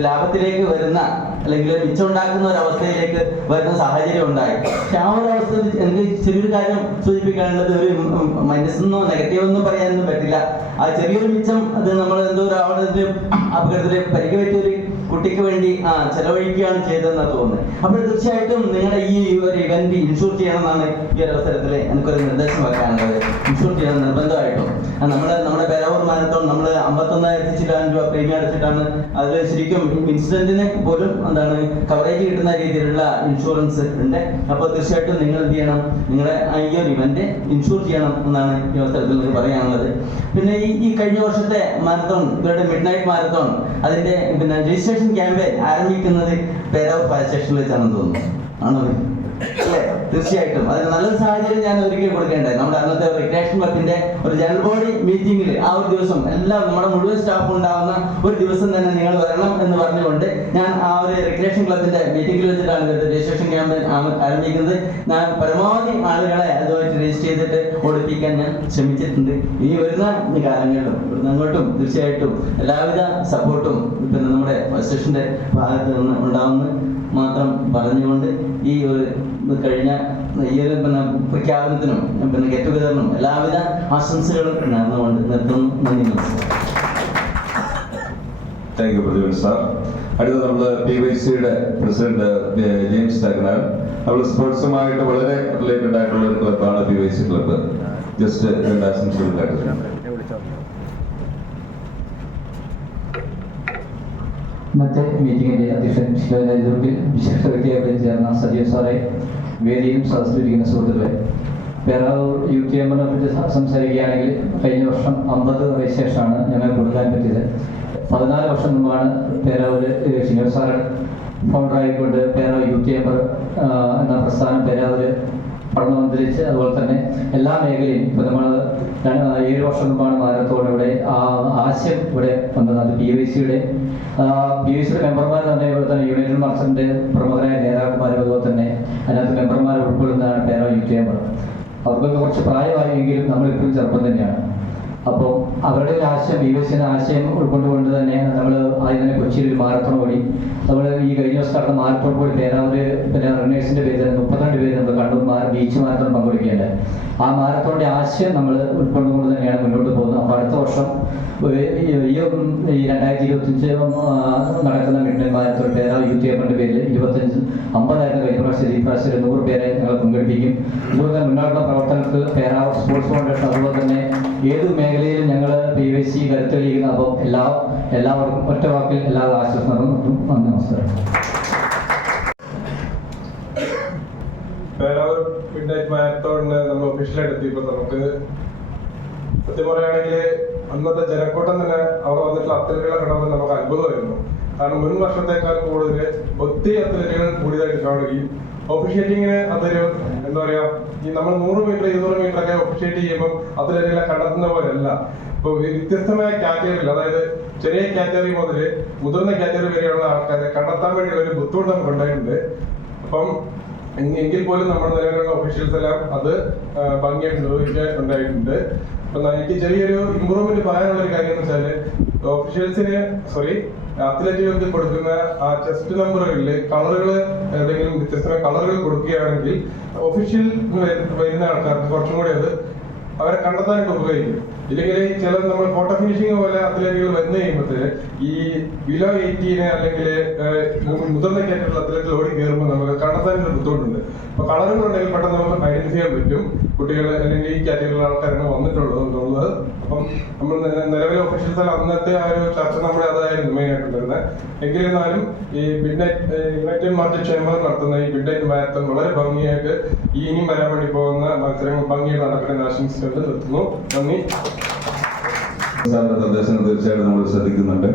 ലാഭത്തിലേക്ക് വരുന്ന അല്ലെങ്കിൽ മിച്ചമുണ്ടാക്കുന്ന ഒരു അവസ്ഥയിലേക്ക് വരുന്ന സാഹചര്യം ഉണ്ടായി. പക്ഷെ ആ ഒരു അവസ്ഥ എനിക്ക് ചെറിയൊരു കാര്യം സൂചിപ്പിക്കാനുള്ളത്, ഒരു മൈനസെന്നോ നെഗറ്റീവെന്നോ പറയാനൊന്നും പറ്റില്ല. ആ ചെറിയൊരു മിച്ചം അത് നമ്മൾ എന്തോ ഒരു അപകടത്തിൽ പരിക്കേറ്റൊരു കുട്ടിക്ക് വേണ്ടി ചെലവഴിക്കുകയാണ് ചെയ്തതെന്നാണ് തോന്നുന്നത്. അപ്പോൾ തീർച്ചയായിട്ടും നിങ്ങളുടെ ഈ ഒരു ഇവന്റ് ഇൻഷൂർ ചെയ്യണമെന്നാണ് ഈ ഒരു അവസരത്തിൽ എനിക്കൊരു നിർദ്ദേശം വെക്കാനുള്ളത്. ഇൻഷൂർ ചെയ്യണം നിർബന്ധമായിട്ടും. നമ്മുടെ പേരാവൂർ മാരത്തോൺ നമ്മൾ 51,000 ചില്ലാനം രൂപ പ്രീമിയം അടച്ചിട്ടാണ് അതിൽ ശരിക്കും ഇൻസിഡന്റിന് പോലും എന്താണ് കവറേജ് കിട്ടുന്ന രീതിയിലുള്ള ഇൻഷുറൻസ് ഉണ്ട്. അപ്പോൾ തീർച്ചയായിട്ടും നിങ്ങൾ എന്ത് ചെയ്യണം, നിങ്ങളുടെ ഈ ഒരു ഇവന്റ് ഇൻഷൂർ ചെയ്യണം എന്നാണ് ഈ അവസരത്തിൽ നിങ്ങൾക്ക് പറയാനുള്ളത്. പിന്നെ ഈ കഴിഞ്ഞ വർഷത്തെ മാരത്തോൺ, ഇവരുടെ മിഡ് നൈറ്റ് മാരത്തോൺ, അതിന്റെ പിന്നെ രജിസ്ട്രേഷൻ ക്യാമ്പയിൻ ആരംഭിക്കുന്നത് പേരാവൂർ ഫയർ സ്റ്റേഷനിൽ വെച്ചാണെന്ന് തോന്നുന്നു. ആണോ? അല്ലേ? തീർച്ചയായിട്ടും അതിന് നല്ലൊരു സാഹചര്യം ഞാൻ ഒരുക്കി കൊടുക്കേണ്ടത്. നമ്മുടെ അന്നത്തെ റിക്രിയേഷൻ ക്ലബിന്റെ ഒരു ജനറൽ ബോഡി മീറ്റിംഗിൽ ആ ഒരു ദിവസം എല്ലാം നമ്മുടെ മുഴുവൻ സ്റ്റാഫ് ഉണ്ടാവുന്ന ഒരു ദിവസം തന്നെ നിങ്ങൾ വരണം എന്ന് പറഞ്ഞുകൊണ്ട് ഞാൻ ആ ഒരു റിക്രിയേഷൻ ക്ലബിന്റെ മീറ്റിംഗിൽ വെച്ചിട്ടാണ് രജിസ്ട്രേഷൻ ക്യാമ്പയിൻ ആരംഭിക്കുന്നത്. ഞാൻ പരമാവധി ആളുകളെ അതുമായിട്ട് രജിസ്റ്റർ ചെയ്തിട്ട് ഓടിപ്പിക്കാൻ ഞാൻ ശ്രമിച്ചിട്ടുണ്ട്. ഇനി വരുന്ന കാലങ്ങളിലും ഇവിടുന്ന് അങ്ങോട്ടും തീർച്ചയായിട്ടും എല്ലാവിധ സപ്പോർട്ടും പിന്നെ നമ്മുടെ സ്റ്റേഷന്റെ ഭാഗത്ത് നിന്ന് ഉണ്ടാവുന്ന മാത്രം പറഞ്ഞുകൊണ്ട് ഈ ഒരു കഴിഞ്ഞ ഈ ഒരു പിന്നെ പ്രഖ്യാപനത്തിനും പിന്നെ ഗെറ്റ് ടുഗദറിനും എല്ലാവിധ ആശംസകളും നേർന്നുകൊണ്ട് നിർത്തുന്നു. നന്ദി, നമസ്കാരം. Thank you Prathibhan sir. അടുത്ത നമ്മൾ PYCയുടെ പ്രസിഡന്റ് ജെയിംസ് തകനാൽ. നമ്മൾ സ്പോർട്സുമായിട്ട് വളരെ റിലേറ്റഡ് ആയിട്ടുള്ള ഒരു ക്ലബ്ബാണ് PYC ക്ലബ്ബ്. ജസ്റ്റ് 2 ആശംസകൾ കാട്ടുന്നു. ഇന്നത്തെ മീറ്റിംഗിന്റെ അധ്യക്ഷൻ നേതൃത്വത്തിൽ വിശിഷ്ട വ്യക്തിയായി ചേർന്ന സജീവ് സാറെ, വേദിയിലും സദസ്സിലിരിക്കുന്ന സുഹൃത്തുക്കളെ, പേരാവൂർ UTMനെ പറ്റി സംസാരിക്കുകയാണെങ്കിൽ കഴിഞ്ഞ വർഷം 50 രജിസ്ട്രേഷനാണ് ഞങ്ങൾ കൊടുക്കാൻ പറ്റിയത്. 14 വർഷം മുമ്പാണ് പേരാവൂർ ഷിനോ സാറ് ഫൗണ്ടറായിക്കൊണ്ട് പേരാവൂർ UTM എന്ന പ്രസ്ഥാനം പേരാവൂർ പഠനം അന്തരിച്ച് അതുപോലെ തന്നെ എല്ലാ മേഖലയും ഇപ്പോൾ നമ്മൾ 7 വർഷം മുമ്പാണ് മാരത്തോൺ ഇവിടെ ആശയം ഇവിടെ വന്നത്. അത് PYCയുടെ മെമ്പർമാർ തന്നെ ഇവിടെ തന്നെ യുണൈറ്റഡ് മർച്ചൻ്റെ പ്രമുഖരായ നേതാക്കന്മാരും അതുപോലെ തന്നെ അതിനകത്ത് മെമ്പർമാർ ഉൾക്കൊള്ളുന്നതാണ് പേരാ UTMR. അവർക്കൊക്കെ കുറച്ച് പ്രായമായെങ്കിലും നമ്മളിപ്പോഴും ചെറുപ്പം തന്നെയാണ്. അപ്പോൾ അവരുടെ ഒരു ആശയം PYCയുടെ ആശയം ഉൾക്കൊണ്ടുകൊണ്ട് തന്നെ നമ്മൾ ആദ്യം തന്നെ കൊച്ചിയിൽ ഒരു മാരത്തോൺ ഓടി. നമ്മൾ ഈ കഴിഞ്ഞ ദിവസം നടന്ന മാരത്തോൺ കൂടി പേരാവൂർ പിന്നെ റണ്ണേഴ്സിൻ്റെ പേര് തന്നെ 32 പേര് നമ്മൾ കണ്ണൂർ ബീച്ച് മാരത്തോൺ പങ്കെടുക്കുകയുണ്ട്. ആ മാരത്തോണിൻ്റെ ആശയം നമ്മൾ ഉൾക്കൊണ്ടുകൊണ്ട് തന്നെയാണ് മുന്നോട്ട് പോകുന്നത്. അപ്പോൾ അടുത്ത വർഷം ഈ 2025 നടക്കുന്ന മിഡ്നൈറ്റ് മാരത്തോൺ പേരാ UTMRന്റെ പേരിൽ 50,000 കഴിഞ്ഞ പ്രാവശ്യം ഈ പ്രാവശ്യം 100 പേരെ ഞങ്ങൾ പങ്കെടുപ്പിക്കും. ഇതുപോലെ മുന്നോട്ടുള്ള പ്രവർത്തനങ്ങൾക്ക് പേരാവൂർ സ്പോർട്സ് ഫൗണ്ടേഷൻ അതുപോലെ തന്നെ ഏത് മേഖലയിലും ഞങ്ങൾ PYC കരുത്തെളിയിക്കുന്നു. അപ്പോൾ എല്ലാവർക്കും ഒറ്റ വാക്കിൽ എല്ലാ ആശംസകളും നന്ദി, നമസ്കാരം. പേരാവൂർ മിഡ്നൈറ്റ് മാരത്തോണിന് നമ്മൾ ഒഫീഷ്യലായിട്ട് എത്തിയപ്പോൾ നമുക്ക് സത്യം പറയുകയാണെങ്കിൽ അന്നത്തെ ജനക്കൂട്ടം തന്നെ അവിടെ വന്നിട്ടുള്ള അത്ലറ്റുകളെ കണ്ടപ്പോൾ നമുക്ക് അത്ഭുതമായിരുന്നു. കാരണം മുൻ വർഷത്തേക്കാൾ കൂടുതൽ ഒത്തിരി അത്ലറ്റുകൾ കൂടിയതായിട്ട് കാണുകയും ഒഫീഷ്യേറ്റിങ്ങിന് അതൊരു എന്താ പറയാ, ഈ നമ്മൾ 100 മീറ്റർ 200 മീറ്റർ ഒക്കെ ഒഫീഷ്യേറ്റ് ചെയ്യുമ്പോൾ അത്ലറ്റുകളെ കണ്ടെത്തുന്ന പോലെയല്ല. ഇപ്പൊ വ്യത്യസ്തമായ കാറ്റഗറിയിൽ, അതായത് ചെറിയ കാറ്റഗറി മുതൽ മുതിർന്ന കാറ്റഗറി വരെയുള്ള ആൾക്കാരെ കണ്ടെത്താൻ വേണ്ടി ഒരു ബുദ്ധിമുട്ട് നമുക്ക് ഉണ്ടായിട്ടുണ്ട്. അപ്പം എങ്കിൽ പോലും നമ്മുടെ നിലവിലുള്ള ഒഫീഷ്യൽസ് എല്ലാം അത് ഭംഗിയായിട്ട് നിർവഹിക്കാൻ ഉണ്ടായിട്ടുണ്ട്. അപ്പൊ എനിക്ക് ചെറിയൊരു ഇമ്പ്രൂവ്മെന്റ് പറയാനുള്ള ഒരു കാര്യം എന്ന് വെച്ചാല് അത്ലറ്റുകൾക്ക് കൊടുക്കുന്ന ആ ചെസ്റ്റ് നമ്പറുകളിൽ കളറുകൾ ഏതെങ്കിലും വ്യത്യസ്തമായ കളറുകൾ കൊടുക്കുകയാണെങ്കിൽ ഒഫീഷ്യൽ വരുന്ന ആൾക്കാർക്ക് കുറച്ചും കൂടി അത് അവരെ കണ്ടെത്താനായിട്ട് ഉപകരിക്കും. ഇല്ലെങ്കിൽ ചില നമ്മൾ ഫോട്ടോ ഫിനിഷിംഗ് പോലെ അത്ലറ്റുകൾ വന്നു കഴിയുമ്പോഴത്തേക്ക് ഈ ബിലോ 18 അല്ലെങ്കിൽ മുതിർന്ന കാറ്റഗറിയിൽ അത്ലറ്റിൽ ഓടി കയറുമ്പോൾ നമുക്ക് കണ്ടെത്താനൊരു ബുദ്ധിമുട്ടുണ്ട്. അപ്പൊ കളറുകൾ ഉണ്ടെങ്കിൽ പെട്ടെന്ന് നമുക്ക് ഐഡന്റിഫൈ ചെയ്യാൻ പറ്റും കുട്ടികൾ അല്ലെങ്കിൽ ഈ കാറ്റഗറിയിലുള്ള ആൾക്കാരാണ് വന്നിട്ടുള്ളത് എന്നുള്ളത്. അപ്പം നമ്മൾ നിലവിലെ ഒഫീഷ്യൽസ് അന്നത്തെ ആ ഒരു ചർച്ച നമ്മുടെ അതായിരുന്നു മെയിൻ ആയിട്ടുണ്ടായിരുന്നത്. എങ്കിലിരുന്നാലും ഈ യുണൈറ്റഡ് മർച്ചന്റ് ചേംബർ നടത്തുന്ന ഈ മിഡ്നൈറ്റ് മാരത്തോൺ വളരെ ഭംഗിയായിട്ട് ഇനിയും വരാൻ വേണ്ടി പോകുന്ന മത്സരങ്ങൾ ഭംഗിയായിട്ട് നടക്കണമെന്ന് ആശംസിച്ചുകൊണ്ട് നിർത്തുന്നു. നന്ദി. സാറിന്റെ നിർദ്ദേശങ്ങൾ തീർച്ചയായിട്ടും നമ്മൾ ശ്രദ്ധിക്കുന്നുണ്ട്.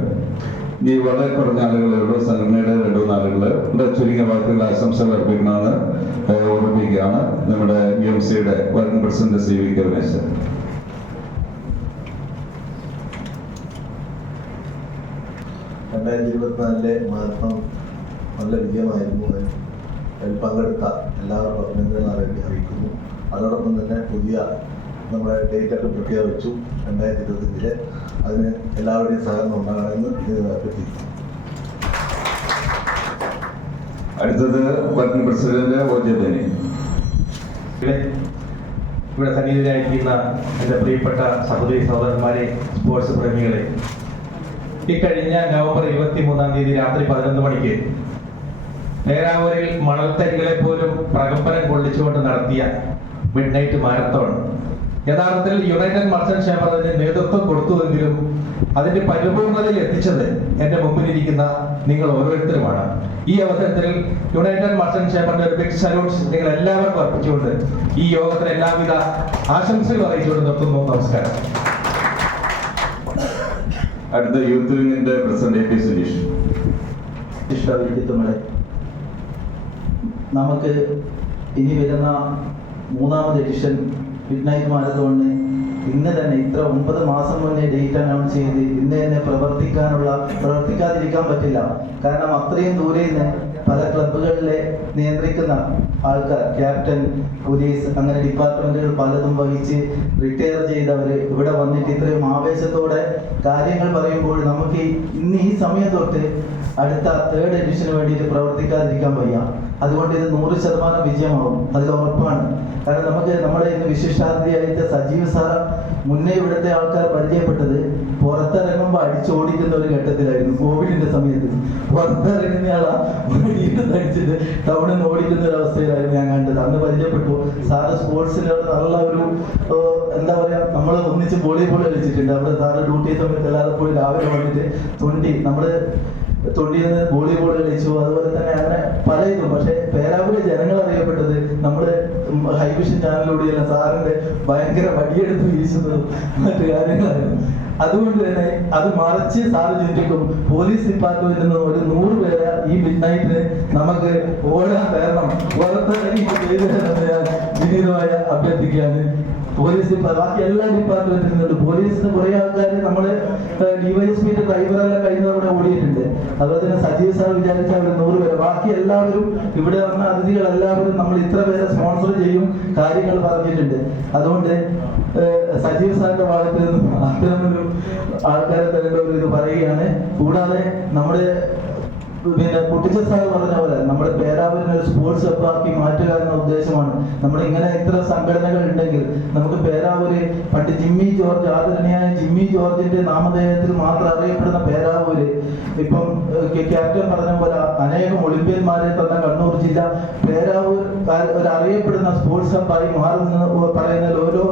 ഈ വളരെ കുറഞ്ഞ ആളുകളുള്ള സംഘടനയുടെ 2-3 ആളുകള് ചുരുങ്ങിയ വാക്കുകൾ ആശംസകൾ അർപ്പിക്കണമെന്ന് ഓർമ്മിപ്പിക്കുകയാണ്. നമ്മുടെ UMCയുടെ വർക്കിംഗ് പ്രസിഡന്റ് CV കരുണേശൻ. 2024 മാരത്തോൺ നല്ല വിജയമായിരുന്നു. അതിൽ പങ്കെടുത്ത എല്ലാവർക്കും അഭിനന്ദനങ്ങൾ അറിയിക്കുന്നു. അതോടൊപ്പം തന്നെ പുതിയ നമ്മുടെ ഡേറ്റൊക്കെ പ്രഖ്യാപിച്ചു 2025. അതിന് എല്ലാവരുടെയും സഹകരണം ഉണ്ടാകണമെന്ന് അഭ്യർത്ഥിക്കുന്നു. അടുത്തത് വർക്കിംഗ് പ്രസിഡന്റ് OJ ബെന്നി. ഇവിടെ സന്നിഹിതരായിരിക്കുന്ന എൻ്റെ പ്രിയപ്പെട്ട സഹോദരി സഹോദരന്മാരെ, സ്പോർട്സ് പ്രേമികളെ, ഇക്കഴിഞ്ഞ നവംബർ 23-ാം തീയതി രാത്രി 11 മണിക്ക് പേരാവൂരിൽ മണൽത്തരികളെ പോലും പ്രകമ്പനം കൊള്ളിച്ചുകൊണ്ട് നടത്തിയ മിഡ്നൈറ്റ് മാരത്തോൺ യഥാർത്ഥത്തിൽ യുണൈറ്റഡ് മർച്ചന്റ് ചേംബർ അതിന് നേതൃത്വം കൊടുത്തുവെങ്കിലും അതിന്റെ പരിപൂർണതയിൽ എത്തിച്ചത് എന്റെ മുമ്പിലിരിക്കുന്ന നിങ്ങൾ ഓരോരുത്തരുമാണ്. ഈ അവസരത്തിൽ യുണൈറ്റഡ് മർച്ചന്റ് ചേംബറിന്റെ ഒരു ബിഗ് സല്യൂട്ട്സ് നിങ്ങൾ എല്ലാവർക്കും അർപ്പിച്ചുകൊണ്ട് ഈ യോഗത്തിന് എല്ലാവിധ ആശംസകൾ അറിയിച്ചുകൊണ്ട് നിർത്തുന്നു. നമസ്കാരം. അടുത്ത യൂത്ത് വിങ്ങിന്റെ പ്രസിഡന്റ് AP സുനീഷ്. വ്യക്തിത്വങ്ങളെ, നമുക്ക് ഇനി വരുന്ന 3ാമത് എഡിഷൻ മിഡ്നൈറ്റ് മാരത്തോണിന് ഇന്ന് തന്നെ ഇത്ര 9 മാസം മുന്നേ ഡേറ്റ് അനൗൺസ് ചെയ്ത് ഇന്ന് തന്നെ പ്രവർത്തിക്കാതിരിക്കാൻ പറ്റില്ല. കാരണം അത്രയും ദൂരെ നിന്ന് പല ക്ലബുകളിലെ നിയന്ത്രിക്കുന്ന ആൾക്കാർ, ക്യാപ്റ്റൻ, പോലീസ്, അങ്ങനെ ഡിപ്പാർട്ട്മെന്റുകൾ പലതും വഹിച്ച് റിട്ടയർ ചെയ്തവർ ഇവിടെ വന്നിട്ട് ഇത്രയും ആവേശത്തോടെ കാര്യങ്ങൾ പറയുമ്പോൾ നമുക്ക് ഇന്ന് ഈ സമയം തൊട്ട് അടുത്ത 3rd എഡിഷന് വേണ്ടിയിട്ട് പ്രവർത്തിക്കാതിരിക്കാൻ വയ്യ. അതുകൊണ്ട് ഇത് 100% വിജയമാവും, അതിൽ ഉറപ്പാണ്. കാരണം നമുക്ക് നമ്മുടെ ഇന്ന് വിശിഷ്ടാതിഥിയായിട്ട് സജീവ് സാർ മുന്നേ ഇവിടുത്തെ ആൾക്കാർ പരിചയപ്പെട്ടത് പുറത്തിറങ്ങുമ്പോൾ അടിച്ചോടിക്കുന്ന ഒരു ഘട്ടത്തിലായിരുന്നു. കോവിഡിന്റെ സമയത്ത് പുറത്തിറങ്ങുന്നയാളാ അടിച്ചിട്ട് ടൗണിൽ നിന്ന് ഓടിക്കുന്ന ഒരു അവസ്ഥയിലായിരുന്നു ഞാൻ കണ്ടത്. അന്ന് പരിചയപ്പെട്ടു. സാറ് സ്പോർട്സിന് നല്ല ഒരു എന്താ പറയാ, നമ്മൾ ഒന്നിച്ച് വോളിബോൾ കളിച്ചിട്ടുണ്ട്. അവിടെ സാറ് ഡ്യൂട്ടി സമയത്ത് എല്ലാവരും പോയി രാവിലെ വന്നിട്ട് നമ്മള് തൊണ്ടിയിൽ നിന്ന് വോളിബോൾ കളിച്ചു. അതുപോലെ തന്നെ അങ്ങനെ പല ഇതും. പക്ഷെ പേരാവൂരിലെ ജനങ്ങൾ അറിയപ്പെട്ടത് നമ്മുടെ ഹൈവിഷൻ ചാനലിലൂടെയല്ല, സാറിന്റെ ഭയങ്കര വടിയെടുത്ത് വീശുന്നതും മറ്റു കാര്യങ്ങളായിരുന്നു. അതുകൊണ്ട് തന്നെ അത് മറിച്ച് സാറ് ചിന്തിക്കും, പോലീസ് ഡിപ്പാർട്ട്മെന്റിൽ നിന്ന് ഒരു 100 പേരെ ഈ മിഡ്നൈറ്റിന് നമുക്ക് ഓടാൻ തരണം, പുറത്തിറങ്ങി ചെയ്തു തരണം ഞാൻ ഗംഭീരമായ അഭ്യർത്ഥിക്കുകയാണ്. പോലീസ് ബാക്കി എല്ലാ ഡിപ്പാർട്ട്മെന്റിൽ നിന്നുണ്ട്. പോലീസിന് കുറെ ആൾക്കാർ നമ്മള് ഡിവൈഎസ്പിന്റെ ഡ്രൈവറെല്ലാം കഴിഞ്ഞ തവണ ഓടിയിട്ടുണ്ട്. അതുപോലെ തന്നെ സജീവ് സാർ വിചാരിച്ച അവർ 100 പേര്. ബാക്കി എല്ലാവരും ഇവിടെ വന്ന അതിഥികൾ എല്ലാവരും നമ്മൾ ഇത്ര പേരെ സ്പോൺസർ ചെയ്യും കാര്യങ്ങൾ പറഞ്ഞിട്ടുണ്ട്. അതുകൊണ്ട് സജീവ് സാറിന്റെ ഭാഗത്ത് നിന്നും അത്തരമൊരു ആൾക്കാരെ തന്നെ ഒരു ഇത് പറയുകയാണ്. കൂടാതെ നമ്മുടെ കുട്ടിച്ച സാർ പറഞ്ഞ പോലെ നമ്മുടെ പേരാവൂരിനെ ഒരു സ്പോർട്സ് ഹബ്ബാക്കി മാറ്റുക എന്ന ഉദ്ദേശമാണ്. നമ്മൾ ഇങ്ങനെ ഇത്ര സംഘടനകൾ ഉണ്ടെങ്കിൽ നമുക്ക് പേരാവൂര് പണ്ട് ജിമ്മി ജോർജ്, ആദരണീയായ ജിമ്മി ജോർജിന്റെ നാമധേയത്തിൽ മാത്രം അറിയപ്പെടുന്ന പേരാവൂര് ഇപ്പം ക്യാപ്റ്റൻ പറഞ്ഞ പോലെ അനേകം ഒളിമ്പ്യന്മാരെ തന്ന കണ്ണൂർ ജില്ല പേരാവൂർ ഒരു അറിയപ്പെടുന്ന സ്പോർട്സ് ഹബ്ബായി മാറുന്ന പറയുന്നതിൽ ഓരോ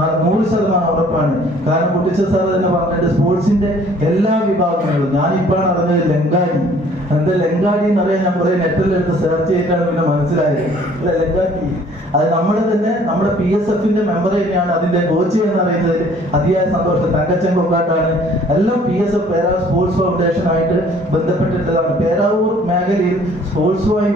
100% ഉറപ്പാണ്. കാരണം കുട്ടിച്ച സാർ തന്നെ പറഞ്ഞിട്ട് സ്പോർട്സിന്റെ എല്ലാ വിഭാഗങ്ങളും ഞാനിപ്പോഴാണ് അറിഞ്ഞത് ലങ്കാടി എന്താ ലങ്കാടി എന്നറിയാൻ ഞാൻ കുറെ നെറ്റിലെടുത്ത് സെർച്ച് ചെയ്തിട്ടാണ് പിന്നെ മനസ്സിലായത്. ലങ്കാടി അത് നമ്മുടെ PSFന്റെ മെമ്പർ തന്നെയാണ്. അതിന്റെ കോച്ച് എന്ന് പറയുന്നതിൽ അതിയായ സന്തോഷം. തങ്കച്ചൻ കൊക്കാട്ടാണ്. എല്ലാം PSF പേരാവൂർ സ്പോർട്സ് ഫൗണ്ടേഷൻ ആയിട്ട് ബന്ധപ്പെട്ടിട്ടതാണ്. പേരാവൂർ മേഖലയിൽ സ്പോർട്സുമായി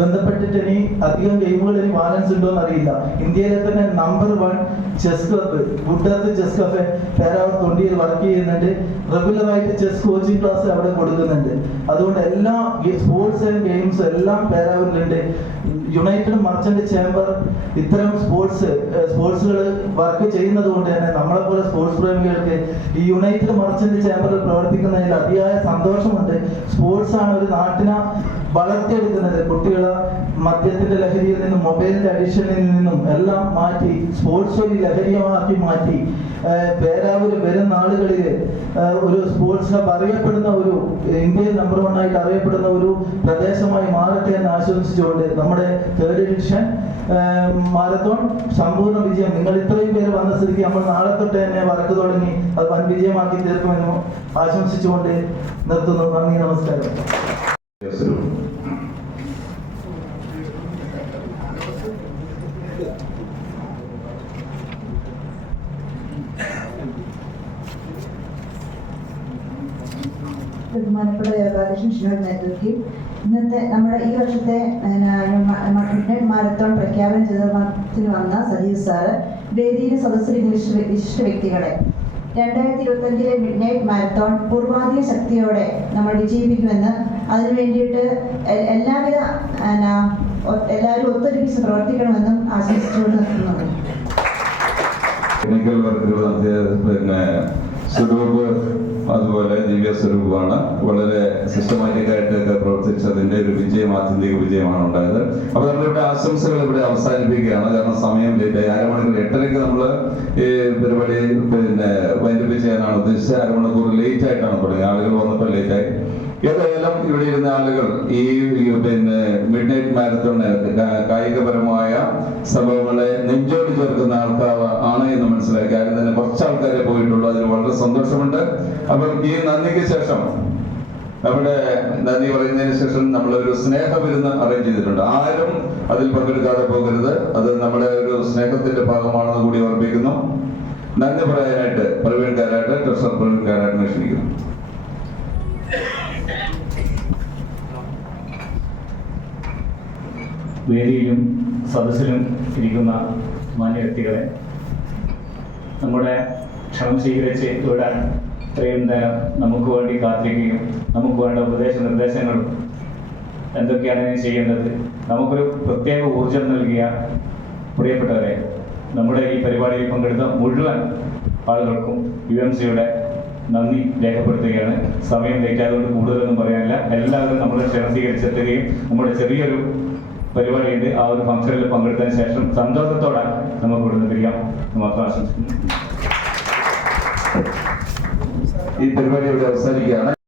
ബന്ധപ്പെട്ടിട്ട് ഇനി അധികം ഗെയിമുകൾ ഇനി ബാലൻസ് ഉണ്ടോ എന്നറിയില്ല. ഇന്ത്യയിലെ തന്നെ നമ്പർ 1 ചെസ് ക്ലബ്ബ് ഗുഡ്ഡത്ത് ചെസ് കഫേ പേരാവൂർ തൊണ്ടിയിൽ വർക്ക് ചെയ്യുന്നുണ്ട്. റെഗുലറായിട്ട് ചെസ് കോച്ചിങ് ക്ലാസ് അവിടെ കൊടുക്കുന്നുണ്ട്. അതുകൊണ്ട് എല്ലാ സ്പോർട്സ് ആൻഡ് ഗെയിംസ് എല്ലാം പേരാവൂരിലുണ്ട്. യുണൈറ്റഡ് മർച്ചന്റ് ചേംബർ ഇത്തരം സ്പോർട്സുകൾ വർക്ക് ചെയ്യുന്നത് കൊണ്ട് തന്നെ നമ്മളെ പോലെ സ്പോർട്സ് പ്രേമികൾക്ക് ഈ യുണൈറ്റഡ് മർച്ചന്റ് ചേംബറിൽ പ്രവർത്തിക്കുന്നതിൽ അതിയായ സന്തോഷമുണ്ട്. സ്പോർട്സ് ആണ് ഒരു നാട്ടിനെ വളർത്തിയെടുക്കുന്നത്. കുട്ടികളെ മദ്യത്തിന്റെ ലഹരിയിൽ നിന്നും മൊബൈലിന്റെ അഡിക്ഷനിൽ നിന്നും എല്ലാം മാറ്റി സ്പോർട്സ് ഒരു ലഹരിയമാക്കി മാറ്റി പേരാവൂര് വരും നാളുകളിൽ ഒരു സ്പോർട്സ് ഹബ് അറിയപ്പെടുന്ന ഒരു ഇന്ത്യയിൽ നമ്പർ 1 ആയിട്ട് അറിയപ്പെടുന്ന ഒരു പ്രദേശമായി മാറട്ടെ എന്ന് ആശംസിച്ചുകൊണ്ട് നമ്മുടെ 3rd എഡിഷൻ മാരത്തോൺ സമ്പൂർണ്ണ വിജയം. നിങ്ങൾ ഇത്രയും പേര് വന്ന സ്ഥിതിക്ക് നമ്മൾ നാളെ തൊട്ട് തന്നെ വർക്ക് തുടങ്ങി അത് വൻ വിജയമാക്കി തീർക്കുമെന്ന് ആശംസിച്ചുകൊണ്ട് നിർത്തുന്നു. നന്ദി, നമസ്കാരം. ബഹുമാനപ്പെട്ട യോഗാധ്യക്ഷൻ ഷിനോജ് നേതൃത്വത്തിൽ ഇന്നത്തെ നമ്മുടെ ഈ വർഷത്തെ മിഡ്നൈറ്റ് മാരത്തോൺ പ്രഖ്യാപനം ചെയ്തതിന് വന്ന സജീവ് സാറ് വേദിയിലെ സദസ്സിലെ വിശിഷ്ട വ്യക്തികളെ 2025 മിഡ്നൈറ്റ് മാരത്തോൺ പൂർവാധിക ശക്തിയോടെ നമ്മൾ വിജയിപ്പിക്കുമെന്ന് അതിനു വേണ്ടിയിട്ട് എല്ലാവരും ഒത്തൊരുമിച്ച് പ്രവർത്തിക്കണമെന്നും ആശംസിച്ചുകൊണ്ട് നിർത്തുന്നുണ്ട്. സ്വരൂപ് അതുപോലെ ദിവ്യ സ്വരൂപമാണ് വളരെ സിസ്റ്റമാറ്റിക് ആയിട്ടൊക്കെ പ്രവർത്തിച്ചതിന്റെ ഒരു വിജയം, ആത്യന്തിക വിജയമാണ് ഉണ്ടായത്. അപ്പൊ നമ്മളിവിടെ ആശംസകൾ ഇവിടെ അവസാനിപ്പിക്കുകയാണ്. കാരണം സമയം ലേറ്റായി. 1/2 മണിക്കൂർ 8:30 നമ്മള് ഈ പരിപാടി വൈൻഡപ്പ് ചെയ്യാനാണ് ഉദ്ദേശിച്ചത്. 1/2 മണിക്കൂർ ലേറ്റ് ആയിട്ടാണ് തുടങ്ങിയത്. ആളുകൾ വന്നപ്പോൾ ലേറ്റായി. ഏതായാലും ഇവിടെ ഇരുന്ന ആളുകൾ ഈ മിഡ്നൈറ്റ് മാരത്തോണ് കായികപരമായ സംഭവങ്ങളെ നെഞ്ചോട് ചേർക്കുന്ന ആൾക്കാർ ആണ് എന്ന് മനസ്സിലാക്കി. ആരും തന്നെ കുറച്ച് ആൾക്കാരെ പോയിട്ടുള്ളൂ. അതിൽ വളരെ സന്തോഷമുണ്ട്. അപ്പം ഈ നന്ദിക്ക് ശേഷം നമ്മുടെ നന്ദി പറയുന്നതിന് ശേഷം നമ്മളൊരു സ്നേഹവിരുന്ന് അറേഞ്ച് ചെയ്തിട്ടുണ്ട്. ആരും അതിൽ പങ്കെടുക്കാതെ പോകരുത്. അത് നമ്മുടെ ഒരു സ്നേഹത്തിന്റെ ഭാഗമാണെന്ന് കൂടി ഓർമ്മിപ്പിക്കുന്നു. നന്ദി പറയാനായിട്ട് പ്രവീൺ കാരാട്ട്, ട്രഷറർ പ്രവീൺ കാരാട്ടിനെ ക്ഷണിക്കുന്നു. വേദിയിലും സദസ്സിലും ഇരിക്കുന്ന മാന്യ വ്യക്തികളെ, നമ്മുടെ ക്ഷണം സ്വീകരിച്ച് ഇവിടെ ഇത്രയും നേരം നമുക്ക് വേണ്ടി കാത്തിരിക്കുകയും നമുക്ക് വേണ്ട നിർദ്ദേശങ്ങളും എന്തൊക്കെയാണ് ചെയ്യേണ്ടത് നമുക്കൊരു പ്രത്യേക ഊർജം നൽകിയ പ്രിയപ്പെട്ടവരെ, നമ്മുടെ ഈ പരിപാടിയിൽ പങ്കെടുത്ത മുഴുവൻ ആളുകൾക്കും UMCയുടെ നന്ദി രേഖപ്പെടുത്തുകയാണ്. സമയം ലേറ്റായതുകൊണ്ട് കൂടുതലൊന്നും പറയാനില്ല. എല്ലാവരും നമ്മുടെ ക്ഷണം സ്വീകരിച്ചെത്തുകയും നമ്മുടെ ചെറിയൊരു പരിപാടിയുണ്ട്. ആ ഒരു ഫംഗ്ഷനിൽ പങ്കെടുത്തതിന് ശേഷം സന്തോഷത്തോടെ നമുക്ക് ഇവിടുന്ന് പിരിയാം മാത്രം ആശംസിക്കുന്നു. ഈ പരിപാടി ഇവിടെ അവസാനിക്കുകയാണ്.